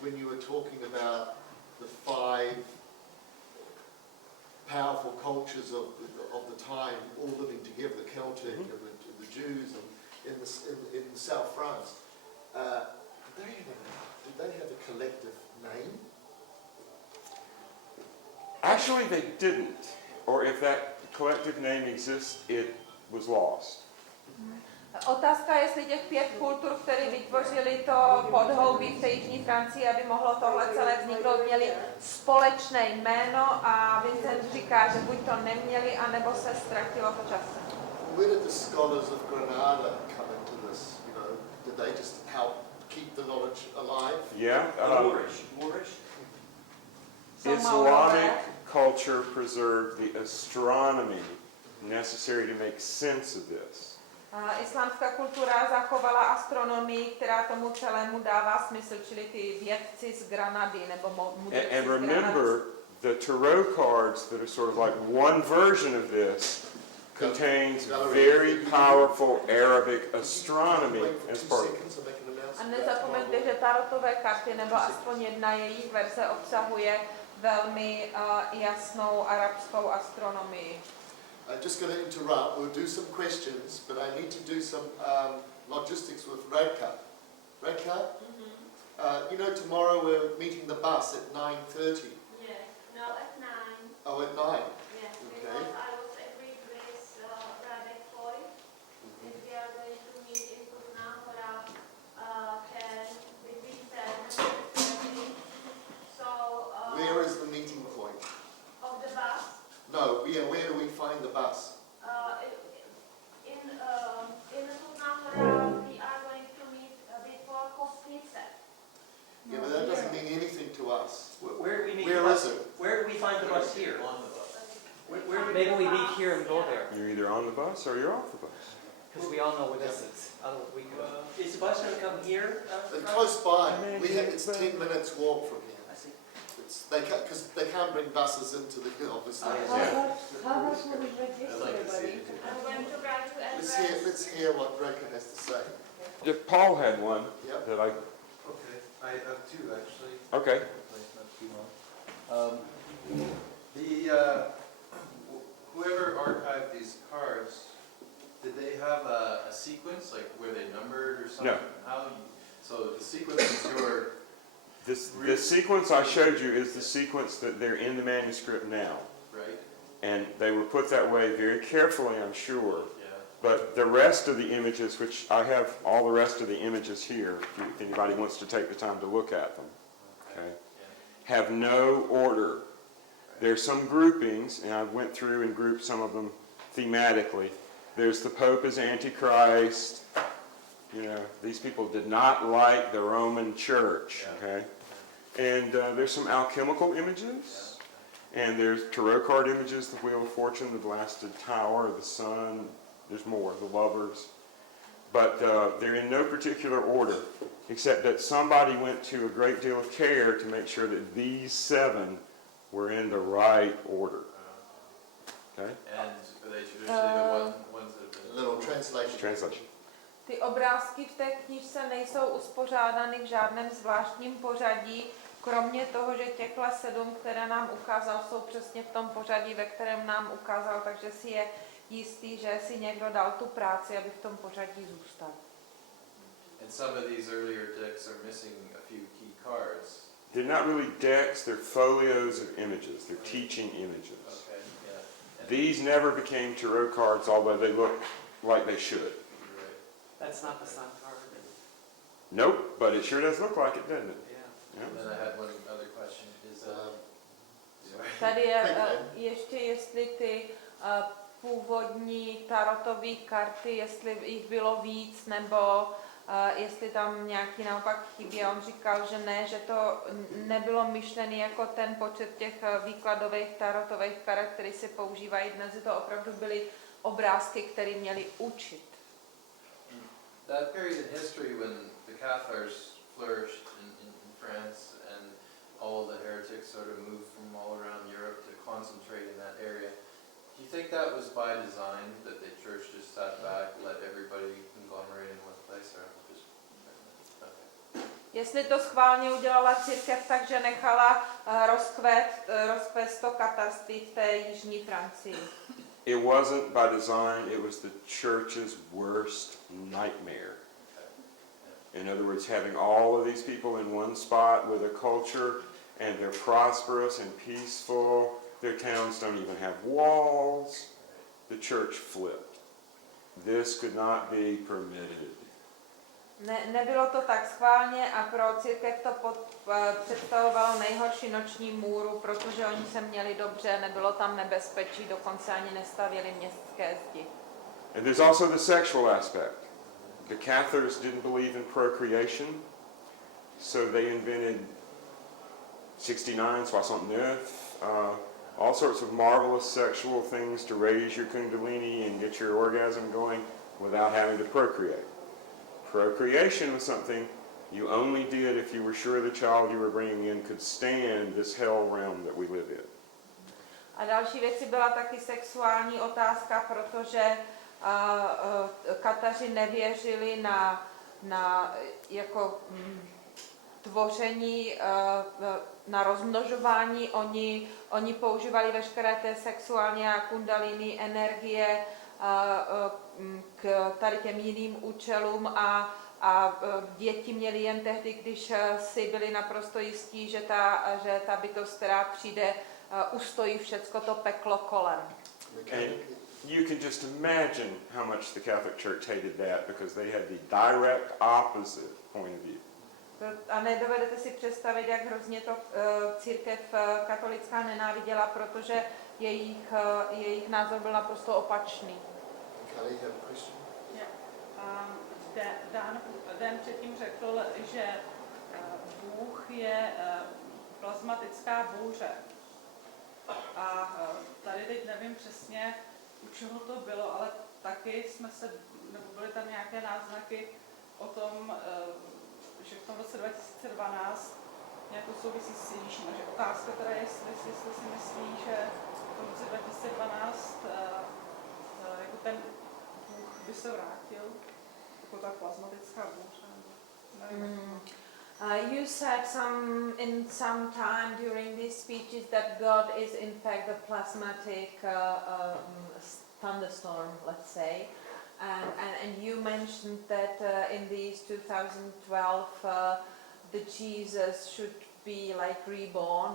When you were talking about the 5 powerful cultures of the time all living together, the Celtic and the Jews and in South France, did they have a collective name? actually they didn't. Or if that collective name exists, it was lost. Otázka je, jestli těch 5 kultur, které vytvořili to podhoubí v té jižní Francii, aby mohlo tohle celé vzniknout, měli společné jméno a Vincent říká, že buď to neměli, anebo se ztratilo v čase. Where did the scholars of Granada come into this? You know, did they just help keep the knowledge alive? Yeah? Moorish? Islamic culture preserved the astronomy necessary to make sense of this. Islámská kultura zachovala astronomii, která tomu celému dává smysl, čili ty vědci z Granady nebo mudrci And z Granady. remember, the tarot cards that are sort of like one version of this contains very powerful Arabic astronomy Wait for as 2 part of it. seconds and make an A announcement. nezapomeňte, že tarotové karty, nebo aspoň jedna jejich verze obsahuje velmi jasnou arabskou astronomii. I'm just going to interrupt. We'll do some questions, but I need to do some logistics with Radka. Radka? You know, tomorrow we're meeting the bus at 9:30. Yeah, no, at 9. Oh, at 9. Yes, Okay. because I was agreed with Radek Foy. If we are going to meet in Kutná Hora, can between 10 and 10:30. So, Where is the meeting point? of the bus, No, yeah, where do we find the bus? in Kutná Hora, we here. On the bus. Where do Maybe we meet here and go there, You're either on the bus or you're off the bus. because we all know where this is. Otherwise, we could. Is the bus going to come here? They're close by. It's 10 minutes walk from here. I see. Because they can't bring buses into the hill, obviously. Yeah. How much will we register, I'd like to see everybody? it. I'm going to write to address. Let's hear what Reka has to say. If Paul had one Yep. that I, Okay, I have two actually. okay. Hopefully not too long. Whoever archived these cards, did they have a sequence, like where they numbered or something? How you, so the sequence is your, The sequence I showed you is the sequence that they're in the manuscript now. right? And they were put that way very carefully, I'm sure. Yeah. But the rest of the images, which I have all the rest of the images here, if anybody wants to take the time to look at them, okay, Yeah. have no order. There's some groupings, and I went through and grouped some of them thematically. There's the Pope as Antichrist. You know, these people did not like the Roman Church, okay? And there's some alchemical images, and there's tarot card images, the Wheel of Fortune, the Blasted Tower, the Sun, there's more, the Lovers. But they're in no particular order, except that somebody went to a great deal of care to make sure that these 7 were in the right order. Okay? And are they traditionally the ones that have been... A little translation. Translation. Ty obrázky v té knížce nejsou uspořádány v žádném zvláštním pořadí, kromě toho, že těchto 7, které nám ukázal, jsou přesně v tom pořadí, ve kterém nám ukázal, takže si je jistý, že si někdo dal tu práci, aby v tom pořadí zůstal. And some of these earlier decks are missing a few key cards. They're not really decks, they're folios of images. They're teaching images. Okay, yeah. And These never became tarot cards, although they look like they should. right. That's not the sun card. Nope, but it sure does look like it, doesn't it? Yeah. And then I had one other question, is, sorry. Tady je ještě, jestli ty původní tarotové karty, jestli jich bylo víc, nebo jestli tam nějaký naopak chybí. A on říkal, že ne, že to nebylo myšlené jako ten počet těch výkladových tarotových karet, které se používají dnes, že to opravdu byly obrázky, které měly učit. That period in history when the Cathars flourished in France and all the heretics sort of moved from all around Europe to concentrate in that area, do you think that was by design, that the church just sat back, let everybody conglomerate in one place, or just... Okay. Jestli to schválně udělala církev tak, že nechala rozkvést to katarství v té jižní Francii. It wasn't by design, it was the church's worst nightmare. In other words, having all of these people in one spot with a culture, and they're prosperous and peaceful, their towns don't even have walls. The church flipped. This could not be permitted. Nebylo to tak schválně a pro církev to představovalo nejhorší noční můru, protože oni se měli dobře, nebylo tam nebezpečí, dokonce ani nestavěli městské zdi. And there's also the sexual aspect. The Cathars didn't believe in procreation, so they invented 69, 69, all sorts of marvelous sexual things to raise your kundalini and get your orgasm going without having to procreate. Procreation was something you only did if you were sure the child you were bringing in could stand this hell realm that we live in. A další věci byla taky sexuální otázka, protože Kataři nevěřili na jako tvoření, na rozmnožování. Oni používali veškeré té sexuální a kundalini energie k tady těm jiným účelům a děti měli jen tehdy, když si byli naprosto jistí, že ta bytost, která přijde, ustojí všecko to peklo kolem. And you can just imagine how much the Catholic Church hated that because they had the direct opposite point of view. A nedovedete si představit, jak hrozně to církev katolická nenáviděla, protože jejich názor byl naprosto opačný. Kelly, you have a question? Dan předtím řekl, že Bůh je plazmatická bouře. A tady teď nevím přesně, u čeho to bylo, ale taky nebo byly tam nějaké náznaky o tom, že v tom roce 2012 nějak to souvisí s Ježíšem. Takže otázka teda je, jestli si myslí, že v tom roce 2012 jako ten Bůh by se vrátil, jako ta plazmatická bouře. You said in some time during these speeches that God is in fact a plasmatic thunderstorm, let's say, and you mentioned that in these 2012 the Jesus should be like reborn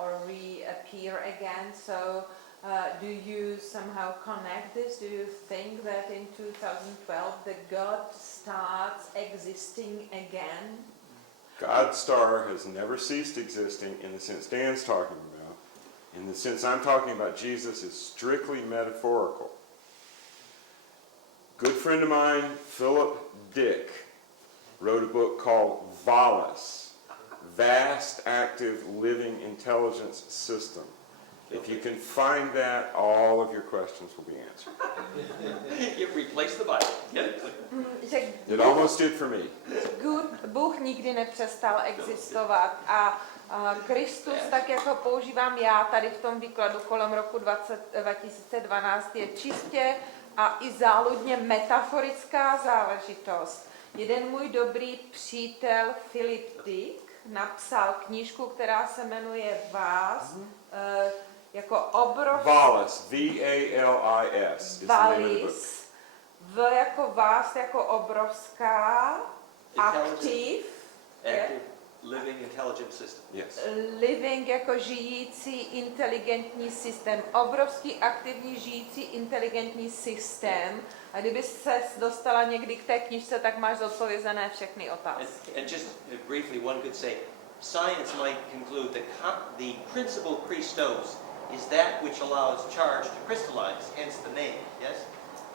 or reappear again. So do you somehow connect this? Do you think that in 2012 the God starts existing again? God's star has never ceased existing in the sense Dan's talking about. In the sense I'm talking about, Jesus is strictly metaphorical. Good friend of mine, Philip Dick, wrote a book called Valis, Vast Active Living Intelligence System. If you can find that, all of your questions will be answered. You replace the Bible. Get it clear. It almost did for me. Bůh nikdy nepřestal existovat a Kristus, tak jak ho používám já tady v tom výkladu kolem roku 2012, je čistě a i záludně metaforická záležitost. Jeden můj dobrý přítel Philip Dick napsal knížku, která se jmenuje Vás, jako obrovský... Valis, V-A-L-I-S. Valis, jako vás, jako obrovská, aktiv, Living intelligent system. Yes. Living jako žijící inteligentní systém, obrovský aktivní žijící inteligentní systém. A kdyby se dostala někdy k té knižce, tak máš zodpovězené všechny otázky. And just briefly, one could say, science might conclude that the principle Christos is that which allows charge to crystallize, hence the name, yes?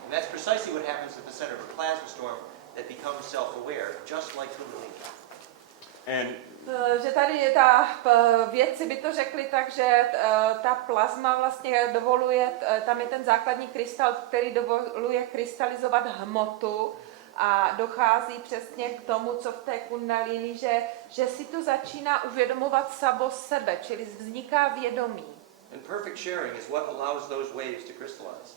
And that's precisely what happens at the center of a plasma storm that becomes self-aware, just like Kundalini. And že tady je vědci by to řekli tak, že ta plazma vlastně dovoluje, tam je ten základní krystal, který dovoluje krystalizovat hmotu a dochází přesně k tomu, co v té kundalini, že si to začíná uvědomovat samo sebe, čili vzniká vědomí. And perfect sharing is what allows those waves to crystallize.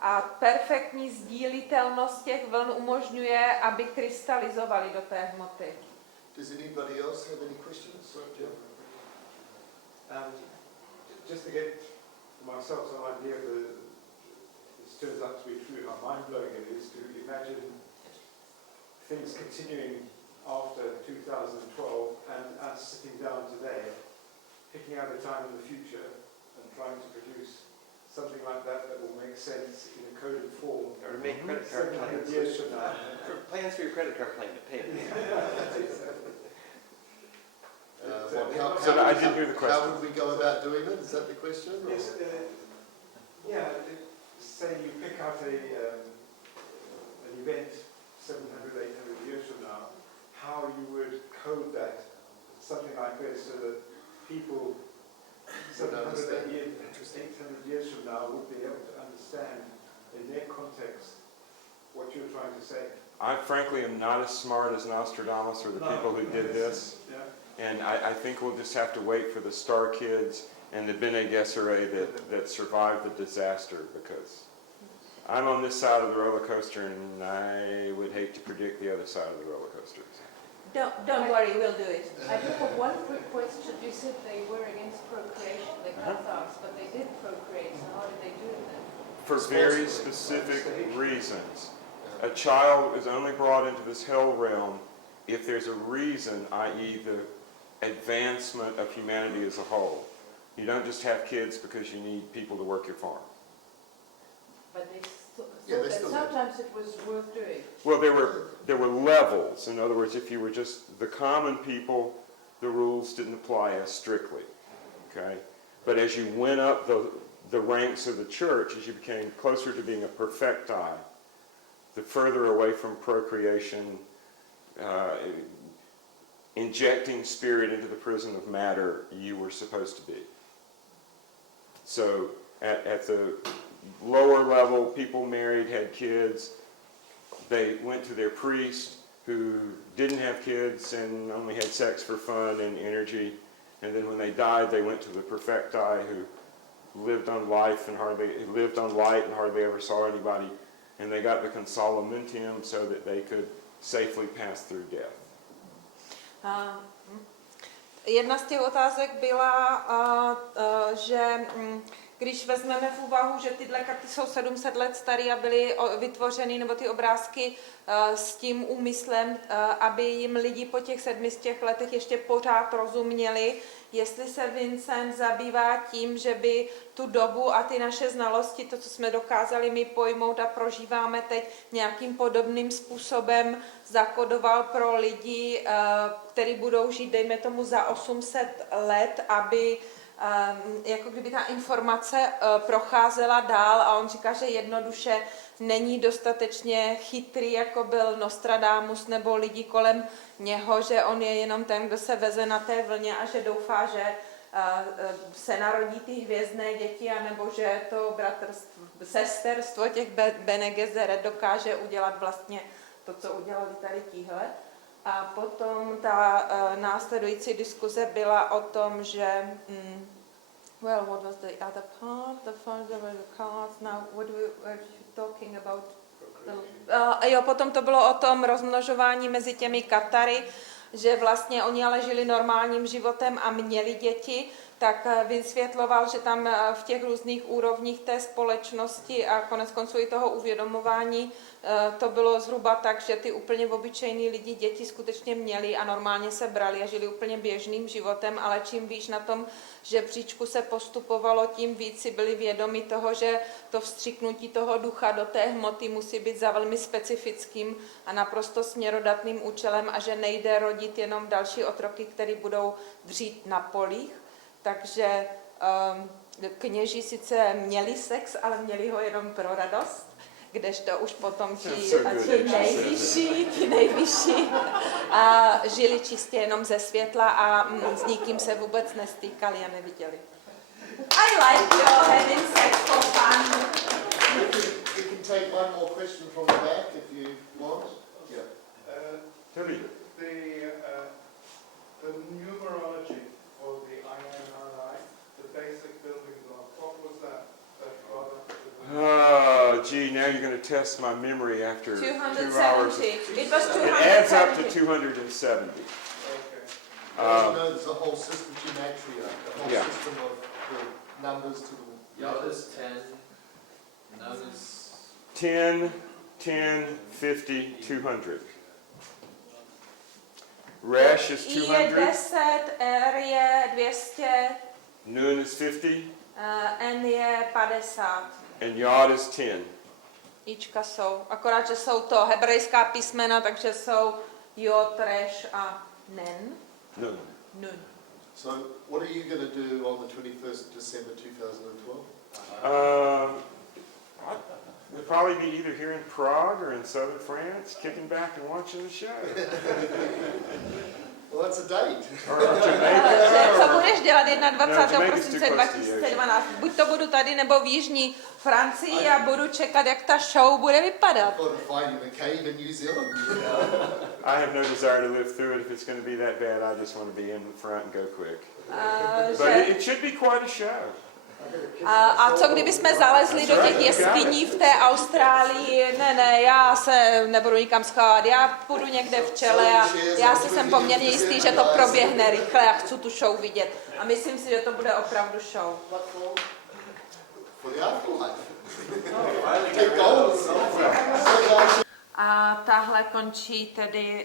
A perfektní sdílitelnost těch vln umožňuje, aby krystalizovaly do té hmoty. Does anybody else have any questions? Just to get myself some idea of this turns out to be true, how mind-blowing it is to imagine things continuing after 2012 and us sitting down today, picking out a time in the future and trying to produce something like that will make sense in a coded form. Or make credit card 700 plans. years from now. Plans for your credit card payment. I didn't hear the question. How would we go about doing it? Is that the question? Yes, say you pick out an event 700, 800 years from now, how you would code that, something like this, so that people 700, 800 years from now would be able to understand in their context what you're trying to say. I frankly am not as smart as Nostradamus or the people who did this. Yeah. And I think we'll just have to wait for the Star Kids and the Bene Gesserit that survived the disaster, because I'm on this side of the roller coaster and I would hate to predict the other side of the roller coaster. Don't worry, we'll do it. I do have one quick question. You said they were against procreation, the Cathars, but they did procreate, so how did they do it then? For very specific reasons. A child is only brought into this hell realm if there's a reason, i.e. the advancement of humanity as a whole. You don't just have kids because you need people to work your farm. But they thought Yeah, they that still sometimes it was worth doing. Well, there were levels. In other words, if you were just the common people, the rules didn't apply as strictly. Okay? But as you went up the ranks of the church, as you became closer to being a perfecti, the further away from procreation, injecting spirit into the prison of matter you were supposed to be. So at the lower level, people married, had kids. They went to their priest who didn't have kids and only had sex for fun and energy. And then when they died, they went to the perfecti who lived on light and hardly ever saw anybody. And they got the consolamentum so that they could safely pass through death. Jedna z těch otázek byla, že když vezmeme v úvahu, že tyhle karty jsou 700 let staré a byly vytvořeny, nebo ty obrázky s tím úmyslem, aby jim lidi po těch 700 letech ještě pořád rozuměli, jestli se Vincent zabývá tím, že by tu dobu a ty naše znalosti, to, co jsme dokázali my pojmout a prožíváme teď, nějakým podobným způsobem zakodoval pro lidi, kteří budou žít, dejme tomu, za 800 let, aby jako kdyby ta informace procházela dál, a on říká, že jednoduše není dostatečně chytrý, jako byl Nostradamus nebo lidi kolem něho, že on je jenom ten, kdo se veze na té vlně a že doufá, že se narodí ty hvězdné děti, anebo že to sesterstvo těch Bene Gesserit dokáže udělat vlastně to, co udělali tady tíhle. A potom ta následující diskuze byla o tom, že well, what was the other part? The further were the cards. Now, what were you talking about? Jo, potom to bylo o tom rozmnožování mezi těmi Katary, že vlastně oni ale žili normálním životem a měli děti, tak vysvětloval, že tam v těch různých úrovních té společnosti a konec konců i toho uvědomování to bylo zhruba tak, že ty úplně obyčejní lidi děti skutečně měli a normálně se brali a žili úplně běžným životem, ale čím víc na tom žebříčku se postupovalo, tím víc si byli vědomi toho, že to vstřiknutí toho ducha do té hmoty musí být za velmi specifickým a naprosto směrodatným účelem a že nejde rodit jenom další otroky, které budou dřít na polích. Takže kněží sice měli sex, ale měli ho jenom pro radost, kdežto už potom ti nejvyšší žili čistě jenom ze světla a s nikým se vůbec nestýkali a neviděli. I like your having sex for fun. We can take one more question from the back if you want. Yeah. The numerology for the INRI, the basic building block, what was that? Gee, now you're going to test my memory after 2 hours. 270. It was 270. It adds up to 270. Okay. There's a whole system, gematria, the whole system of the numbers to the... Yod is 10, Nun is... 10, 10, 50, 200. Resh is 200. I je 10, R je 200. Nun is 50. N je 50. And Yod is 10. Ička jsou, akorát, že jsou to hebrejská písmena, takže jsou Jod, Reš a Nen. Nun. Nun. So, what are you going to do on the 21st December 2012? We'll probably be either here in Prague or in southern France, kicking back and watching the show. Well, that's a date. Or Jamaica. Co budeš dělat 21. No, prosince 2012? Buď to budu tady nebo v jižní Francii a budu čekat, jak ta show bude vypadat. I have no desire to live through it. If it's going to be that bad, I just want to be in the front and go quick. But it should be quite a show. A co kdyby jsme zalezli do těch jeskyní v té Austrálii? Ne, já se nebudu nikam schovat, já půjdu někde v čele a já si jsem poměrně jistý, že to proběhne rychle a chci tu show vidět. A myslím si, že to bude opravdu show. A tahle končí tedy